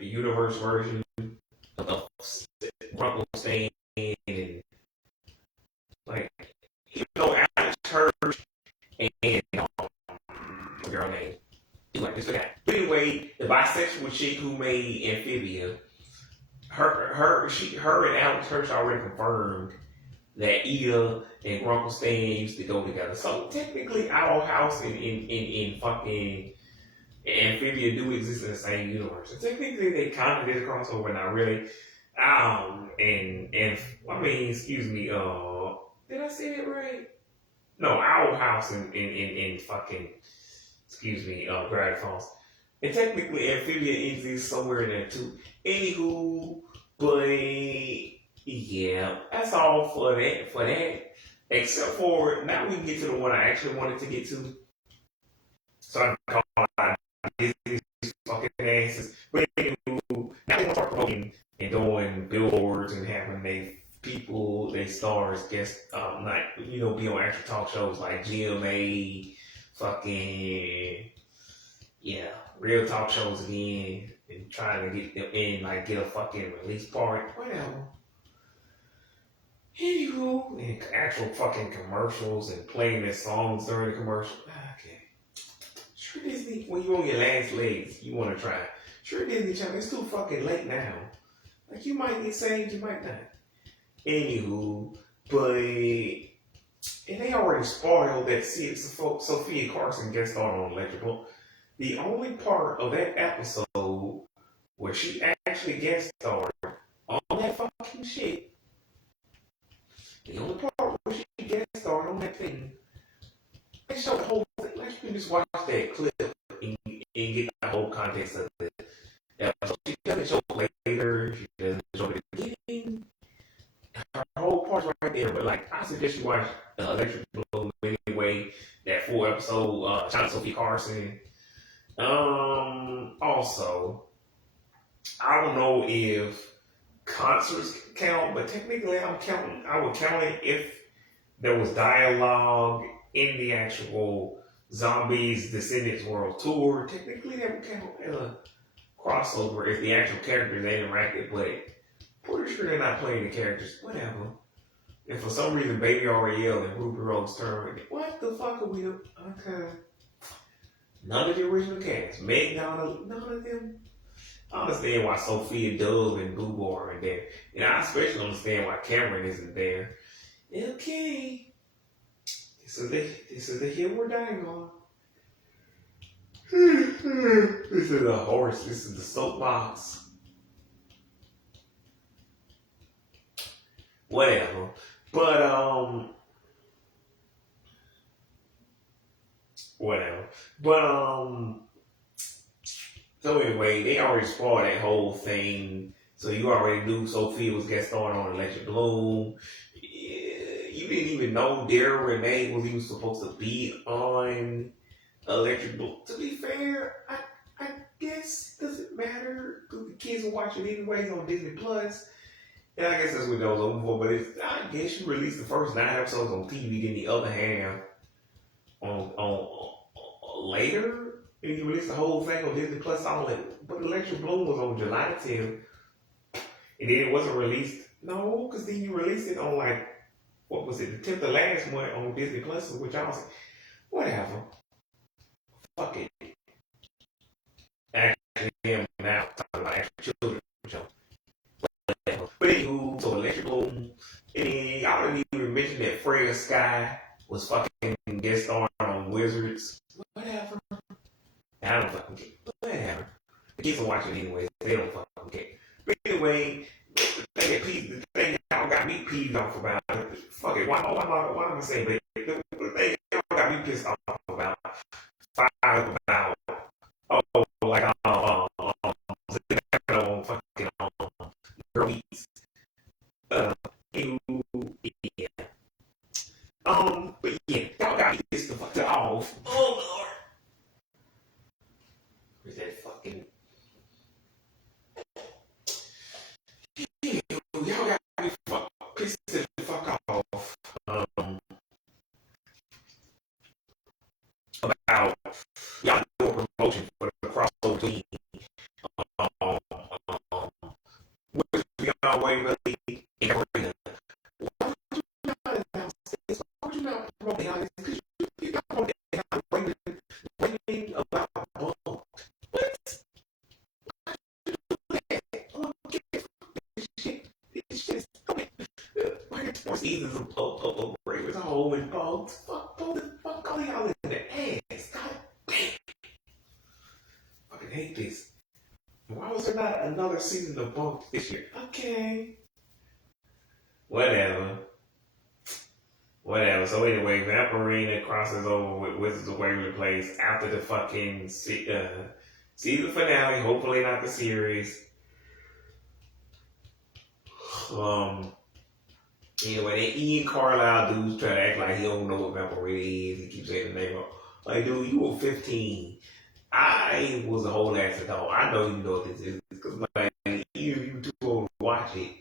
universe version of Rumpelstiltskin, and like, Alex Hirsch and girl name. Like this guy. But anyway, the bisexual chick who made Amphibia, her and Alex Hirsch already confirmed that Ida and Rumpelstiltskin used to go together. So technically, Owl House and fucking Amphibia do exist in the same universe. So technically, they kind of did a crossover, not really. Excuse me. Did I say it right? No, Owl House and fucking. Excuse me, Gravity Falls. And technically, Amphibia exists somewhere in there too. Anywho, but yeah, that's all for that. Except for, now we can get to the one I actually wanted to get to. So I can call out these fucking asses. But anywho, now they want to start promoting and doing billboards and having they stars guest, be on actual talk shows like GMA, fucking, real talk shows again, and trying to get them in, like, get a fucking release party, whatever. Anywho, and actual fucking commercials and playing their songs during the commercial. Okay. Sure Disney, when you on your last legs, you want to try. Sure Disney Channel, it's too fucking late now. Like, you might get saved, you might not. Anywho, but, and they already spoiled that Sophia Carson guest starred on Electrical. The only part of that episode where she actually guest starred on that fucking shit, the only part where she guest starred on that thing, they showed the whole thing. Like, you can just watch that clip and get the whole context of it. So she doesn't show it later, she doesn't show it at the beginning. Her whole part's right there, but like, I suggest you watch Electric Blue anyway, that full episode, shout out to Sophia Carson. Also, I don't know if concerts count, but technically I would count it if there was dialogue in the actual Zombies Descendants World Tour. Technically that would count as a crossover if the actual characters they interacted, but pretty sure they're not playing the characters. Whatever. If for some reason Baby Ariel and Ruby Rose turn, what the fuck are we doing? Okay. None of the original cast. Meg Donald, none of them. I understand why Sophia Dove and Boo Boo aren't there. And I especially understand why Cameron isn't there. Okay. This is the hill we're dying on. This is a horse. This is the soapbox. Whatever. But whatever. But so anyway, they already spoiled that whole thing. So you already knew Sophia was guest starring on Electric Bloom. You didn't even know Daryl Renee was even supposed to be on Electric Bloom. To be fair, I guess does it matter because the kids will watch it anyways on Disney Plus. And I guess that's what that was over for. But I guess you released the first 9 episodes on TV, then the other half on later. And you released the whole thing on Disney Plus. I'm like, but Electric Bloom was on July 10th, and then it wasn't released. No, because then you released it on like what was it, the 10th of last month on Disney Plus, which I was like, whatever. Fuck it. Actually, I'm now talking about actual children show. Whatever. But anywho, so Electric Bloom, and y'all didn't even mention that Freya Sky was fucking guest starring on Wizards. Whatever. I don't fucking care. But whatever. The kids will watch it anyway. They don't fucking care. But anyway, the thing y'all got me peeved off about, fuck it, why am I saying that? The thing y'all got me pissed off about, about, like, fucking, girl beats. Yeah. But yeah, y'all got me pissed the fuck off. Oh, Lord. Where's that fucking... Y'all got me pissed the fuck off about y'all doing promotion for the crossover team. Which y'all ain't really in the arena. Why would you not announce this? Why would you not promote the honest? Because you got promoted waiting about Bunk. What? This shit is stupid. Why are 4 seasons of Ravens home and Bugs? Fuck all y'all in the ass. God damn. Fucking hate this. Why was there not another season of Bugs this year? Okay. Whatever. So anyway, Vampirina crosses over with Wizards of Waverly Place after the fucking season finale. Hopefully not the series. Anyway, that Ian Carlisle dude's trying to act like he don't know what Vampirina is. He keeps saying the name of, like, dude, you were 15. I was a whole ass adult. I know you know what this is because like you too old to watch it.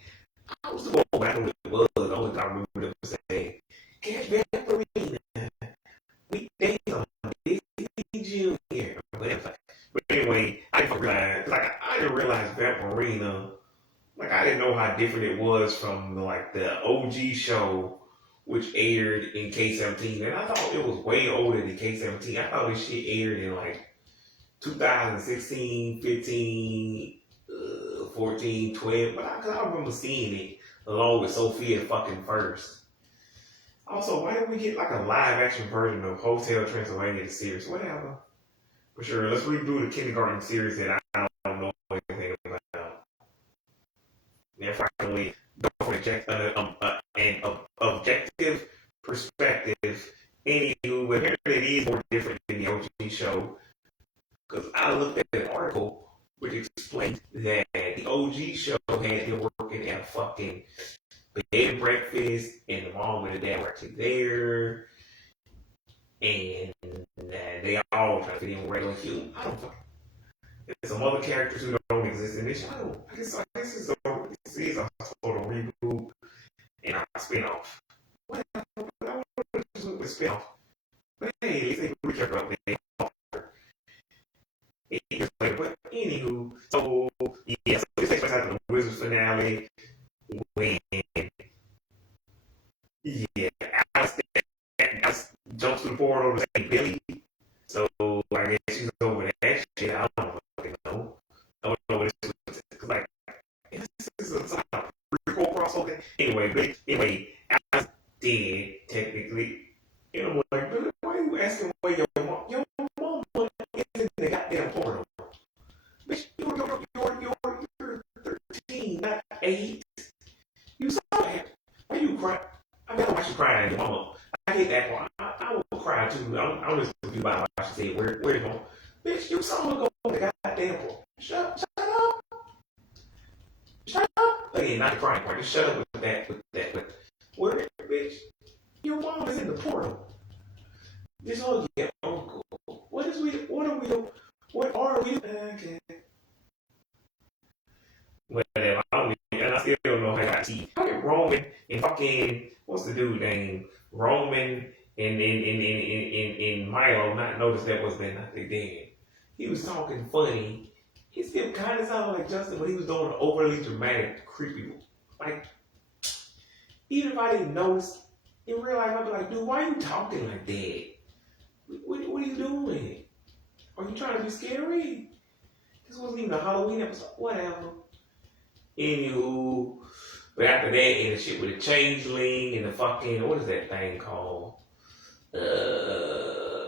I was too old, but I know what it was. The only time I remember them saying, "Catch Vampirina, weekdays on Disney Junior." But anyway, I didn't realize Vampirina. Like, I didn't know how different it was from like the OG show, which aired in K17, and I thought it was way older than K17. I thought this shit aired in like 2016, 15, 14, 12, but I remember seeing it along with Sophia fucking First. Also, why didn't we get like a live action version of Hotel Transylvania, the series? Whatever. For sure, let's redo the kindergarten series that I don't know anything about. And finally, from an objective perspective, anywho, but here it is more different than the OG show. Because I looked at an article which explained that the OG show had him working at a fucking bed and breakfast, and the mom and the dad were actually there, and they all try to fit in with regular human. I don't fucking. There's some other characters who don't exist in this show. I guess this is a sort of reboot and a spinoff. What I want to do with spinoff. But hey, let's take a recap of it. But anywho, so when yeah, Alex, Alex jumps to the portal to say Billy. So I guess she's over that shit. I don't fucking know. I don't know what this was. Cause like this is a prequel crossover. Anyway, Alex did technically. And I'm like, Billy, why are you asking where your mom? Your mom is in the goddamn portal. Bitch, you're 13, not 8. You saw that. Why you crying? I mean, I don't watch you crying, mama. I hate that part. I will cry too. I'm just confused about why she said, where you going? Bitch, you saw her go on the goddamn portal. Shut up. Shut up. Again, not the crying part. Just shut up with that. But where, bitch? Your mom is in the portal. This whole yeah, uncle. What are we doing? What are we? Okay. Whatever. And I still don't know how I got T. How did Roman and fucking what's the dude name? Roman and Milo not notice that was not their dad. He was talking funny. He still kind of sounded like Justin, but he was doing overly dramatic, creepy. Like even if I didn't notice in real life, I'd be like, dude, why are you talking like that? What are you doing? Are you trying to be scary? This wasn't even a Halloween episode. Whatever. Anywho, but after that, and the shit with the changeling and the fucking what is that thing called? Uh,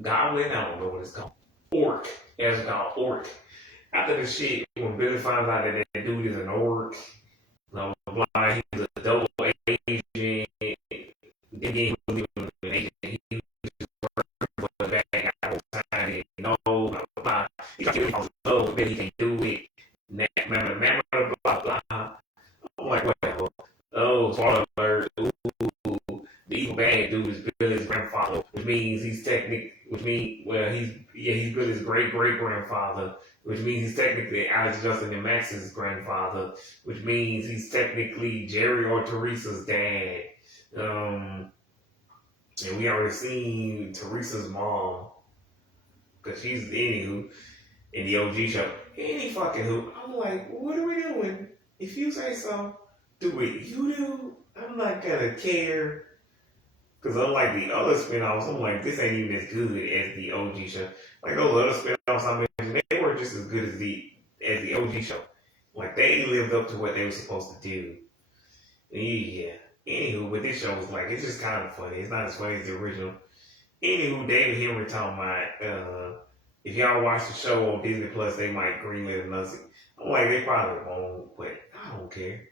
Goblin. I don't know what it's called. Orc. It's called Orc. After the shit, when Billy finds out that that dude is an orc, blah blah blah, he's a double agent. Then he was even an agent. He was working for the bad guy the whole time. No, blah blah blah. He got to love, but he can't do it. Blah blah blah. I'm like, whatever. Oh, spoiler alert. Ooh, the evil bad dude is Billy's grandfather, which means he's Billy's great grandfather, which means he's technically Alex, Justin, and Max's grandfather, which means he's technically Jerry or Teresa's dad. And we already seen Teresa's mom, because she's anywho in the OG show. Any fucking who. I'm like, what are we doing? If you say so, do what you do. I'm not gonna care. Because unlike the other spinoffs, I'm like, this ain't even as good as the OG show. Like those other spinoffs I mentioned, they were just as good as the OG show. Like they lived up to what they were supposed to do. Yeah. Anywho, but this show was like, it's just kind of funny. It's not as funny as the original. Anywho, David Henry talking about if y'all watch the show on Disney Plus, they might greenlit another. I'm like, they probably won't, but I don't care.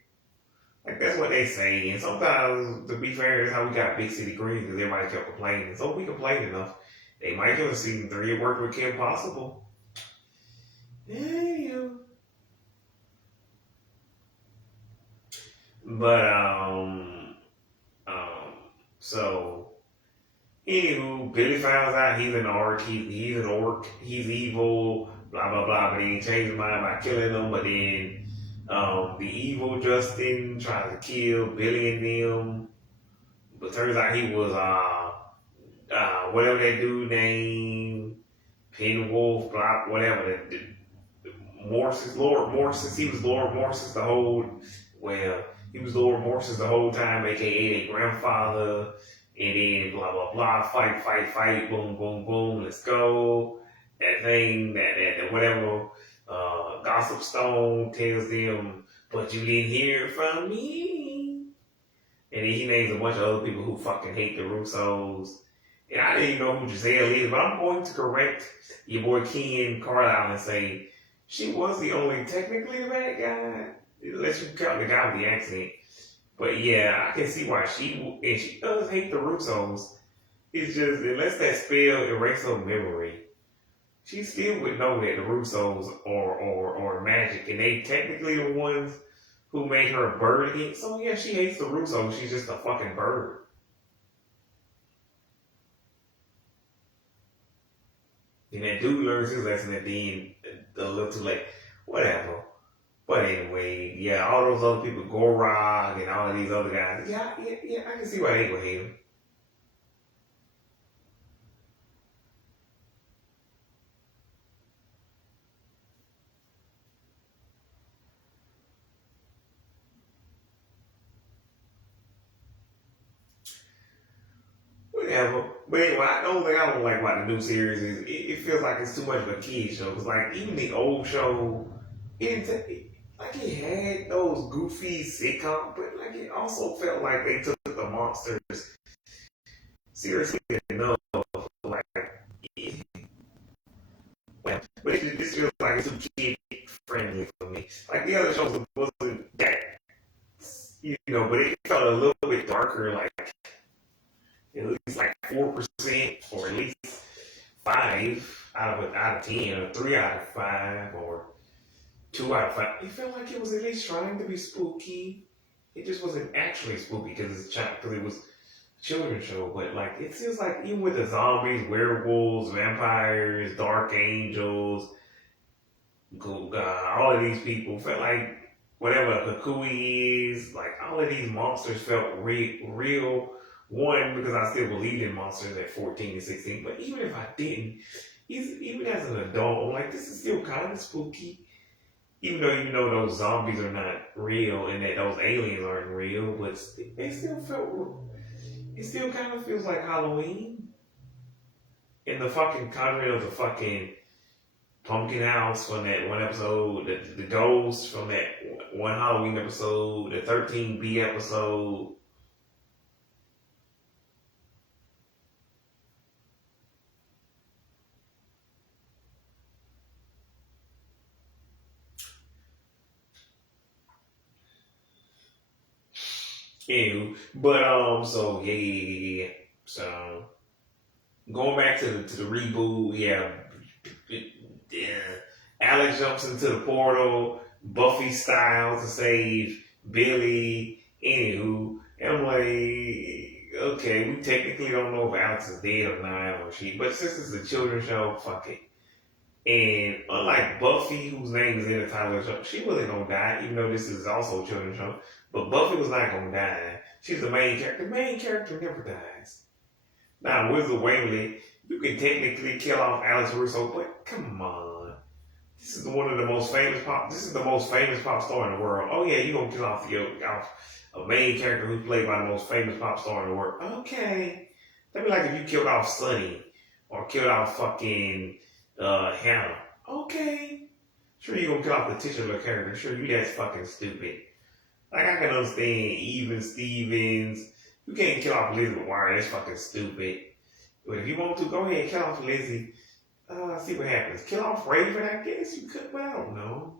Like that's what they say, and sometimes, to be fair, that's how we got Big City Green because everybody kept complaining. So if we complain enough, they might give us season 3. It worked with Kim Possible. Yeah. But so anywho, Billy finds out he's an orc. He's an orc. He's evil. Blah blah blah. But he changed his mind by killing them. But then the evil Justin tries to kill Billy and them. But turns out he was whatever that dude named Penwolf, blah, whatever. Lord Morsis. He was Lord Morsis the whole. Well, he was Lord Morsis the whole time, aka their grandfather. And then blah blah blah, fight, boom, boom, boom, let's go. That thing, that whatever. Gossip Stone tells them, but you didn't hear from me. And then he names a bunch of other people who fucking hate the Russos. And I didn't even know who Giselle is, but I'm going to correct your boy Ken Carlisle and say she was the only technically the bad guy, unless you count the guy with the accent. But yeah, I can see why she does hate the Russos. It's just, unless that spell erases her memory, she still would know that the Russos are magic, and they technically the ones who made her a bird again. So yeah, she hates the Russos. She's just a fucking bird. And that dude learns his lesson at the end a little too late. Whatever. But anyway, yeah, all those other people, Gorog and all of these other guys, yeah, I can see why they would hate him. whatever. But anyway, the only thing I don't like about the new series is it feels like it's too much of a kid show. Cause like even the old show, like it had those goofy sitcom, but like it also felt like they took the monsters seriously enough. Like, yeah, well, but this feels like it's too kid friendly for me. Like the other shows wasn't that, but it felt a little bit darker. Like at least like 4%, or at least 5 out of 10, or 3 out of 5, or 2 out of 5. It felt like it was at least trying to be spooky. It just wasn't actually spooky because it was a children's show. But like it feels like even with the zombies, werewolves, vampires, dark angels, all of these people felt like whatever a Kukui is, like all of these monsters felt real. One, because I still believed in monsters at 14 and 16, but even if I didn't, even as an adult, I'm like, this is still kind of spooky. Even though you know those zombies are not real and that those aliens aren't real, but they still felt, it still kind of feels like Halloween. And the fucking conjuring of the fucking pumpkin house from that one episode, the ghost from that one Halloween episode, the 13B episode. Anywho, but so yeah. So going back to the reboot, yeah. Alex jumps into the portal, Buffy style to save Billy. Anywho, and I'm like, okay, we technically don't know if Alex is dead or not, but since it's a children's show, fuck it. And unlike Buffy, whose name is in the title of the show, she wasn't gonna die, even though this is also a children's show. But Buffy was not gonna die. She's the main character. The main character never dies. Now, Wizard Waverly, you can technically kill off Alex Russo, but come on. This is one of the most famous pop. This is the most famous pop star in the world. Oh yeah, you gonna kill off a main character who's played by the most famous pop star in the world? Okay, that'd be like if you killed off Sunny or killed off fucking Hannah. Okay, sure you gonna kill off the titular character. Sure, you that's fucking stupid. Like I can understand Even Stevens. You can't kill off Lizzie McGuire. That's fucking stupid. But if you want to, go ahead and kill off Lizzie. See what happens. Kill off Raven, I guess you could, but I don't know.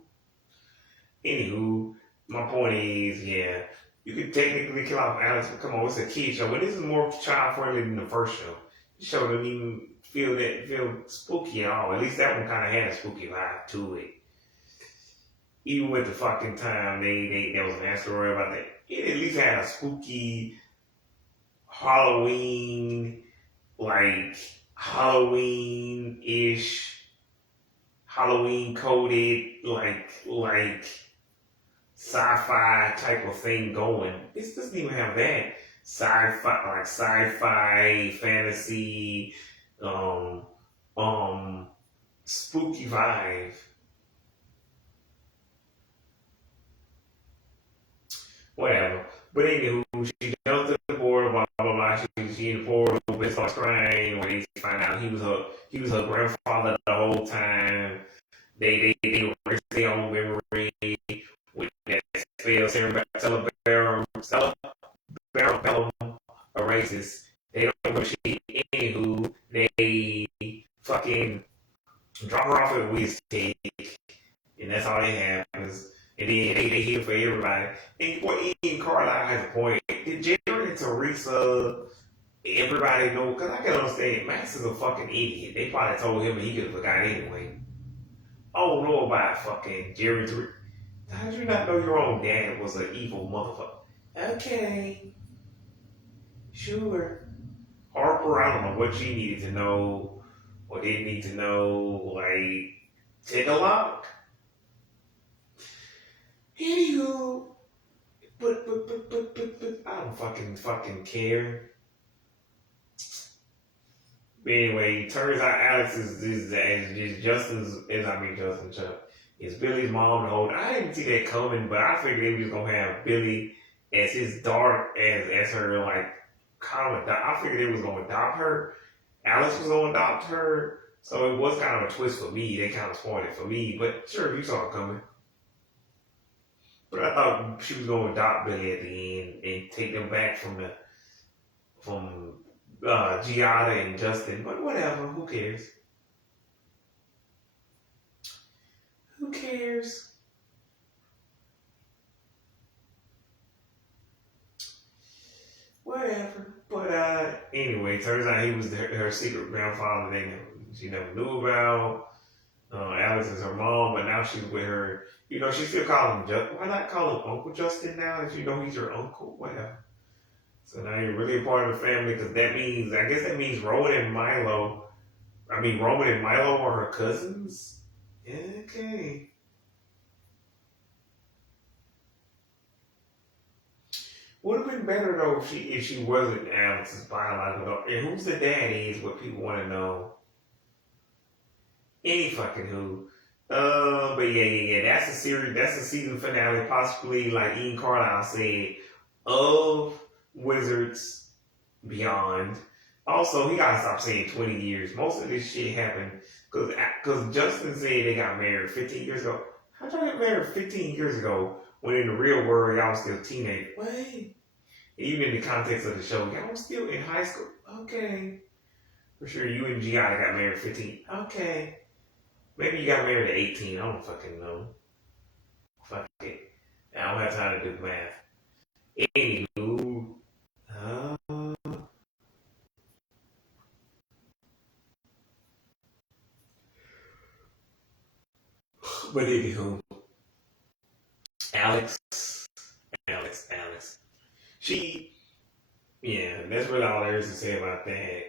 Anywho, my point is, yeah, you could technically kill off Alex, but come on, it's a kid show. But this is more child friendly than the first show. The show didn't even feel spooky at all. At least that one kind of had a spooky vibe to it. Even with the fucking time there was an asteroid about that, it at least had a spooky Halloween, like Halloween-ish, Halloween coded, like sci-fi type of thing going. This doesn't even have that sci-fi fantasy, spooky vibe. Whatever. But anywho, she jumps to the portal, blah blah blah. She in the portal, but starts crying when they find out he was her grandfather the whole time. They erase their own memory with that spell cerebellum erases. They don't know shit. Anywho, they fucking drop her off at Wiz Tech, and that's all they have. And then they here for everybody. And boy, Ian Carlisle has a point. Did Jerry and Teresa, everybody know? Because I can understand, Max is a fucking idiot. They probably told him he could have forgot anyway. I don't know about fucking Jerry and Teresa. How did you not know your own dad was an evil motherfucker? Okay. Sure. Harper, I don't know what she needed to know or didn't need to know. Like, take a look. Anywho, but I don't fucking care. But anyway, it turns out Alex is Justin Chuck. Is Billy's mom the whole. I didn't see that coming, but I figured they was gonna have Billy as his daughter, as her like kind of adopt. I figured they was gonna adopt her. Alex was gonna adopt her, so it was kind of a twist for me. They kind of spoiled it for me, but sure, you saw it coming. But I thought she was gonna adopt Billy at the end and take them back from Giada and Justin. But whatever, who cares? Who cares? Whatever. But anyway, turns out he was her secret grandfather. She never knew about. Alex is her mom, but now she's with her. You know, she still call him. Why not call him Uncle Justin now? If you know he's your uncle, whatever. So now you're really a part of the family because that means, I guess that means Roman and Milo. I mean, Roman and Milo are her cousins. Okay. Would have been better though if she wasn't Alex's biological daughter. And who's the daddy is what people want to know. Any fucking who. But yeah. That's the series. That's the season finale. Possibly, like Ian Carlisle said, of Wizards Beyond. Also, he gotta stop saying 20 years. Most of this shit happened because Justin said they got married 15 years ago. How'd y'all get married 15 years ago when in the real world y'all was still teenagers? What? Even in the context of the show, y'all was still in high school. Okay. For sure, you and Gianna got married 15. Okay. Maybe you got married at 18. I don't fucking know. Fuck it. I don't have time to do the math. Anywho, uh, but anywho, Alex, Alex. She, yeah, that's really all there is to say about that.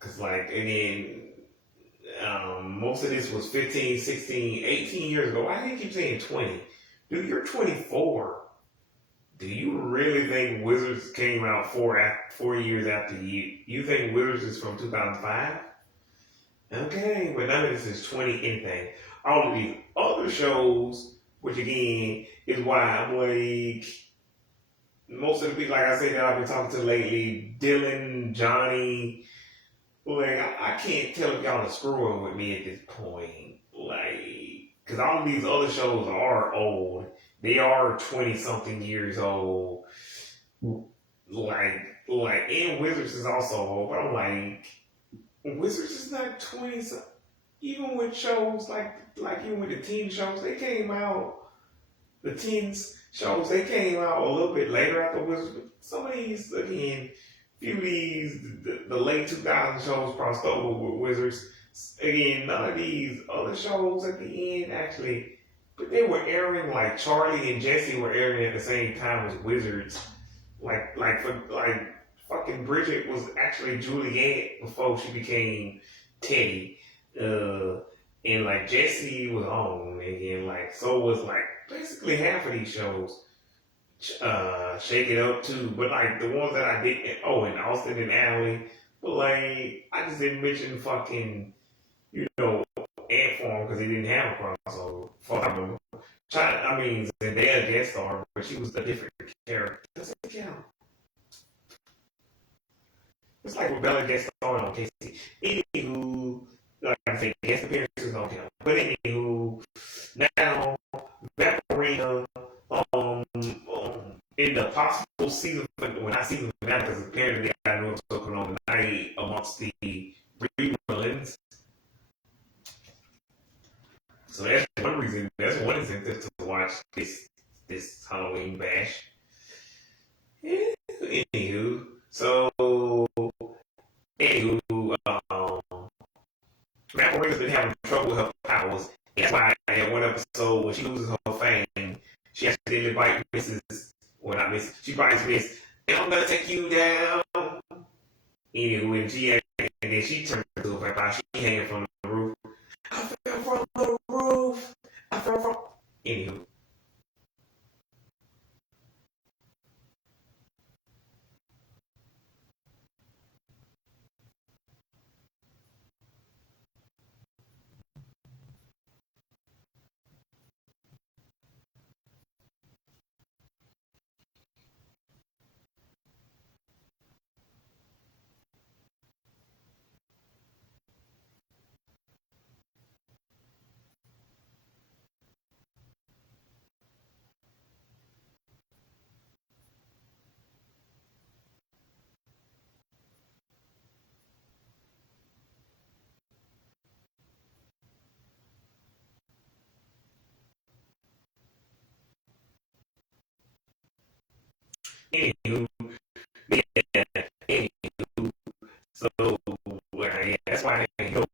Cause like, and then most of this was 15, 16, 18 years ago. Why do you keep saying 20? Dude, you're 24. Do you really think Wizards came out 4 years after you? You think Wizards is from 2005? Okay, but none of this is 20 anything. All of these other shows, which again is why I'm like, most of the people, like I say, that I've been talking to lately, Dylan, Johnny, like, I can't tell if y'all are screwing with me at this point. Like, because all of these other shows are old. They are 20 something years old. And Wizards is also old. But I'm like, Wizards is not 20 something. Even with shows like even with the teen shows, they came out, the teens shows, they came out a little bit later after Wizards. But some of these, again, few of these, the late 2000 shows crossed over with Wizards. Again, none of these other shows at the end actually, but they were airing like Charlie and Jesse were airing at the same time as Wizards. Like fucking Bridget was actually Juliet before she became Teddy. And like Jesse was on, and then like so was like basically half of these shows. Shake It Up too. But like the ones that I didn't, oh, and Austin and Alley. But like I just didn't mention fucking, you know, Ant Farm because he didn't have a crossover. Fuck him. I mean, Zendaya guest star, but she was a different character. Doesn't count. It's like Rebella guest star on Casey. Anywho, like I say, guest appearances don't count. But anywho, now Vaporina, in the possible season, when I season finale, because apparently I know it's going on tonight amongst the reruns. So that's one reason. That's one incentive to watch this Halloween bash. Yeah, anywho, so anywho, Vaporina's been having trouble with her powers. That's why in one episode when she loses her fang, she accidentally bites Mrs. Well, not Miss. She bites Miss. And I'm gonna take you down. Anyway, and then she turns into a vampire. She hanging from the roof. I fell from the roof. I fell from. Anywho, Anywho, yeah, anywho, so yeah, that's why Gabrielle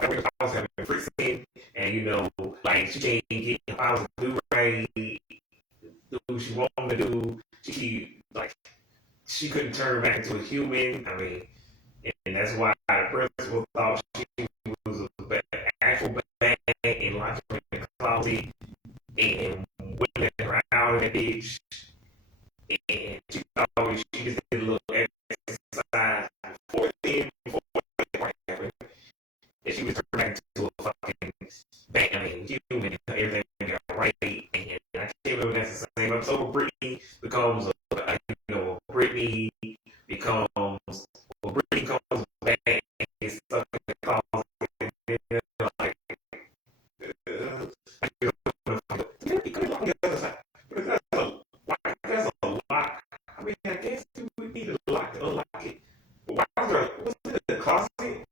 Powers having free skin, and like she can't get the powers to do right, do what she wanted to do. She couldn't turn back into a human. I mean, and that's why the principal thought she was actual bad and locked her in the closet and went her out of that bitch. And she thought she just did a little exercise before it happened. And she was turned back into a fucking human. Everything got right. And I can't remember if that's the same episode where Brittany becomes Brittany becomes Brittany comes back and stuck in the closet. Like, that's a lock. I mean, I guess we need a lock to unlock it. But why is there? What's in the closet?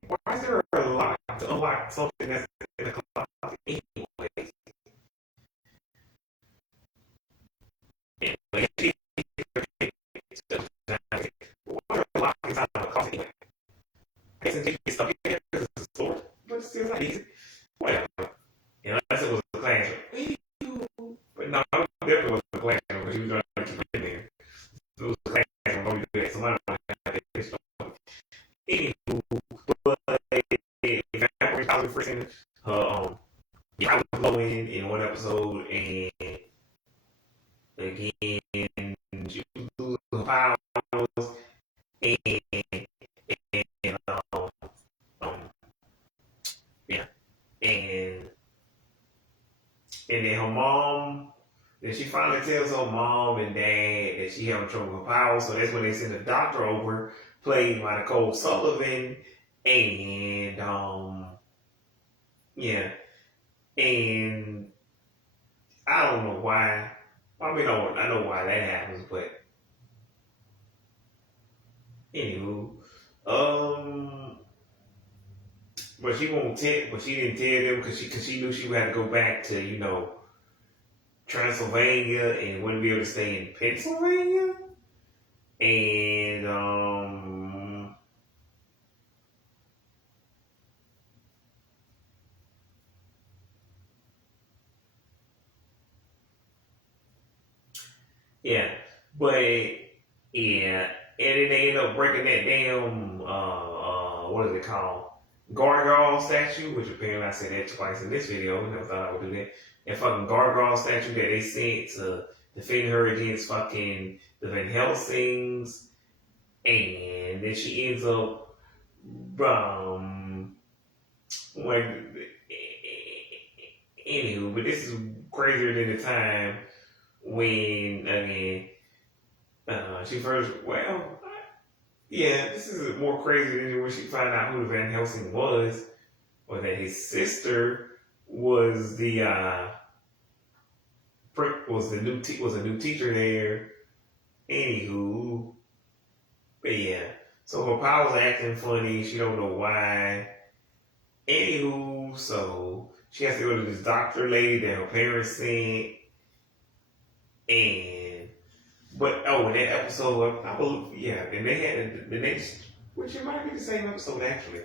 Why is there a lock to unlock something that's in the closet anyway? Why is there a lock inside of a closet anyway? I guess in case you get stuck in there because it's a store, but it's still not easy. Whatever. Unless it was a classroom. But no, it definitely wasn't a classroom because she was trying to keep it in there. If it was a classroom, don't do that. Somebody might have that fish. Anywho, but Gabrielle Powers freaking her I was blowing in one episode, and again she was losing her powers, and yeah, and then her mom. Then she finally tells her mom and dad that she having trouble with her powers, so that's when they send the doctor over, played by Nicole Sullivan, and yeah, and I don't know why. I mean, I know why that happens, but anywho, but she won't tell. But she didn't tell them because she knew she had to go back to Transylvania and wouldn't be able to stay in Pennsylvania, and yeah, but yeah, and then they end up breaking that damn what is it called? Gargoyle statue, which apparently I said that twice in this video. I never thought I would do that. That fucking gargoyle statue that they sent to defend her against fucking the Van Helsings, and then she ends up like anywho, but this is crazier than the time when again she first yeah, this is more crazy than when she found out who the Van Helsing was, or that his sister was the was a new teacher there. Anywho, but yeah, so her powers are acting funny. She don't know why. Anywho, so she has to go to this doctor lady that her parents sent, and in that episode, I believe, yeah, and they had the next, which it might be the same episode actually.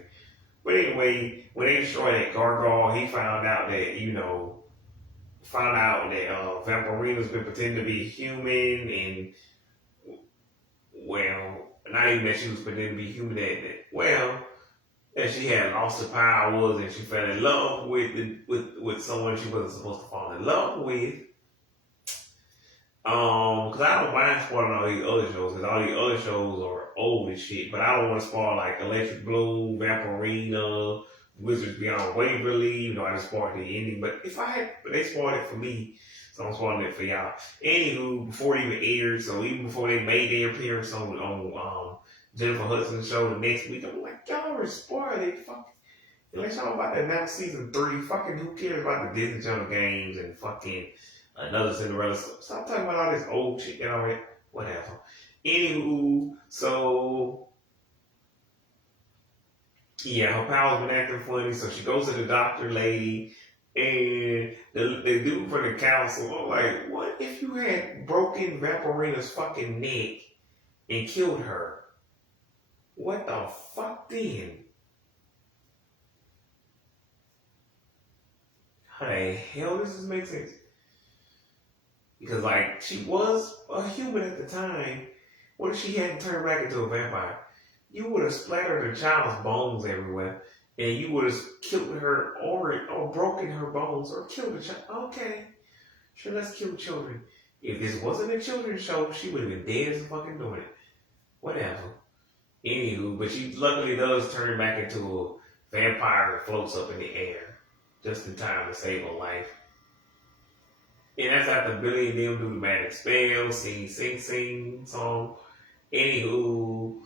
But anyway, when they destroyed that gargoyle, he found out that Vampirina's been pretending to be human, and well, not even that she was pretending to be human, that she had lost her powers and she fell in love with someone she wasn't supposed to fall in love with. Because I don't mind spoiling all these other shows, because all these other shows are old as shit, but I don't want to spoil like Electric Blue, Vampirina, Wizards Beyond Waverly. I just spoiled the ending, but they spoiled it for me, so I'm spoiling it for y'all. Anywho, before it even aired, so even before they made their appearance on Jennifer Hudson's show the next week, I'm like, y'all already spoiled it, fucking. Unless y'all about to announce season 3, fucking who cares about the Disney Channel games and fucking another Cinderella. Stop talking about all this old shit and all that. Whatever. Anywho, so yeah, her powers been acting funny, so she goes to the doctor lady, and the dude from the council, I'm like, what if you you had broken Vampirina's fucking neck and killed her, what the fuck then? How the hell does this make sense? Because, like, she was a human at the time. What if she hadn't turned back into a vampire? You would have splattered a child's bones everywhere, and you would have killed her or broken her bones or killed a child. Okay, sure, let's kill children. If this wasn't a children's show, she would have been dead as fucking doing it. Whatever. Anywho, but she luckily does turn back into a vampire that floats up in the air just in time to save her life. And that's after Billy and them do the magic spell, sing song. Anywho,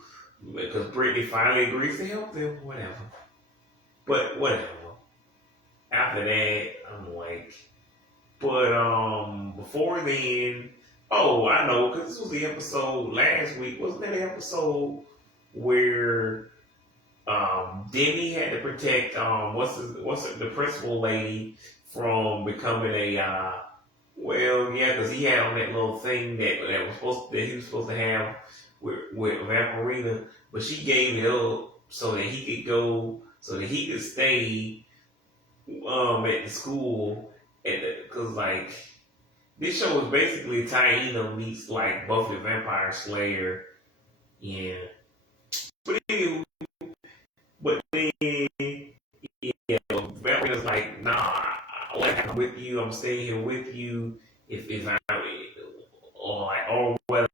because Brittany finally agrees to help them, whatever. But whatever. After that, I'm like, but before then, oh, I know, because this was the episode last week. Wasn't that the episode where Demi had to protect the principal lady from becoming a well, yeah, because he had on that little thing that he was supposed to have with Vampirina, but she gave it up so that he could go, so that he could stay at the school, because like this show is basically Taina meets like Buffy the Vampire Slayer, yeah. But anyway, but then yeah, Vampirina's like, nah, I'm with you. I'm staying here with you. If I or like or whether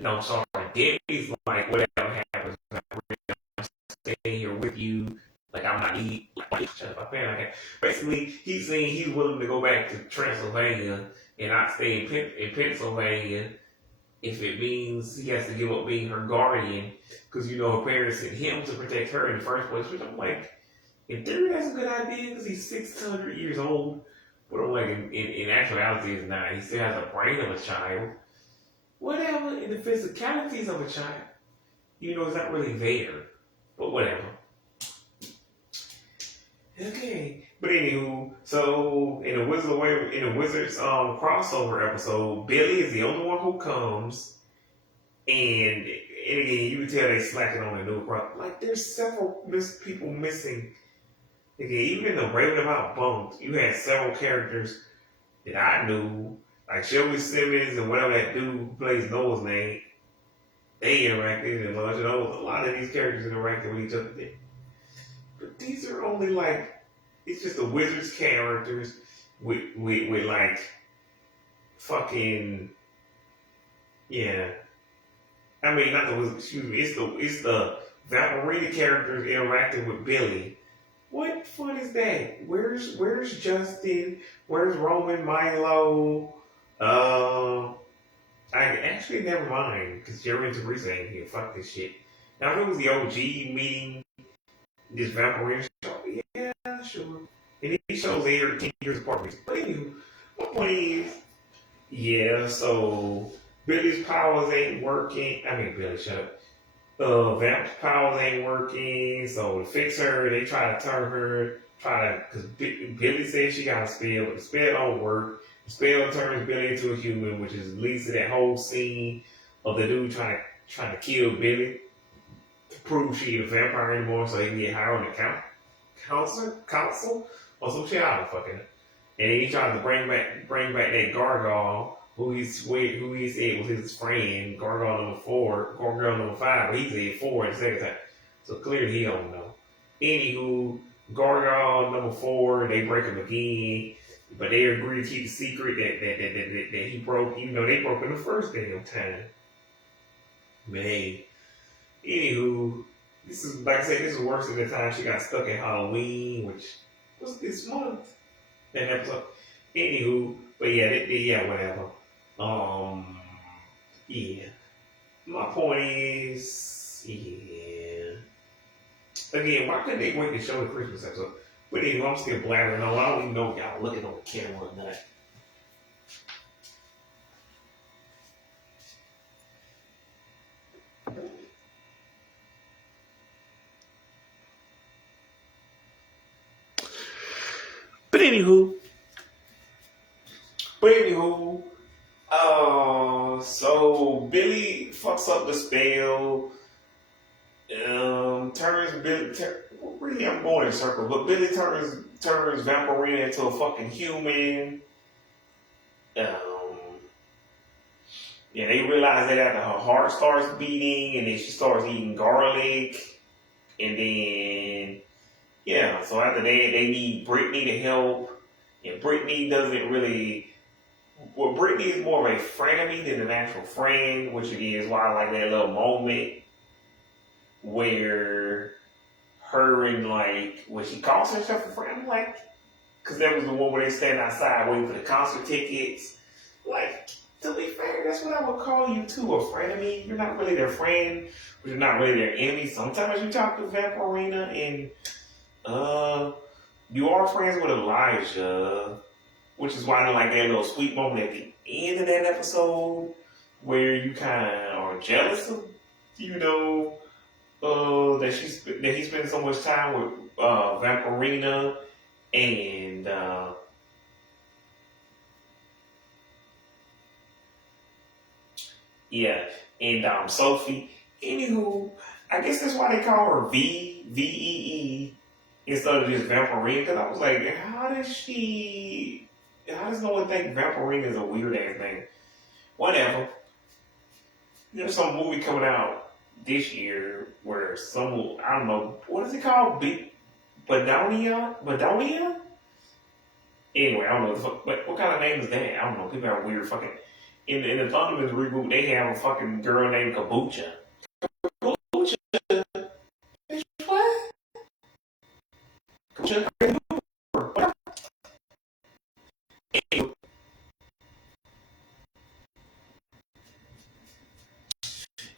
no, sorry, Debbie's like whatever happens, I'm staying here with you. Like I'm not eating. Like, shut up, man. Basically, he's saying he's willing to go back to Transylvania and not stay in Pennsylvania if it means he has to give up being her guardian because you know her parents sent him to protect her in the first place. Which I'm like, in theory, that's a good idea because he's 600 years old. But I'm like, in actuality, it's not. He still has the brain of a child. Whatever, in the physicalities of a child, you know, it's not really there. But whatever. Okay. But anywho, so in the Wizards crossover episode, Billy is the only one who comes, and again, you can tell they slacking on the new crop. Like there's several people missing. Again, even in the Raven About Bumped, you had several characters that I knew, like Shelby Simmons and whatever that dude who plays Noah's name. They interacted and much. A lot of these characters interacted with each other. But these are only like, it's just the Wizards characters with like fucking, yeah. I mean, not the Wizards, excuse me. It's the Vampirina characters interacting with Billy. What fun is that? Where's Justin? Where's Roman Milo? I actually never mind because Jerry and Teresa ain't here. Fuck this shit. Now if it was the OG meeting this Vampirina show, yeah, sure. And these shows aired 10 years apart. But anyway, my point is, yeah. So Billy's powers ain't working. I mean, Billy, shut up. Vamp's powers ain't working, so to fix her, they try to turn her, because Billy says she got a spell, but the spell don't work. The spell turns Billy into a human, which leads to that whole scene of the dude trying to kill Billy to prove she ain't a vampire anymore, so he can get higher on the council, or some shit. I don't fucking. And then he tries to bring back that Gargoyle. Who he said was his friend, Gargoyle number 4, Gargoyle number 5, but he said 4 the second time. So clearly he don't know. Anywho, Gargoyle number 4, they break him again, but they agree to keep the secret that he broke, even though they broke him the first damn time. Man. Anywho, this is, like I said, this is worse than the time she got stuck at Halloween, which was this month. That episode. Anywho, but yeah, whatever. Yeah. My point is, yeah. Again, why couldn't they wait to show the Christmas episode? But anyway, I'm still blabbering on. I don't even know if y'all looking on the camera or not. But anywho, So Billy fucks up the spell. Turns Billy. Really, I'm going in circles, but Billy turns Vampirina into a fucking human. Um, yeah, they realize that after her heart starts beating, and then she starts eating garlic, and then yeah. So after that, they need Brittany to help, and Brittany doesn't really. Well, Brittany is more of a frenemy than an actual friend, which is why I like that little moment where her and like when she calls herself a friend, I'm like, because that was the one where they stand outside waiting for the concert tickets. Like, to be fair, that's what I would call you too, a frenemy. You're not really their friend, but you're not really their enemy. Sometimes you talk to Vampirina and you are friends with Elijah, which is why I like that little sweet moment at the end of that episode where you kind of are jealous of, you know, that he spends so much time with Vampirina and yeah, and Sophie. Anywho, I guess that's why they call her VEE instead of just Vampirina. Because I was like, how does no one think Vampirina is a weird ass name? Whatever. There's some movie coming out this year where some, I don't know, what is it called? Bedonia? Bedonia? Anyway, I don't know, but what kind of name is that? I don't know. People have weird fucking. In the Thundermans reboot, they have a fucking girl named Kabucha. Kabucha? Bitch, what? Kabucha?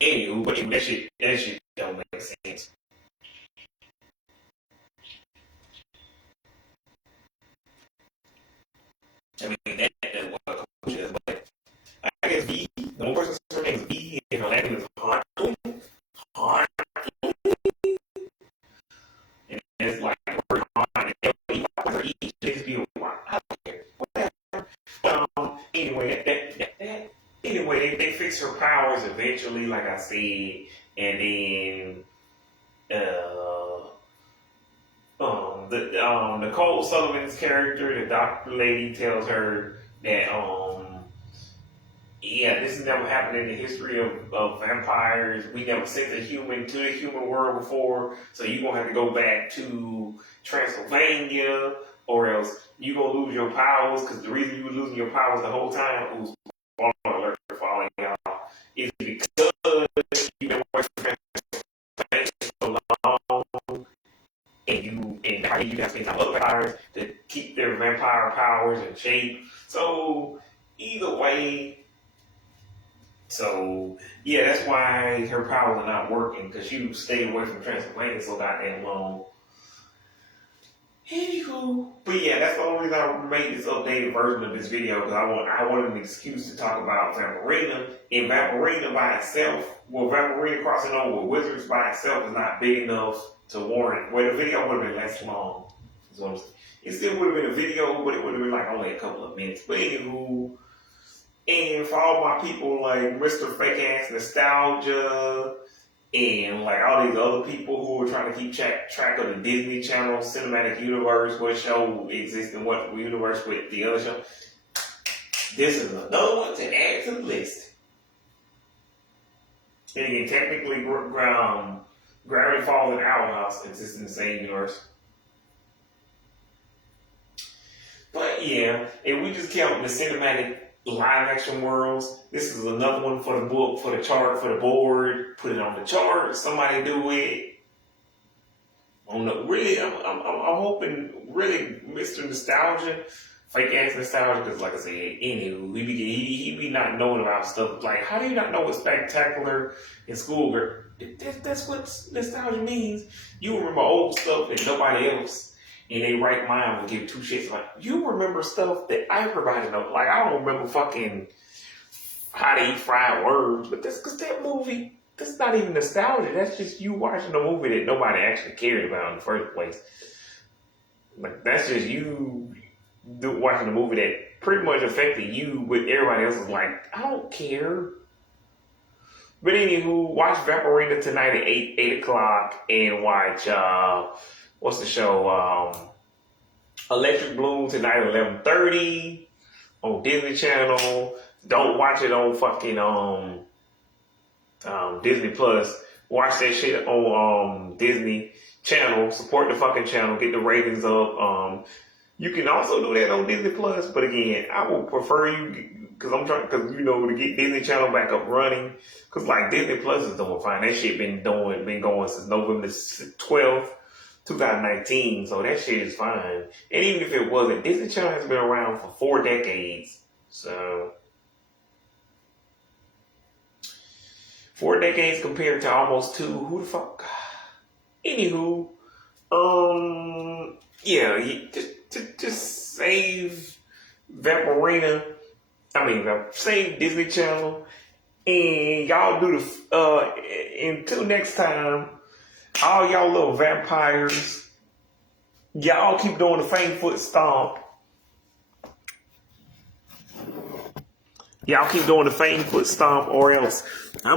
Anywho, but that shit don't make sense. I mean, that's what Kabucha is, but I guess V, the one person's name is V, and her last name is Hart. Hart. And it's like, word on, her each, they could be a lot. I don't care. Whatever. Anyway, anyway, they fix her powers eventually, like I said, and then, Nicole Sullivan's character, the doctor lady, tells her that yeah, this has never happened in the history of vampires. We never sent a human to the human world before, so you're gonna have to go back to Transylvania, or else you're gonna lose your powers. Because the reason you were losing your powers the whole time was alert for all of y'all is because you've been away from Transylvania so long, and how you have to spend other vampires to keep their vampire powers in shape. So either way. So yeah, that's why her powers are not working because she stayed away from Transylvania so goddamn long. Anywho, but yeah, that's the only reason I made this updated version of this video because I wanted an excuse to talk about Vampirina. And Vampirina by itself, well, Vampirina crossing over with Wizards by itself is not big enough to warrant. Well, the video would have been less long. So it still would have been a video, but it would have been like only a couple of minutes. But anywho. And for all my people like Mr. Fake Ass Nostalgia and like all these other people who are trying to keep track of the Disney Channel cinematic universe, what show exists in what universe with the other show, this is another one to add to the list. And again, technically, Gravity Falls and Owl House exist in the same universe. But yeah, if we just count the cinematic live action worlds, this is another one for the book, for the chart, for the board. Put it on the chart. Somebody do it. Really, I'm hoping, really, Mr. Nostalgia, Fake Ass Nostalgia, because like I said, anywho, he be not knowing about stuff. Like, how do you not know what's spectacular in school? That's what nostalgia means. You remember old stuff that nobody else in a right mind would give two shits about. You remember stuff that everybody knows. Like, I don't remember fucking How to Eat Fried Worms, but that's because that movie, that's not even nostalgia. That's just you watching a movie that nobody actually cared about in the first place. Like, that's just you watching a movie that pretty much affected you, but everybody else is like, I don't care. But anywho, watch Vaporina tonight at 8 o'clock and watch, what's the show? Electric Bloom tonight at 11:30 on Disney Channel. Don't watch it on fucking, Disney Plus. Watch that shit on, Disney Channel. Support the fucking channel. Get the ratings up. You can also do that on Disney Plus, but again, I would prefer you, because to get Disney Channel back up running, because like Disney Plus is doing fine. That shit been going since November 12th, 2019, so that shit is fine. And even if it wasn't, Disney Channel has been around for 4 decades, so 4 decades compared to almost 2. Who the fuck? Anywho, yeah, just save Vaporina. Save Disney Channel, and y'all do until next time, all y'all little vampires, y'all keep doing the Fang Foot Stomp. Y'all keep doing the Fang Foot Stomp, or else I'm